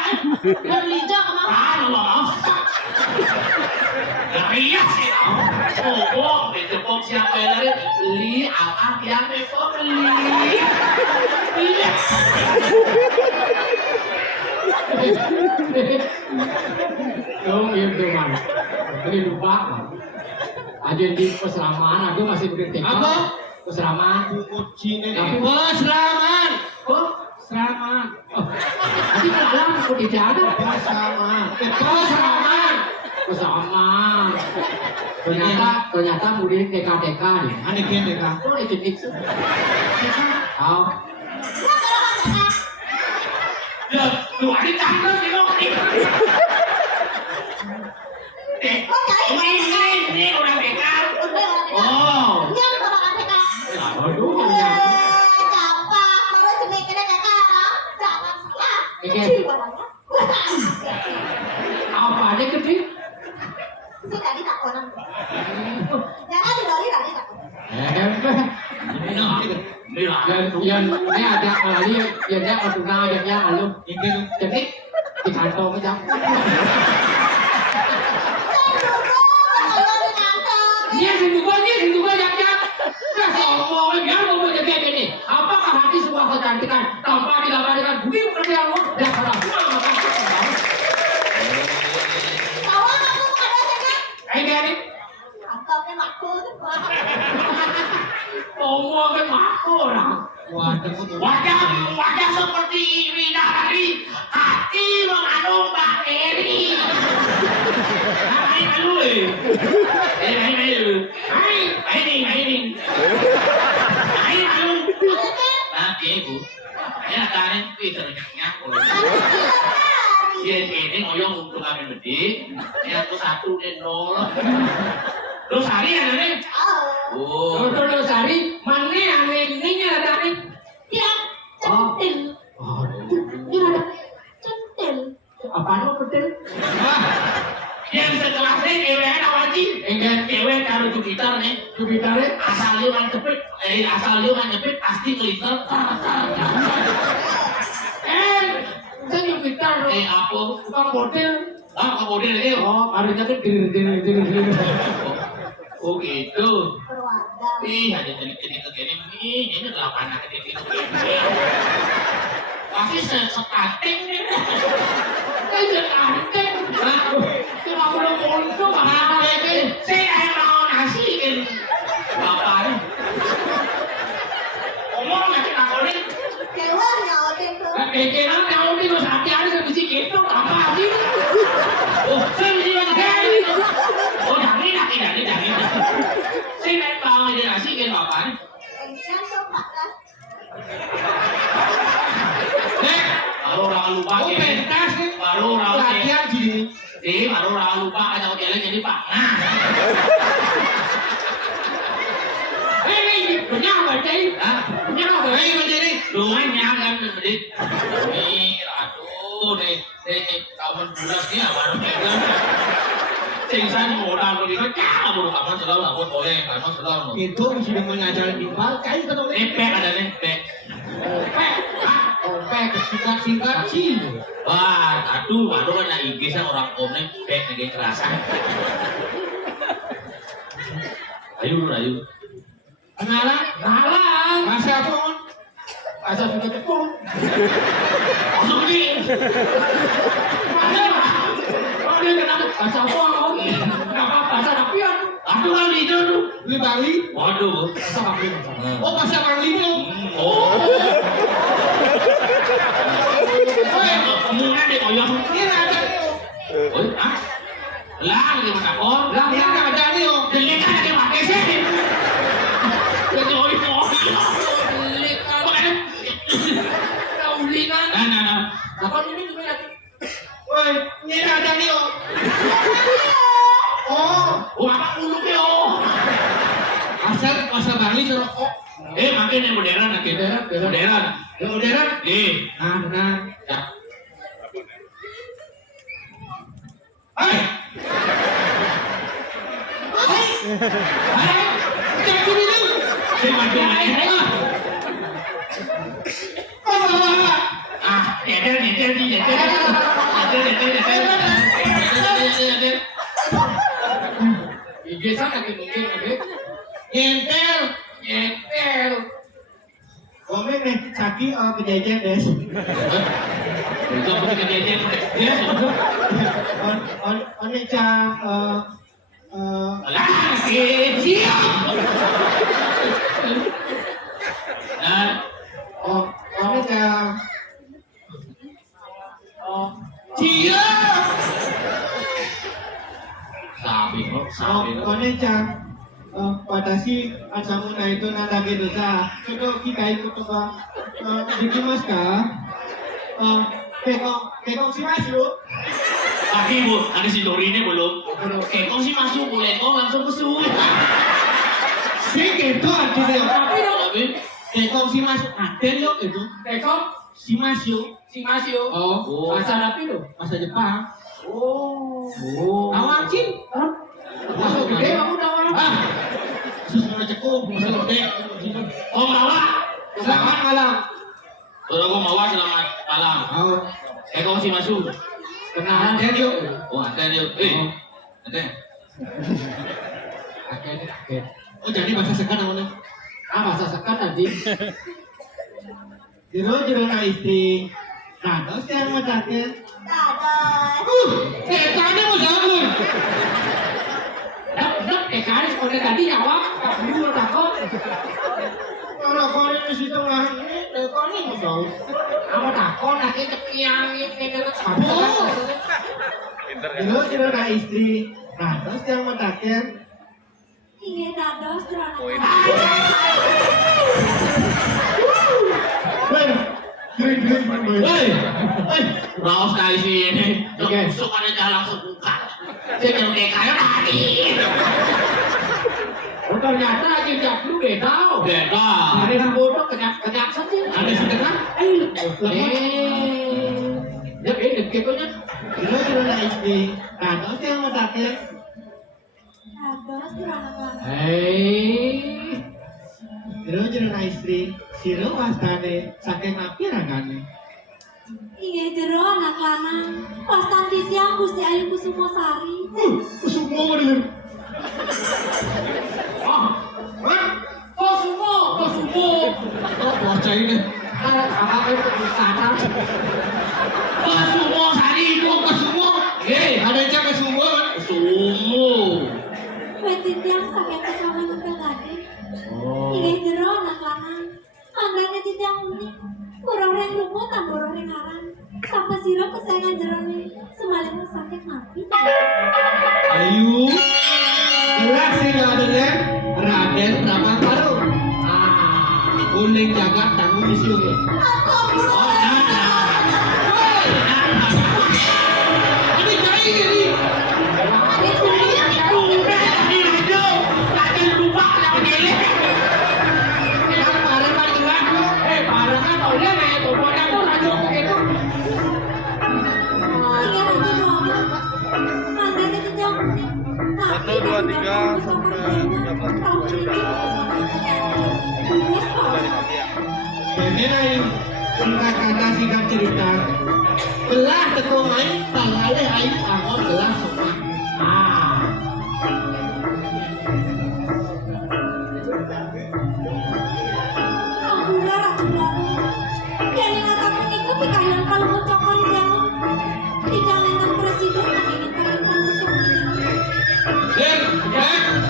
Berlijo kemana? Ah, lu mau? Iya sih, oh, ditepuk siapa yang dari li apa yang nepok li. Iya. Dong gitu man. Ini lupa man. Aja di peseraman, aku masih berhenti. Apa? Peseraman. Kucing ini. Tapi Selamat. oh, seraman. Oh, nanti malam aku dijaga. Selamat. Peseraman. Ternyata murid TK nih. Aneh kian deh kak. Kok ikut-ikut? Tahu? Ya, lu ada tangga sih lo. Ini orang TK. Oh. Aduh, ternyata. Apa aja gede? Yang ini ada kali yang dia orang yang lalu jadi di kantong aja. Dia sendiri yang ngomong biar ngomong jadi ini. Apakah hati sebuah kecantikan tanpa digambarkan bumi perlihatmu dan salah ngomong kan aku orang. Wajah seperti bidadari, hati mengandung bakteri. Hai dulu, hai dulu. Nanti ibu, ya tadi pinternya dia ini ngoyong untuk kami bedi, yang aku satu dan nol. Lu sari ya nih? Oh. Lu sari, mana aneh ininya ada nih? Ya, centil. Ini ada centil. Apaan lo betul? Yang sekelasnya cewek ada wajib. Enggak cewek kalau Jupiter nih. Jupiter Asal lu main jepit pasti ngeliter. Saya Jupiter. Apa? Bukan model. Ah, kemudian itu. Oh, harinya kan dir. Oh gitu. Berwadah. Ih, ada jadi kegini. Ini 8 anak kecil. Pasti sekating nih. Sekating. Cuma belum untung apa ini? Saya mau nasi kan. Bapaknya. Omong ngasih nakonin. Dewa nyautin tuh. Kira-kira kau ini harus hati-hati sama si gitu apa sih? Oh, saya mesti banyak. Oh, jangan. Saya naik bawah aja nasi kan bapaknya. Enggak coba kan. Baru orang lupa Oh, pentas nih. Baru orang Latihan gini. baru orang lupa ada hotel jadi pak. Nah, Punya apa sih? Punya apa? jadi rumahnya kan menjadi ini aduh nih kawan bulan ini baru pegang. Singsan modal beli kan baru kapan selalu boleh kapan selalu. Itu sudah mengajarin di bal kayu kan oleh. Pek ada nih pek. Opek singkat sih. Wah, aduh kan yang IG orang komen pek lagi kerasa. Ayo. Kenalan. Masih apa? Asal sudah tepung. Masuk nih. Dia kenapa? Asal apa? Kenapa bahasa rapian? Aduh kali itu tuh. Beli Bali. Waduh. Asal rapian. Oh, pasar Bang Limo. Oh. Kemudian dia koyong. Ini ada. Oh, ah. Lah, dia makan kor. Lah, ini nggak ada nih om. Delik kan dia pakai sih. Dia koyong. Kaulinan. Nah. Apa ini gimana? Woi, ini ada nih om. Oh, Oh, apa uluknya oh. asal pasar Bali suruh oh. Makin yang modern lagi. Modern. Yang modern. Nah. Ya. Hai. Jangan gini. Saya mati lagi. Nyender. Biasa lagi mungkin ada. Nyentel. Nyetel. Komen nih, Saki kejadian des. Itu apa kejadian? Ya. One ca Alah, kecil. Nah, one ca cia. Sabi. one ca pada si asamu na itu nadage dosa. Coba kita ikut coba dikimas ka. Kekong si Mas yuk. Tadi bu, ada si Dori ini belum. Kekong sih masuk, boleh kong langsung masuk. Si gitu artinya. Tapi dong, tapi Kekong si Mas ada yuk itu. Kekong Si Mas yuk. si Masio. Oh, Bahasa apa itu? Bahasa Jepang. Oh. Awang cing. Masuk gede kamu udah orang. Ah, susu cekung, masuk gede. Oh mawa. Selamat malam. Kalau gua mawa selamat malam. Oh, Kekong si masuk. kenalan dia yuk. Oh ada dia. Ada. Oh, jadi bahasa sekan namanya. Bahasa sekat tadi. Jero na istri. Nah, terus yang mau cakir. Dadah. Kekane mau jalan. Dap, kekari seperti tadi nyawa. Dulu takut. Kalau kau ini si tengah ini, kekane mau jalan. Kamu takut nanti cepiang ini. Jero na istri. Nah, terus yang mau cakir. Ingin dados terang. Hei, Raos kali sih ini. Oke. Tusuk ada jalan langsung buka. Saya yang kekaya tadi. oh ternyata tidak lu deh tahu. Beda. Ada bodoh kenyak saja. Ada si tengah. Ya ini kekonya. Jero na istri. Nah, terus yang mau cakir. Dados terang. Jero na istri. Siro wastane saking napi ragane. Ingin jero anak lanang. Wastan titiang Gusti Ayu Kusumosari. Semua bener. Kosumo. Oh, baca ini. Kosumo sari itu kosumo. Ada yang jaga semua. Sumo. Kue titiang saking kesawan untuk tadi. Ingin jero anak lanang. Manggane titiang unik. Burung reng lumut dan burung reng arang. Sampai siro kesayangan jerone. Semalam sakit napi. Ayu. Gerak sih Raden. Raden Pramangkaru. Uling jagat tanggung isu. Oh, Ini cai ini. Satu, dua, tiga, sampai berapa? Ini nih singkat kata singkat cerita. Belah tekung aing tangale aing anggon belah semua.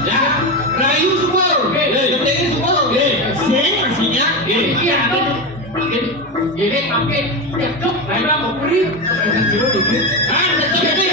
Ya, rayu semua. Gede semua. Sing masihnya. Iya, ini makin cekcok, baiklah mau beli. Ah, gede.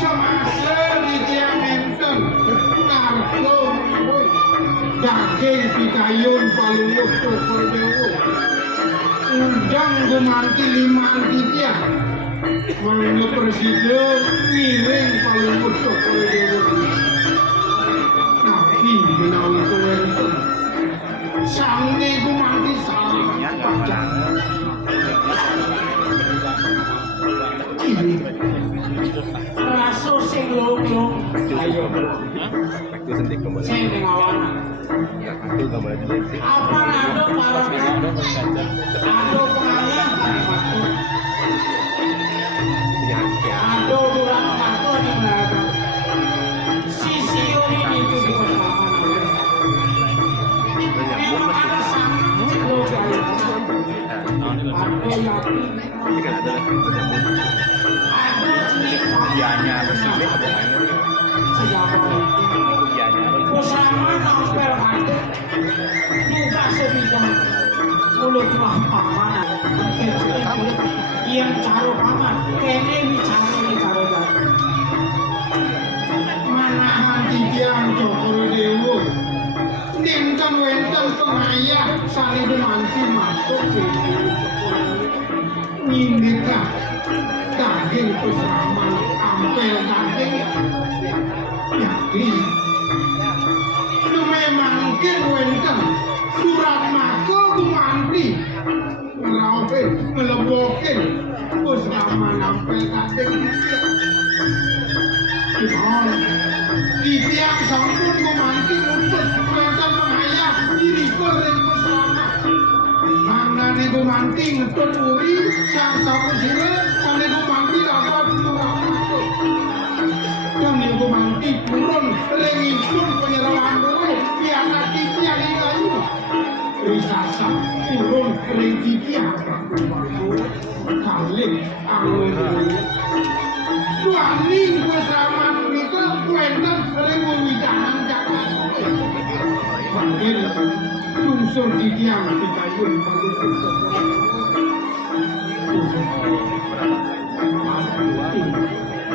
Semasa di tiang enten narko daging pikayun paling waktu perdewo undang gumanti lima antitia mana presiden miring paling waktu perdewo tapi menang itu enten sange gumanti salah pajak ini Raso sing lung-lung. Ayo. Sing ning awan. Apa ado parakan? Ado pengayah kali waktu. Ado durat waktu di belakang. Sisi ini itu di persamaan. Memang ada sama lo kali. Ado yakin. Kuliahnya bersih bersama novel ada juga sebidang mulut paman yang caro paman kene bicara manahan tiang Jokoro Dewo dinten wenten pengayah sali dumanti masuk ngindika daging peseraman ampel daging yakin itu memangkin wenten surat mako gumanti ngerawin ngelebokin peseraman ampel daging di tiang sampun gumanti untuk wenten pengayah diri kering peseraman mangane gumanti ngetut uri sang sapu sire sane gumanti dapat murah yang gumanti turun rengipun penyerahan dulu biar nanti tiang ilayu risasa turun rengki tiang kalik angin Waning bersama kita kuentan remu widanan jalan panggil lungsur di tiang dikayun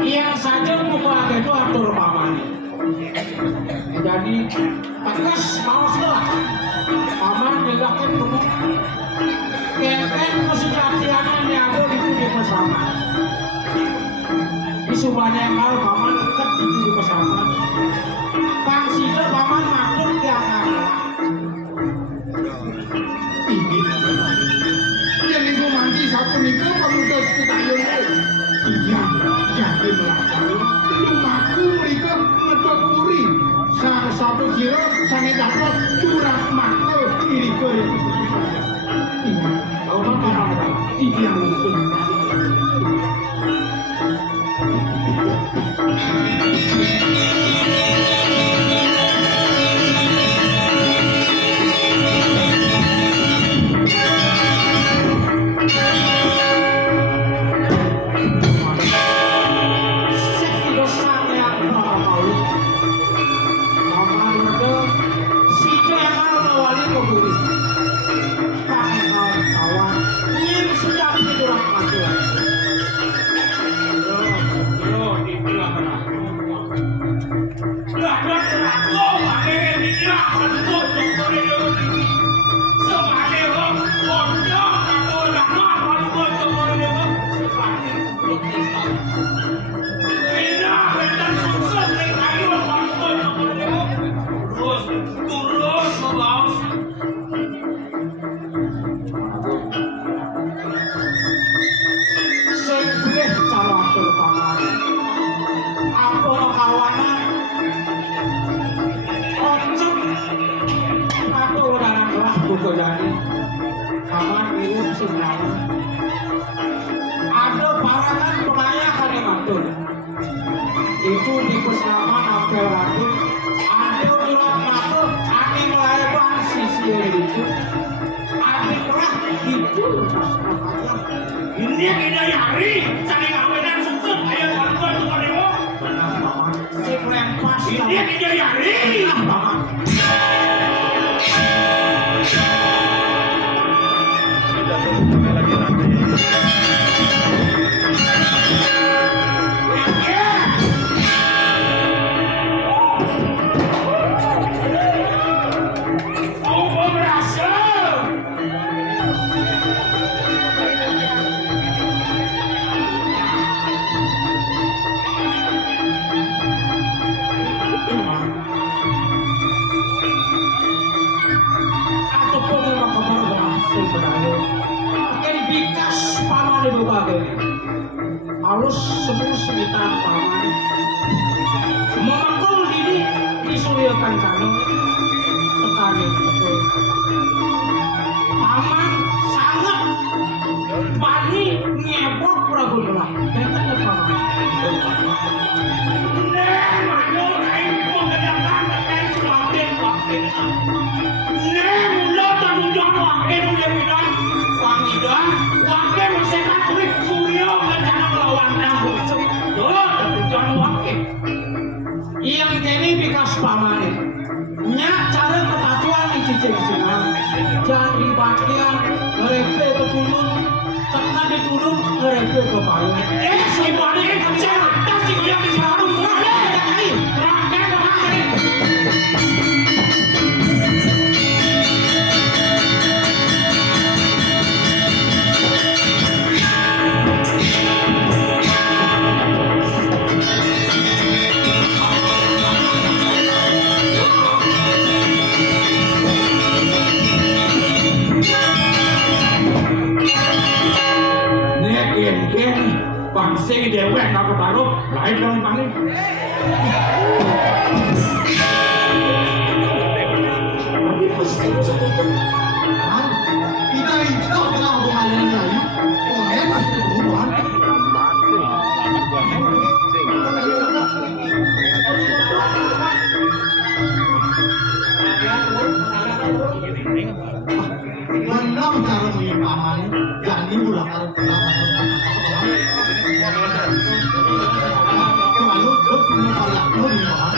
yang saja muka itu atur paman jadi tegas mau setelah paman nyegakin kamu kenten musik latihannya yang ada di bersama Subahnya yang lalu paman dekat di bersama Kang Sida paman matur tiang kalah tinggi jadi gue mandi satu nikah kamu terus ketayun iya jadi belakang rumahku mereka ngetot puri sang satu kira sange dapat curah makna diri ke iya tahu apa iya mungkin Kawan-kawan, ini sudah tidur aku. itu di peselaman apel ratu ada ulang mako ane mulai bang sisi itu ane pernah itu Ini kita nyari, cari ngawenan sukses, ayo bantuan tuh Dewo. benar paman si lempas Ini kita nyari. benar paman Tidak terbuka lagi nanti. Oh, berhasil. atau pun memang kabar berhasil berakhir akan bikas paman ibu bagai halus semua sekitar paman memakul diri disuyakan kami petani betul paman sangat bani nyebok pragunlah dan kan paman Nih, mana ayo kedatangan terkait semakin wakil. Nih, mulut terujung wakil udah bilang wangi dan wakil masyarakat kulit Suryo rencana melawan tanggung. Tuh, terujung wakil. yang kini bikas paman nyak cara ketatuan di cicing sinang jangan di bagian ngerepe ke tulung tekan di tulung ngerepe ke paling Si Bani ini kecil, tas di goyang di sarung. Terakhir kemarin. Nih, bangsa dewek nggak kebaru, lain dong paling. Kita itu kena hubungan dengan Melayu. Oh, enak itu hubungan. Menang cara mengimpaman, jadi ulang Kemalu, lu punya kayak lu di mana?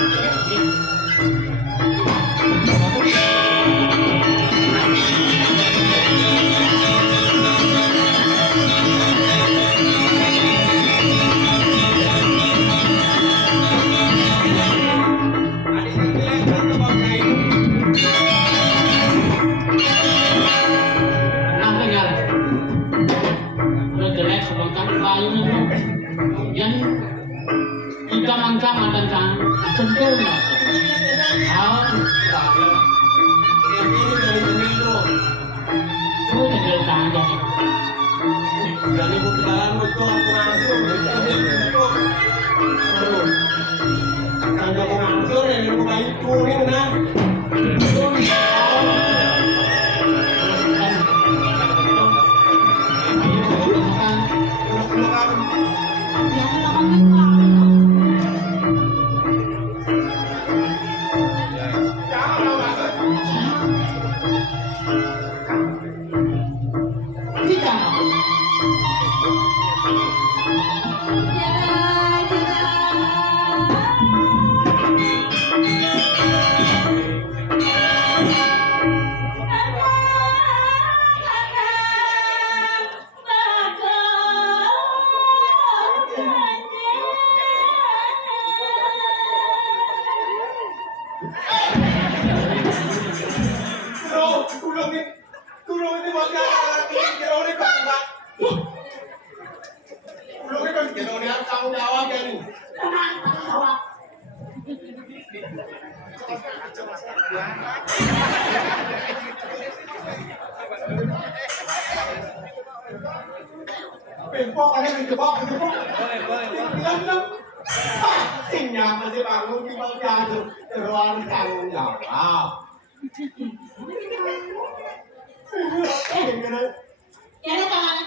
Nah, tinggal. Udah jelek sebangkan kayu nih. Yang kita mangsa makan sang sempurna. Oh, tinggal tanda. Jadi putaran betul aku langsung. Tanda aku langsung yang buka itu ini nah. Tulung ini bakal kira ini pak. Tulung ini kan kira ini tanggung jawab ya nih. Pempok ada yang kebak, pempok. Sinyal masih bangun di bawah teruan tanggung jawab. Kaya tangan.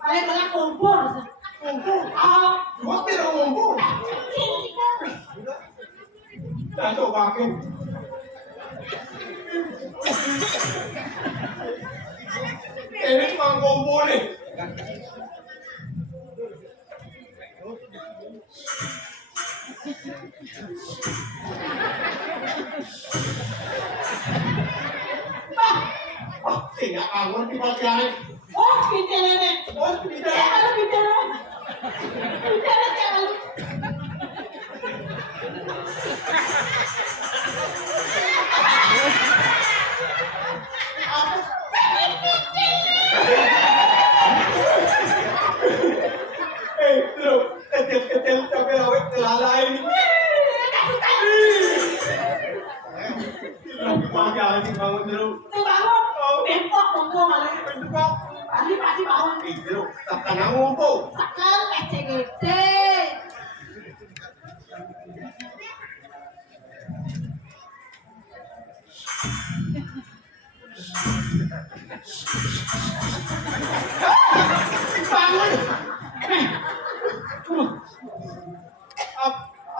Kaya tangan kumpul. Kumpul. Ah, waktu itu kumpul. Tak coba ke. Ini mangkombo nih. Tidak bangun di pagi hari. Oh, bicara nih. Oh, tidak. Jangan bicara. Bicara jangan. Loh, kecil-kecil cabai rawit kelalain. Lagi pagi hari bangun dulu. Bangun. Bentok ngumpul malah. Bentuk. Pasti bangun. Itu, takkan ngumpul. Sakal kece gede. Bangun.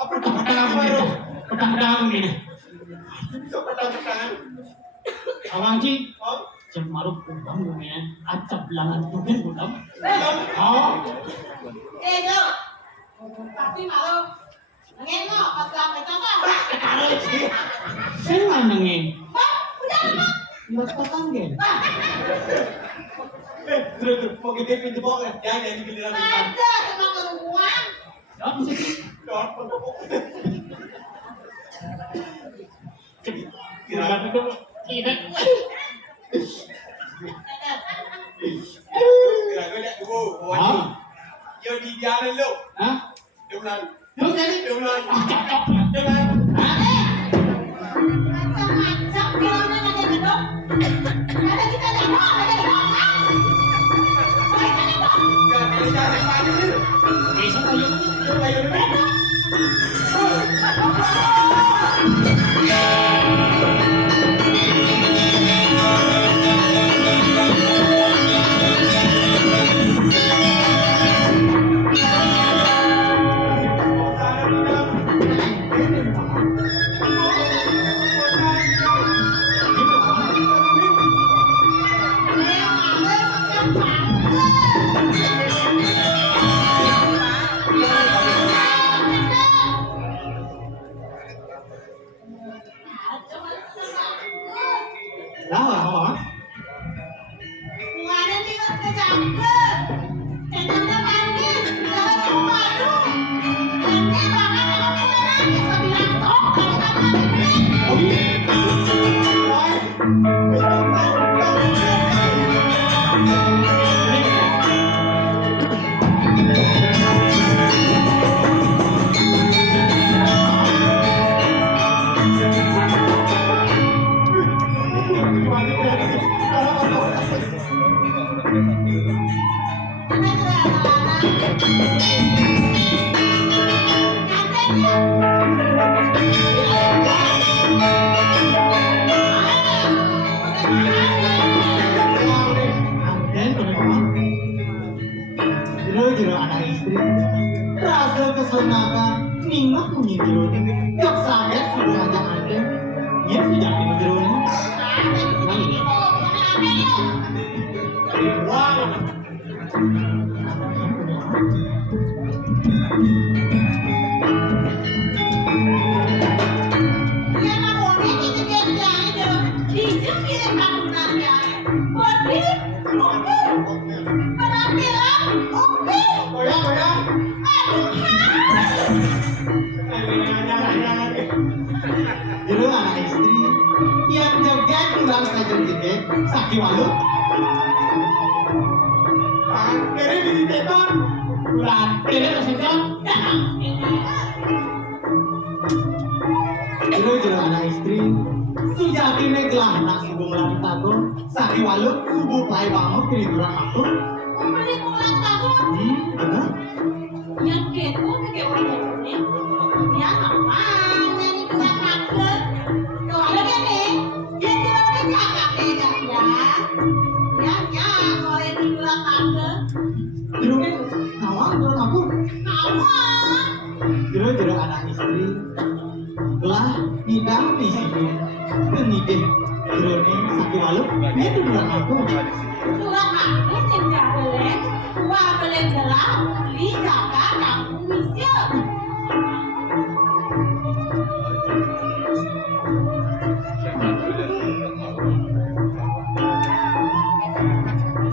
Apa Pedang itu? pedang ini. Itu pedang-pedangan. Awang Ci, Oh, cemmaruk kubang ya. Acap langan tugen kubang. oh. Yo. Pasti malu. Ngengok pas lama coba. Ketaruh sih. Saya nangin. Bang, udah bang. Mas petanggen. Terus, mau kita pintu bawah ya, yang di giliran depan. Ada sama keruang. Apa sih? Dor, pendukung. Kira itu tidak. Kira-kira lihat dulu, wajib. Ah, Yo di diaran lu. hah? Diulang. Lu jadi Diulang. cocok. Diulang. Macam-macam bilangnya ada gedung. Ada kita gedung, ada gedung. Jangan maju dulu. Besok ayo. Coba ayo dulu. Lah, Jero anak istri rasa kesenangan ningok bunyi jero tiap sakit sudah ngajak anda ya sudah ini jero Wow. Goyang, goyang. jero anak istri yang joget pulang saja joget sakit walu Kiri di teton. bulan pilih kesenjang. jero anak istri sudah kini gelah nak subung lari tato sakit walu subuh play bangun keriburan aku benar Yang kepo kayak orang ini, ya ngapain ini buat makan? Tuh ada gini, dia jualnya jangan beda ya. Ya, kalau ini buat makan, jero ini nawang jero aku awal. jero anak istri gelah ide drone saking walu piye tuduhan aku Tua kami sing jabelen, tua belen jelau, li jaga kamu wisya.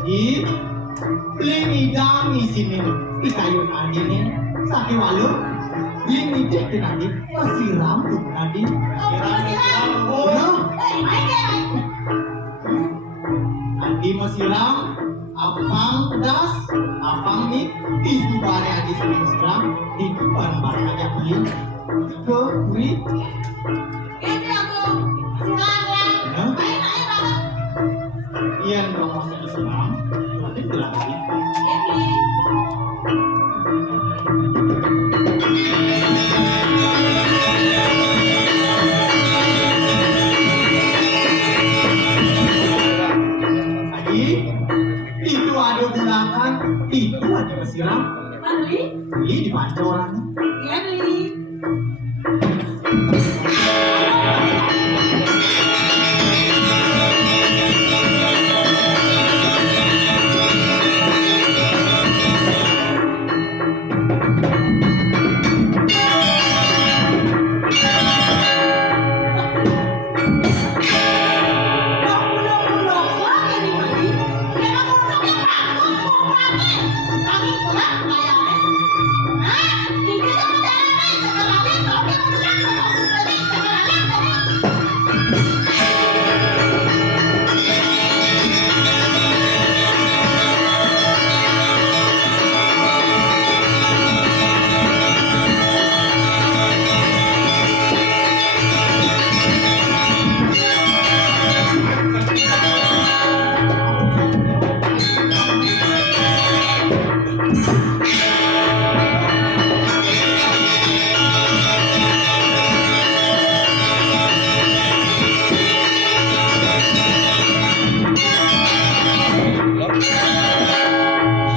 i lini dang isine isayun adine saking walu lini dek tenadi pasiram tuh tadi Andi masiram, apang pedas, apang mie, isu bare adi siram, di depan bare aja pilih. Ke beri, Ini aku silakan. Ayo. ian romo siram, nanti dilagi. Ini. Adi, itu ada gulakan, itu ada mesiram, Mali. beli di pancoran. Ini.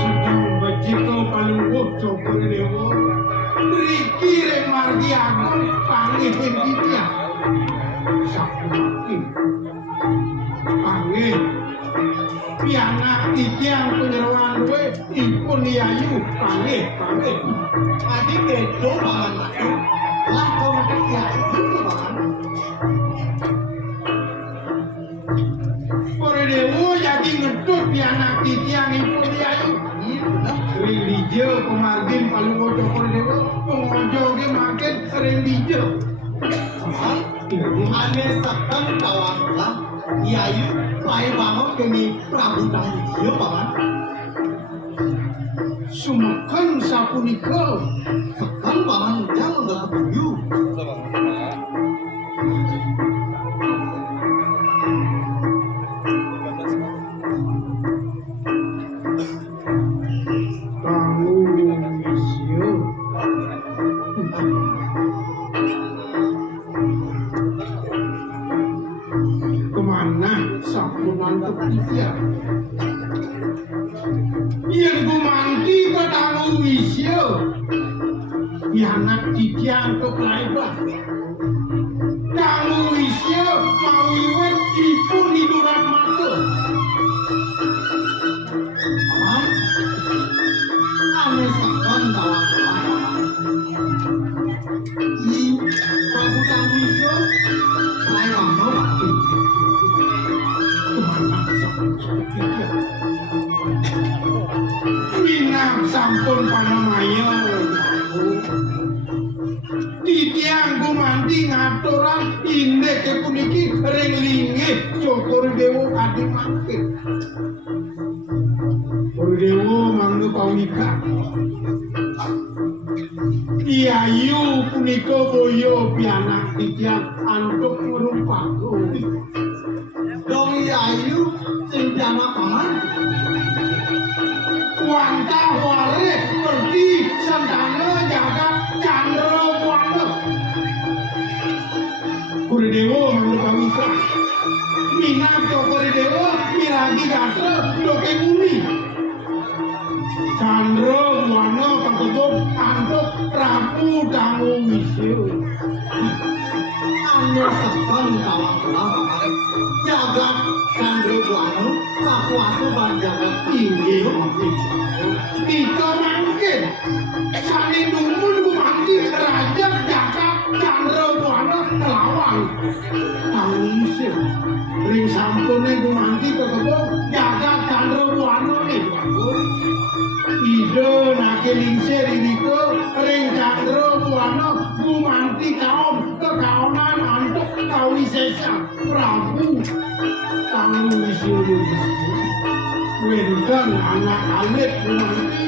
Sedang bajiko palungguh cokor dewa Riki remardiano panggih hentitia Sakumakin panggih pianak tikiang penyerawan we ipun yayu panggih Adi kedo bangan mati, lah kau makan kiai itu bangan. Pore dewa jadi ngedut pianak tikiang ipun yayu Religio pemargin palungguh cokor dewa pengonjo ke makin religio Ane sekang kawan lah, kiai lain bangun kini Prabu Tangguh bangan. Sumakan sapunika Sekang bangan jangan nggak kebuyu. kamu isyo kemana sapunan ketiga yang gumanti ke tamu isyo anak tikian ke pelaibat tamu isyo mau iwet ipun hiduran mata Aman, ane sekang kawan bangan. I Prabu Tangguh lain bangun mati. Minang sampun panamaya titiang gumanti ngaturan indek kepuniki ring linggih cokor dewa adi mangkit Cokor dewa mangga pawika Iyayu punika boyo pianak titiang antuk merupaku Dong ayu sing jana paman. Wanta wale pergi santana jaga candra wanda Kuridewo mangga pawika Minang cokor dewa miragi gatra doke muni Candra wanda ketebuk antuk Prabu Tangguh Wisyo Ane sekon kawang jagat Candro Buano kakuasa banjagat tinggi Ika mangkin sani numun gumanti raja jagat Candra Buana Kelawang Tangisir ring sampune gumanti kekebong jagat Candra Buana nih ide nake lingsir iriko ring Candra Buana gumanti kaum kekaonan antuk kawisesa Prabu Tangisir Wenten anak alit gumanti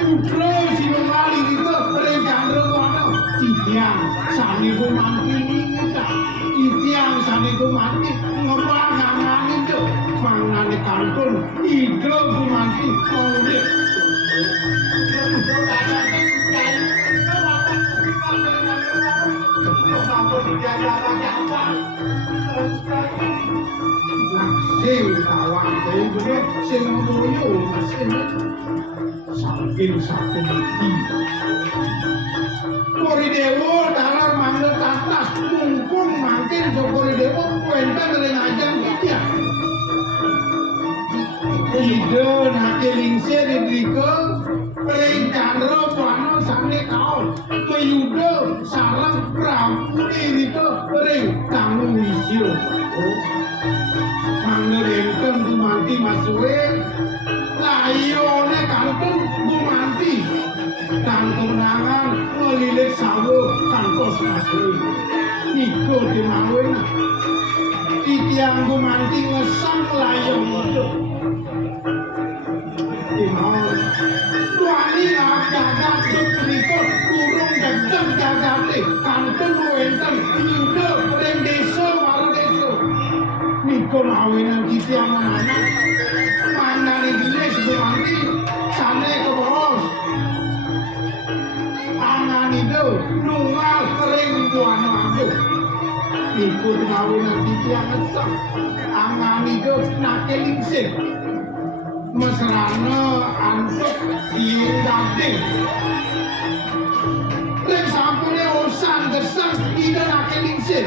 putra sinungaling itu Candra Buana Titiang sani gumanti ngita Titiang sani gumanti ngembang ngangan itu mangane kantun ide gumanti maulit sing kawang dhewe sing ngoyo sing saking sapuniki Koridewo dalar mangga tatas mungkung mangkin Koridewo wenten ring ajang Titiang ide nake lingsir diko ring Candra Buana sane kaon meyuda sareng Prabu irika ring Tangisir mangerengken gumanti masuwe layone kantun gumanti dan kemenangan melilit sawo kantos masuwe iku dimawin Titiang gumanti ngesang layong itu dimawin wani jagat sepunika kurung gendeng jagate kantun wenten yuda ring desa karo desa niku mawinan Titiang anak manane diles gumanti sane keboros angan itu nungal ring Buana Agung niku mawinan Titiang ngesang angan itu nake lingsir mesrana antuk dieng gading ring sampune osan gesang ida nake lingsir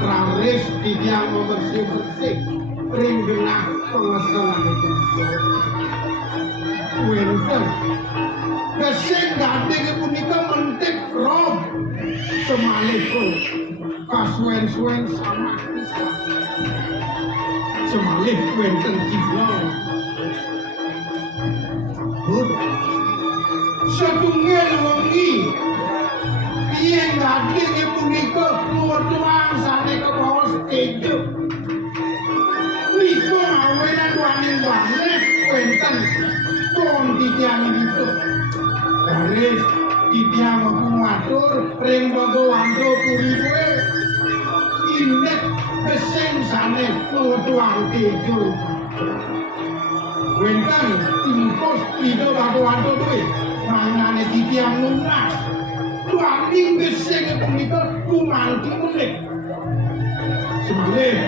raris Titiang bersih-bersih ring genah pengeselan itu wenten gesing gading punika mentik rob semaliku kasuwen-suwen sama pisan semalih wenten jiblong setunggal wengi yen gading punika nuwutuang sane kebawas tejo niku mawenan waning banget wenten kon Titiang itu garis Titiang matur ring Bhagawanta Puriwe inek gesing sane nuwutuang tejo wenten impos ide Bhagawanta duwe mangane Titiang lunas waning gesing punika gumanti menik semalih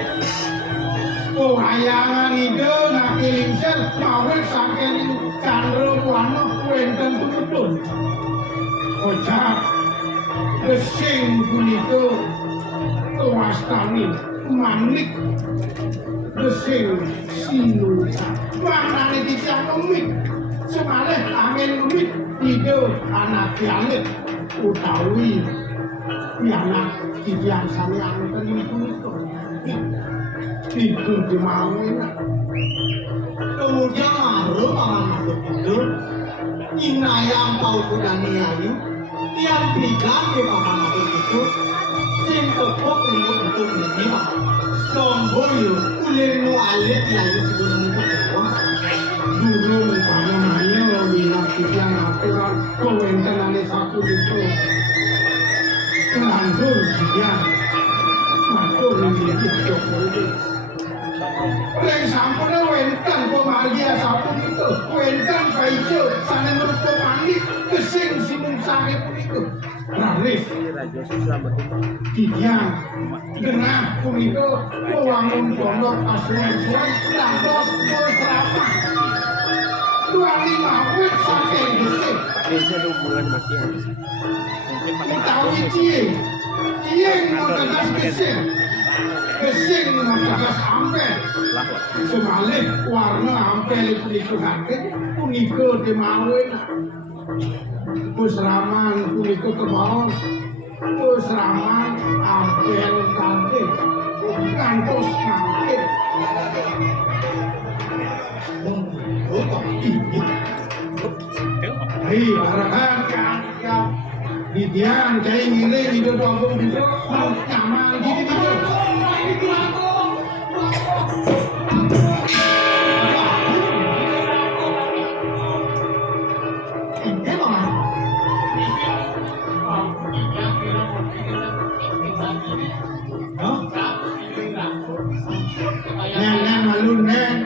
wayangan ide nake lingsir mawis saking Candra Buana wenten tumutun ojak gesing punika wastani manik gesing sinusa manane Titiang umit semalih angin umit ide anak alit utawi anak Titiang sami anu punika itu dimawin kemudian maru paman makhluk itu inayang kau kudani ayu tiang bigan di paman makhluk itu sing tepuk untuk menerima tomboyo ulir nu alit ayu sebelum itu dewa dulu pada maya winak Titiang aturan kewentenane satu itu lantur Titiang matur niki Jokowi ring sampune wenten pamargia sapun itu wenten kaijo sane merupa manik gesing sinungsare punika raris Titiang genah punika wangun pondok asuhan-suhan lantos berserapah tuani mawit saking gesing utawi cie Yen menggagas gesing. Gesing menggagas ampel. Sebalik warna ampel punika hati punika dimawin. Pusraman punika kebaos. Pusraman ampel kantin. Kantos kantin. Hei, arahan kan ya. Didian cai ngire hidup agung hidup nyaman gitu gitu. Neng malu neng.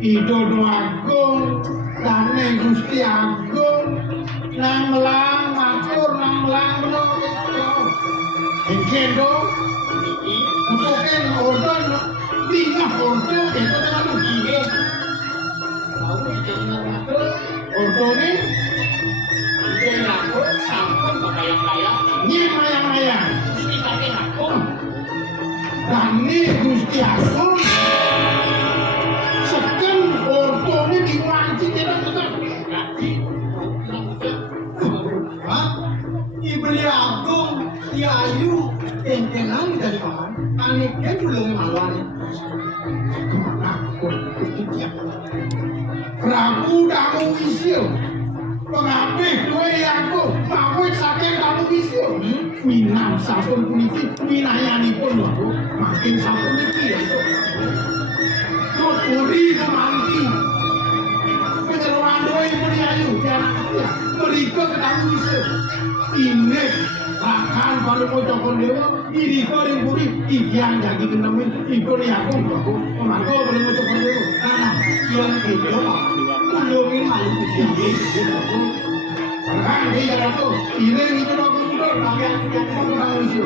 Idodo agung, dane Gusti Agung, nang melang matur nang melang menawa. Engkendo, mungkin order, lima order itu terlalu gede. Order ni, ni mayang-mayang. Dane Gusti Agung. Ortone diwanci tetap. Ibeli agung, si ayu, tentengan dari kawan. Anaknya juga maluan. Kemana pun itu Prabu Damu Wisyo. Pengabih kue aku, mawit saking Damu Wisyo. Minam sampun puniki, minayani pun aku, makin sampun iki. Uri kemanti penyeruan doa ibu diayu jangan mereka ketemu bisa ini akan kalau mau cokol dewa iri kau yang puri ikan jadi kenemin ibu ni aku pemangku kalau mau cokol dewa Nah, yang itu ulungin malu kecil. kan dia itu ini itu dong Yang mau ketemu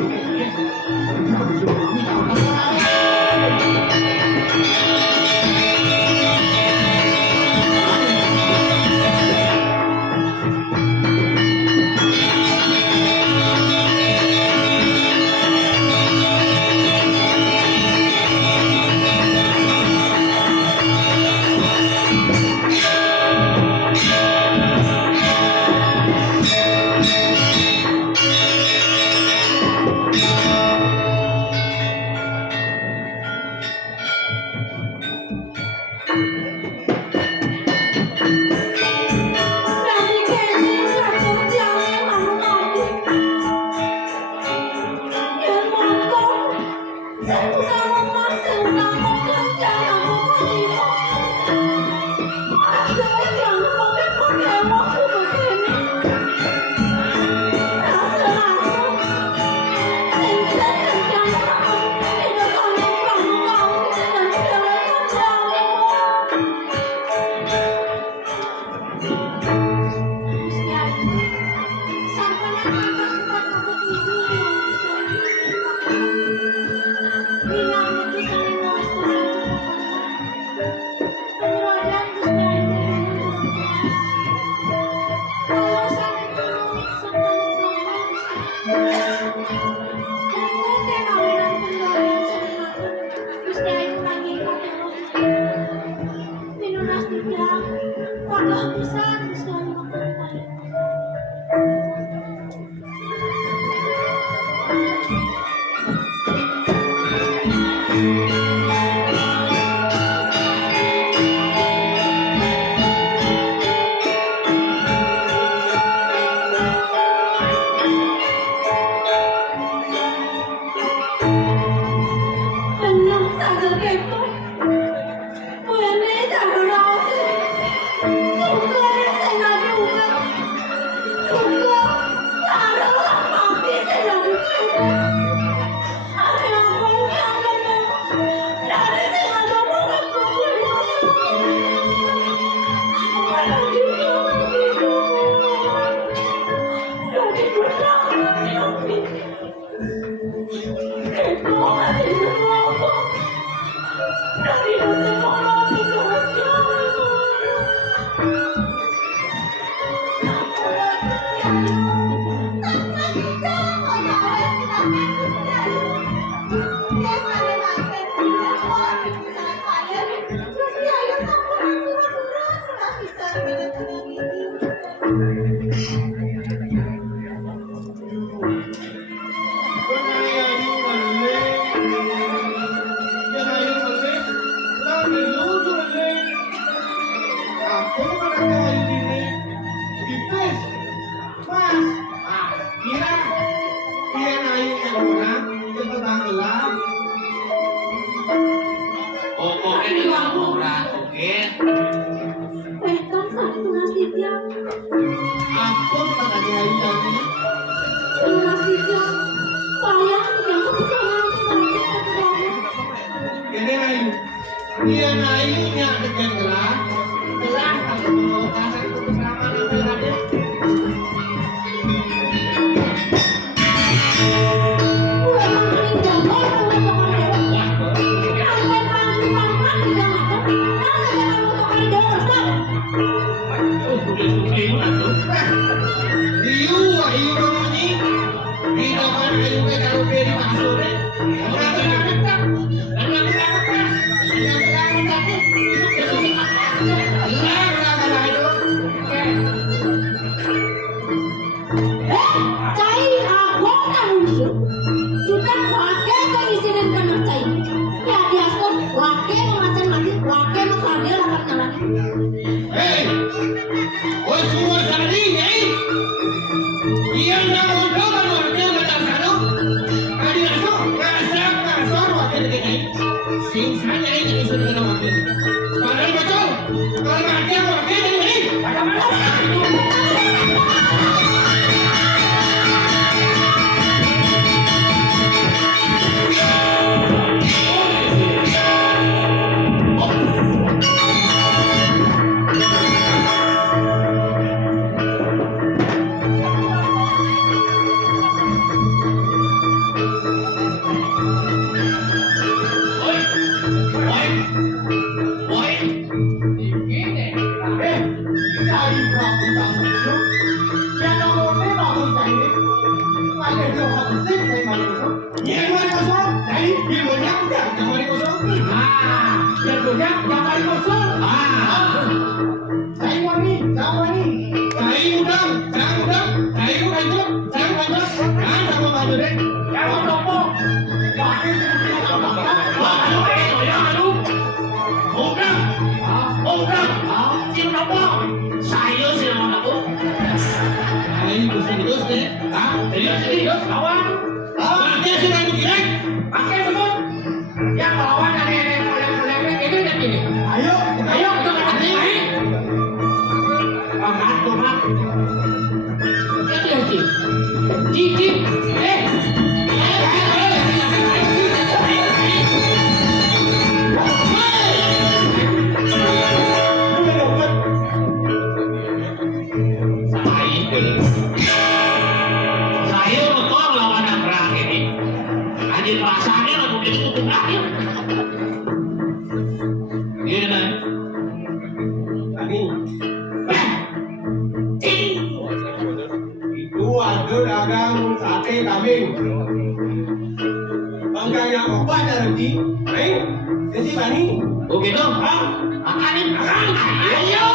bisa Iya. Iya naik yang benar. Kita tanggelam. Pokoknya di kampung ratukin. Kan sakit tunas Ditya. Aku pada hari ini. Tunas Ditya. Bayang yang bisa nanti lagi satu lagi. Ini naik. Iya naiknya dengan gelas. Gelas atau kasar bersama dengan rakyat. Udah paling jambol sama Joko Dewa. Sampai panggilan udah nggak ada. Nanti jangan mau Joko Dewa besar. Iu ini. Di depan ayu kalau beri maksudnya. Orang terdekat. Cai agong kan usul. Juga wake kan isinin bener cai. Ya diaspor wake mengasen lagi, wake masadil akan nyalani. Hei, oh semua tadi, hei, yang nak ngobrol kan wakil macam sana, ada masuk, kasar wakil begini, sing sana ini sudah kena wakil, padahal betul, kalau ada wakil ini, cari berapa tahun itu, yang nomornya bagus tadi, ada dua ratus dari mana kosong, yang mana kosong, dari yang banyak dah, yang mana kosong, yang banyak, yang mana kosong, saya wani, saya udang, sama baju deh, yang apa, pakai Saya sih nama aku. ini terus deh, Serius, kawan. dia sudah begini, Pakai betul. Yang lawan ada yang mulai itu dan ini. ayo, Ayo kita makan ini. Makan. Ini ya Ci. Cici. Saya nonton lawan yang berakhir ini. Ada perasaannya lagu dia itu berakhir. Iya kan? tadi Cing. itu ada dagang sate kambing, bangkanya obat nanti, jadi bani, Oh gitu? Makanin. Ayo.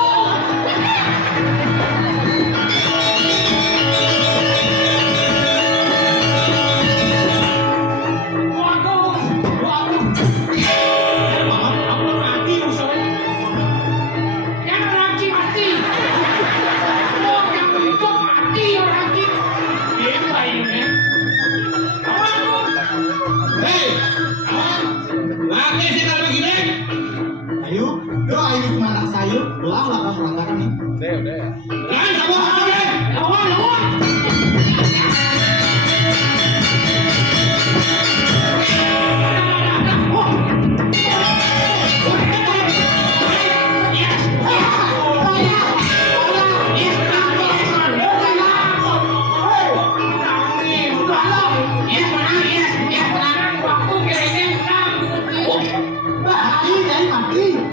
laki sih kalau begini, ayo, doa ayo semangat sayur, belah lakukan pelanggaran nih, lain sama apa Lawan.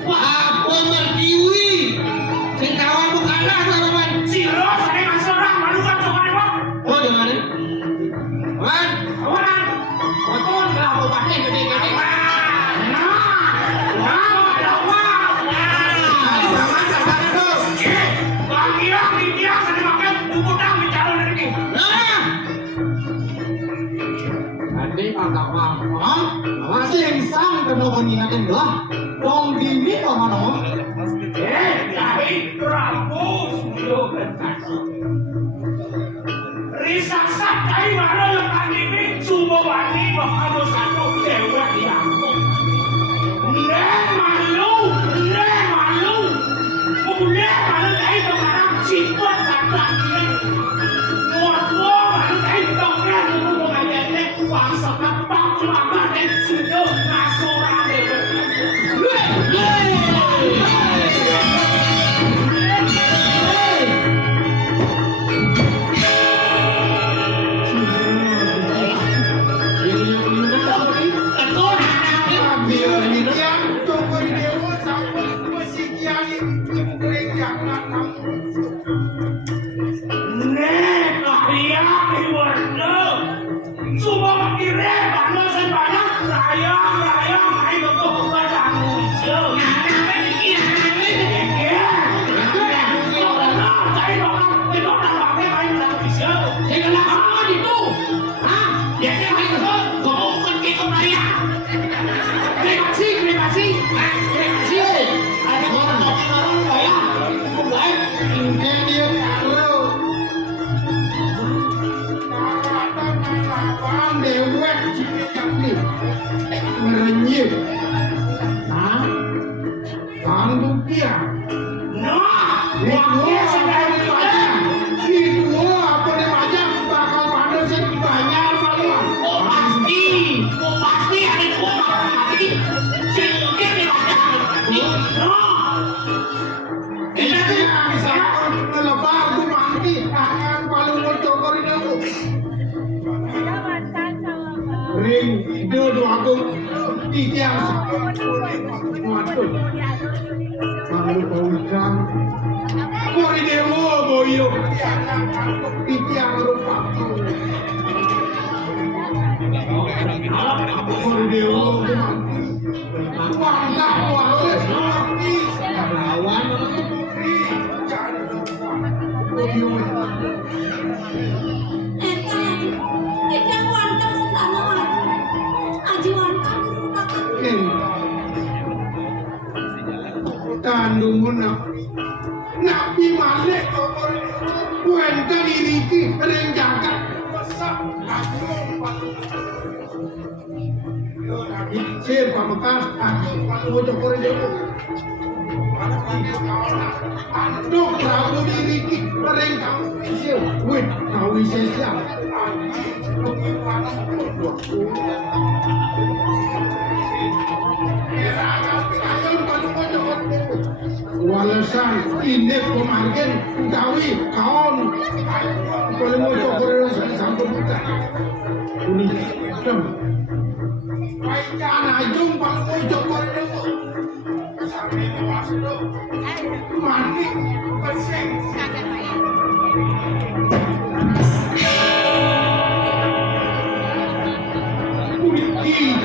Apa merkiwi? Sing kawan bukan lah kawan. Oh jangan nih. Wan, Betul, kalau pakai gede-gede. masih yang sang kena mengingatkan belah. Dong dimi mana? Prabu Suyo Raksasa. Risaksa Sumo wani bakal satu cewek yang malu, mulai malu dari orang sifat kata ini, muat malu dari orang ngomong aja deh, bangsa apa cuma dan sudah nasoran Nabi Malik kuenta diriki renjakan besar Nabi Sir Pamekasan Aku Jokore Dewo Anduk Prabu diriki renjakan Sir Win Kawi Sesya Walasan indek pemargen utawi kaon kalau mau coba sampai buka unik tem jangan ajung kalau mau coba dulu sampai wasdo mati peseng unik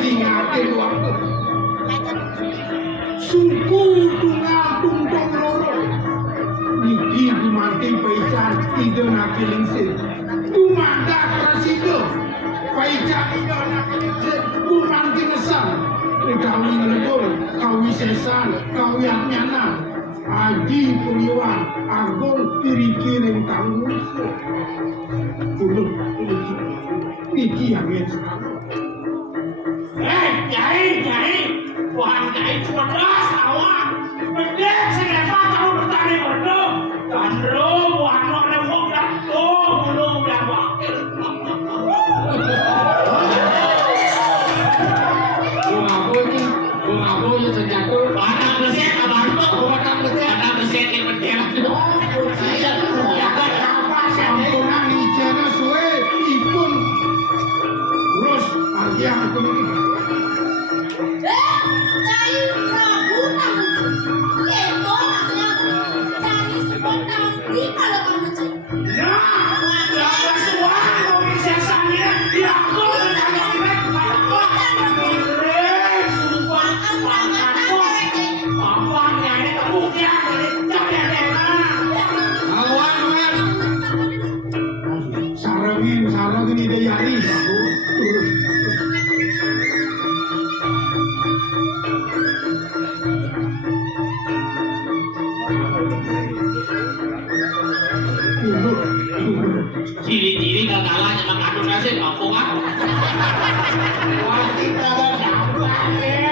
tinggal waktu suku tunggang loro niki dimanti paisan tiga naki lingsir tumanda krasido paisan tiga naki lingsir kumanti ngesan kawi ngelebur kawi sesan kawi atnyana Haji Puriwan Agung kiri-kiri tanggung kuluk niki yang Nyai Wah, Nyai cerdas awak Pendek siapa tahu bertani bodoh Dan lo wano nembok dan lo belum yang wakil Gua ngaku ya sejatuh Padang beset kabar lo Padang beset yang penting Ya kan apa sampunan ijana suwe Ipun Terus lagi yang kemudian sarangin ide yari ciri Ini kagalan yang mengandung nasib, kampung ah. Pasti kagak dapat ya.